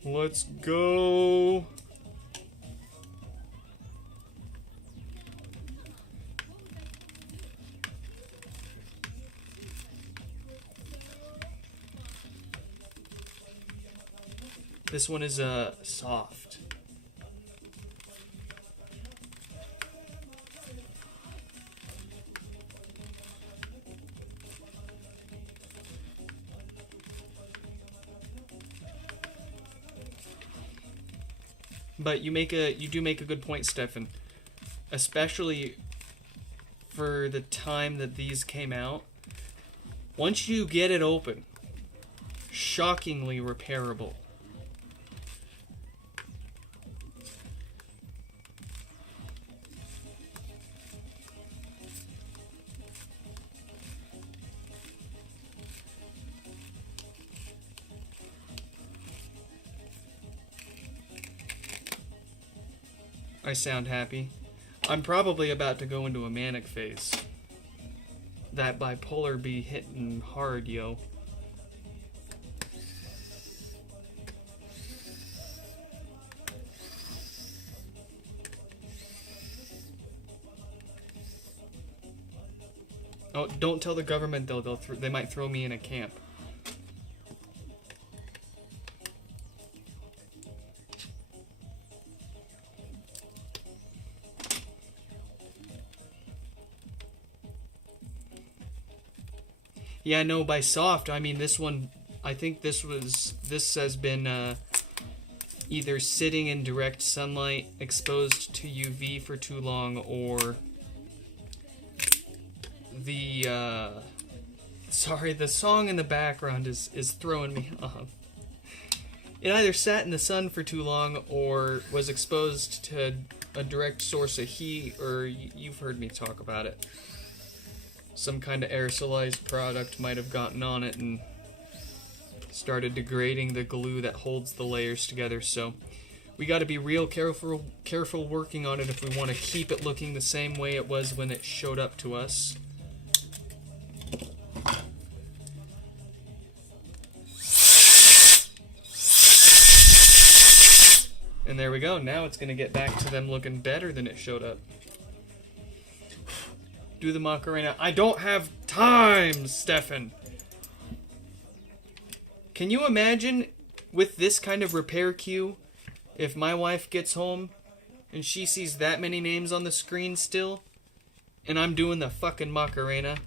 Let's go. This one is soft. But you do make a good point, Stefan. Especially for the time that these came out. Once you get it open, shockingly repairable. I sound happy. I'm probably about to go into a manic phase. That bipolar be hitting hard, yo. Oh, don't tell the government though. They might throw me in a camp. Yeah, no, by soft, I mean this one, I think this has been either sitting in direct sunlight, exposed to UV for too long, or sorry, the song in the background is throwing me off. It either sat in the sun for too long, or was exposed to a direct source of heat, or you've heard me talk about it. Some kind of aerosolized product might have gotten on it and started degrading the glue that holds the layers together. So we got to be real careful working on it if we want to keep it looking the same way it was when it showed up to us. And there we go. Now it's going to get back to them looking better than it showed up. Do the Macarena. I don't have time, Stefan. Can you imagine with this kind of repair queue, if my wife gets home and she sees that many names on the screen still, and I'm doing the fucking Macarena?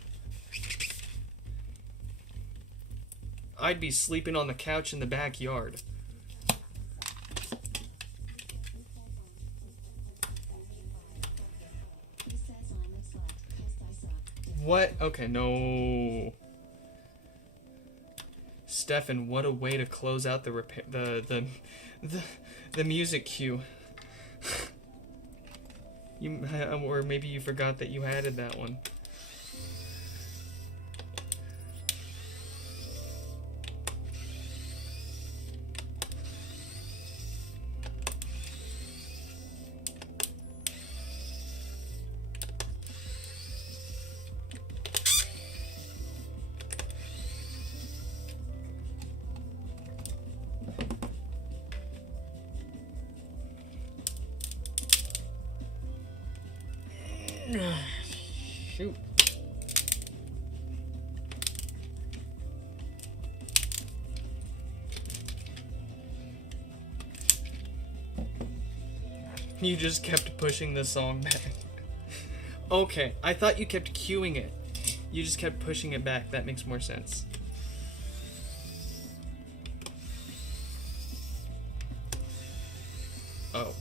I'd be sleeping on the couch in the backyard. What? Okay, no. Stefan, what a way to close out the music cue. Or maybe you forgot that you added that one. Shoot. You just kept pushing the song back. Okay, I thought you kept cueing it. You just kept pushing it back. That makes more sense. Oh.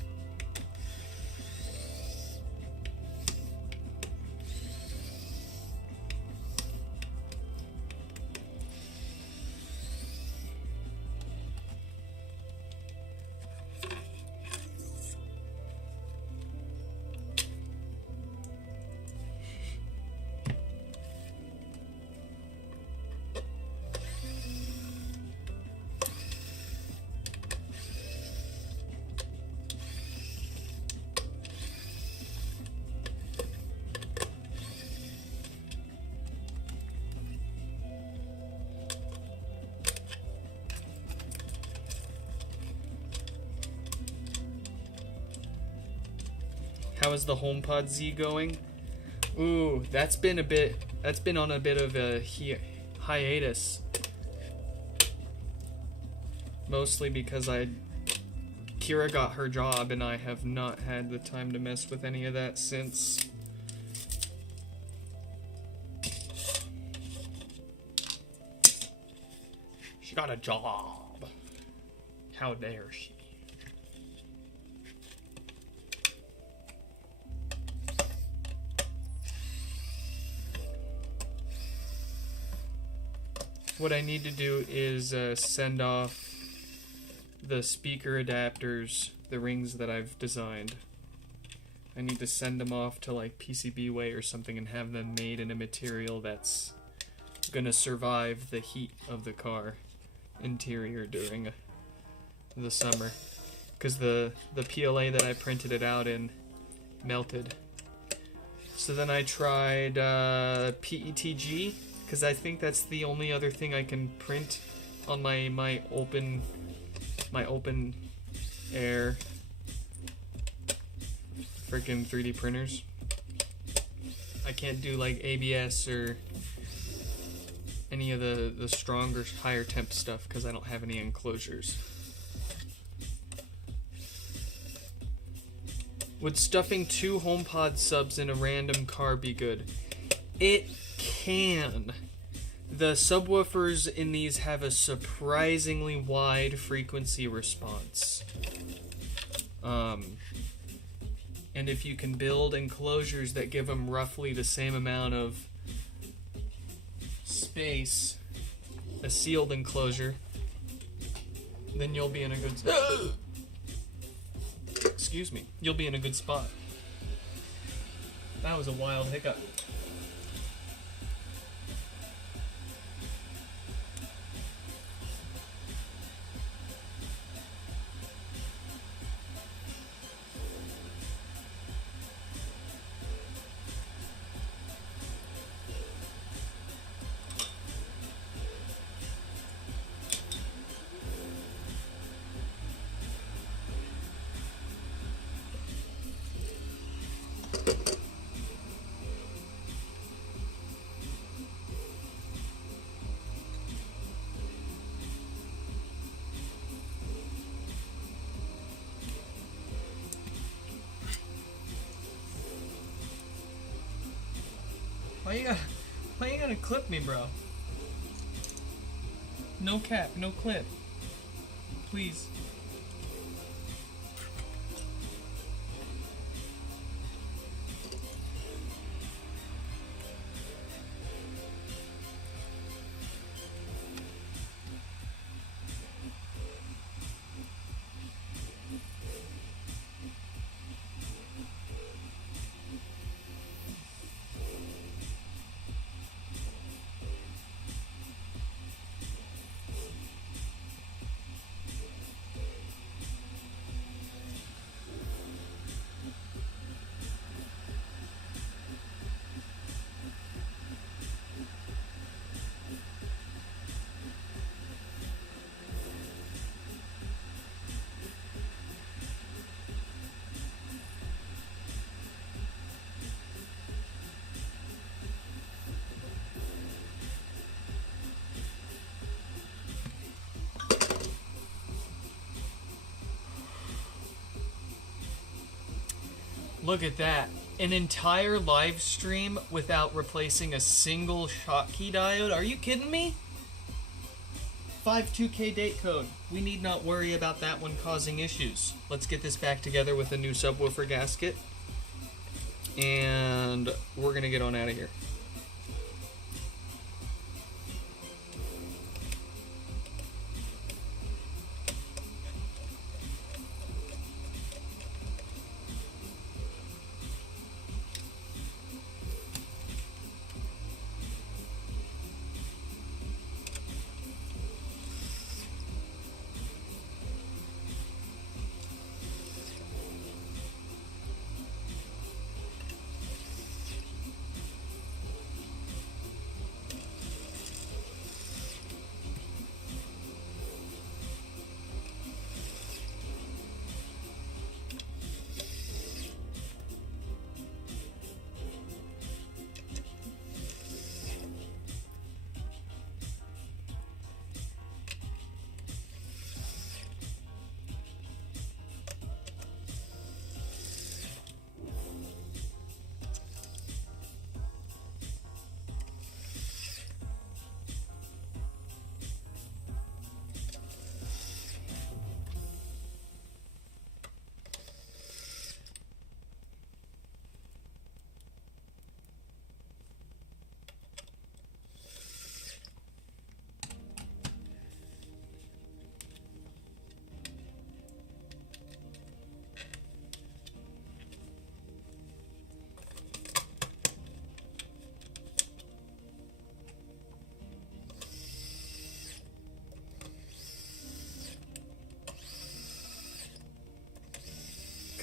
How is the HomePod Z going? Ooh, that's been on a bit of a hiatus. Mostly because Kira got her job and I have not had the time to mess with any of that since. She got a job. How dare she? what I need to do is send off the speaker adapters, the rings that I've designed. I need to send them off to like PCBWay or something and have them made in a material that's gonna survive the heat of the car interior during the summer. Because the PLA that I printed it out in melted. So then I tried PETG, because I think that's the only other thing I can print on my open air freaking 3D printers. I can't do like ABS or any of the stronger, higher temp stuff because I don't have any enclosures. Would stuffing 2 HomePod subs in a random car be good? It can. The subwoofers in these have a surprisingly wide frequency response. And if you can build enclosures that give them roughly the same amount of space, a sealed enclosure, then you'll be in a good excuse me, you'll be in a good spot. That was a wild hiccup. Why you gotta clip me, bro? No cap, no clip. Please. Look at that. An entire live stream without replacing a single Schottky diode? Are you kidding me? 52K date code. We need not worry about that one causing issues. Let's get this back together with a new subwoofer gasket. And we're gonna get on out of here.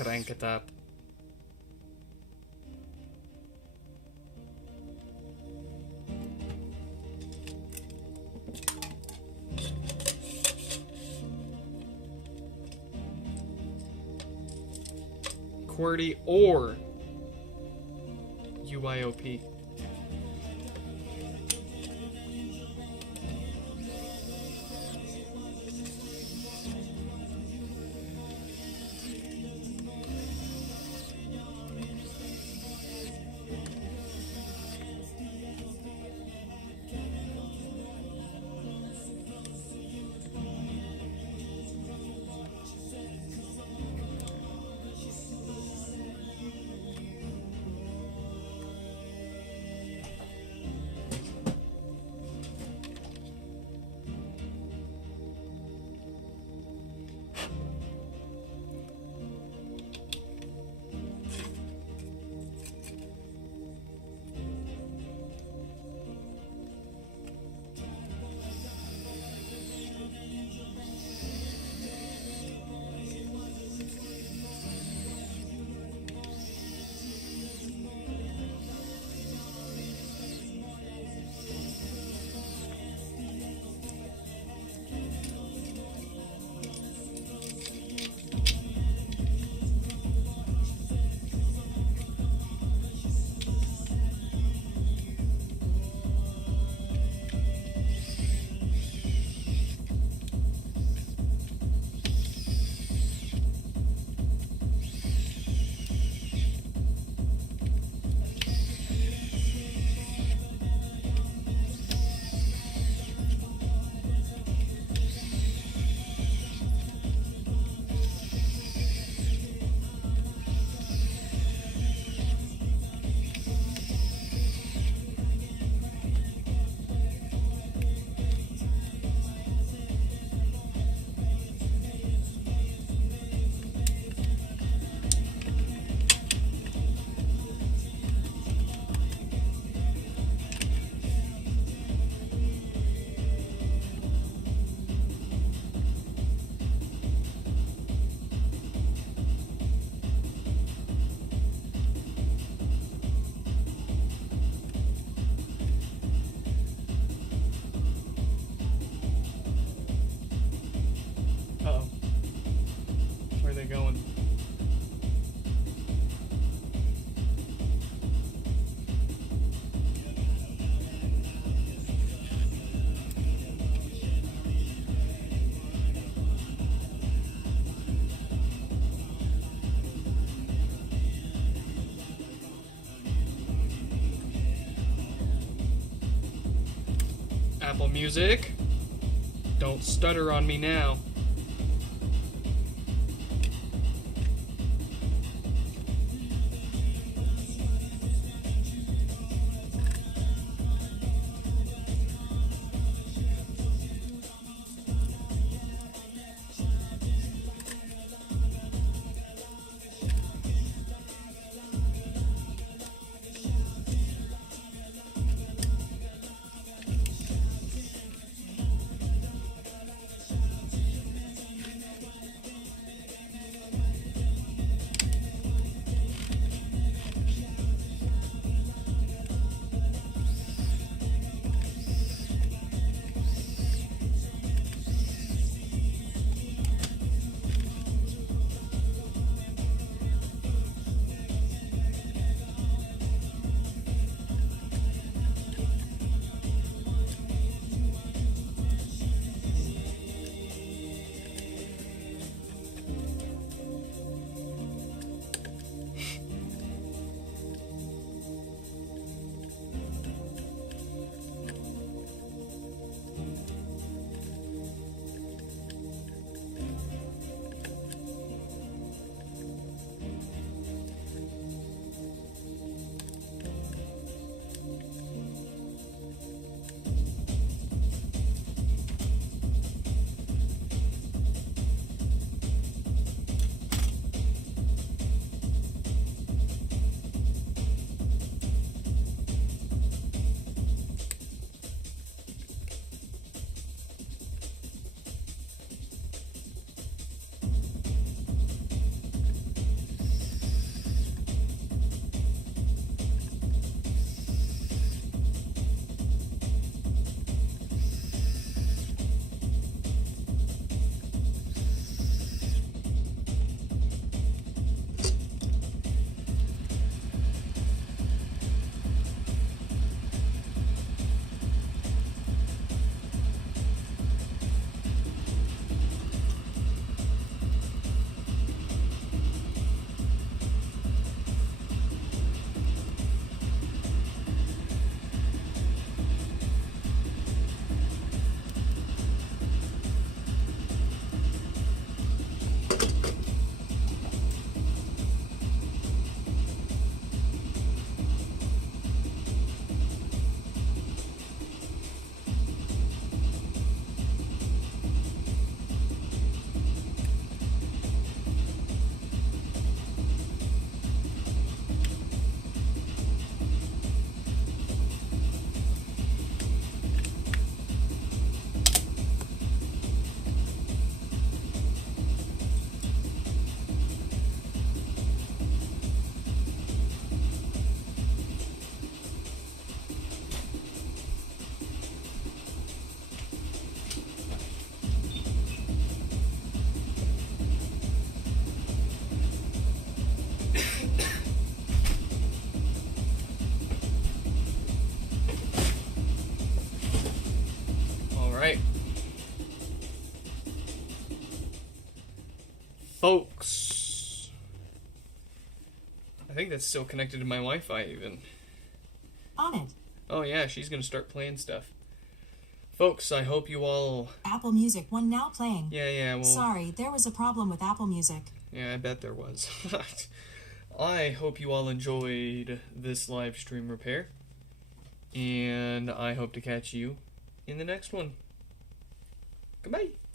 crank it up. QWERTY or UIOP. Going. Apple Music, don't stutter on me now. folks. I think that's still connected to my Wi-Fi even. On it. Oh yeah, she's gonna start playing stuff. Folks, I hope you all... Apple Music one now playing. Yeah, well... Sorry, there was a problem with Apple Music. Yeah, I bet there was. I hope you all enjoyed this live stream repair. And I hope to catch you in the next one. Goodbye.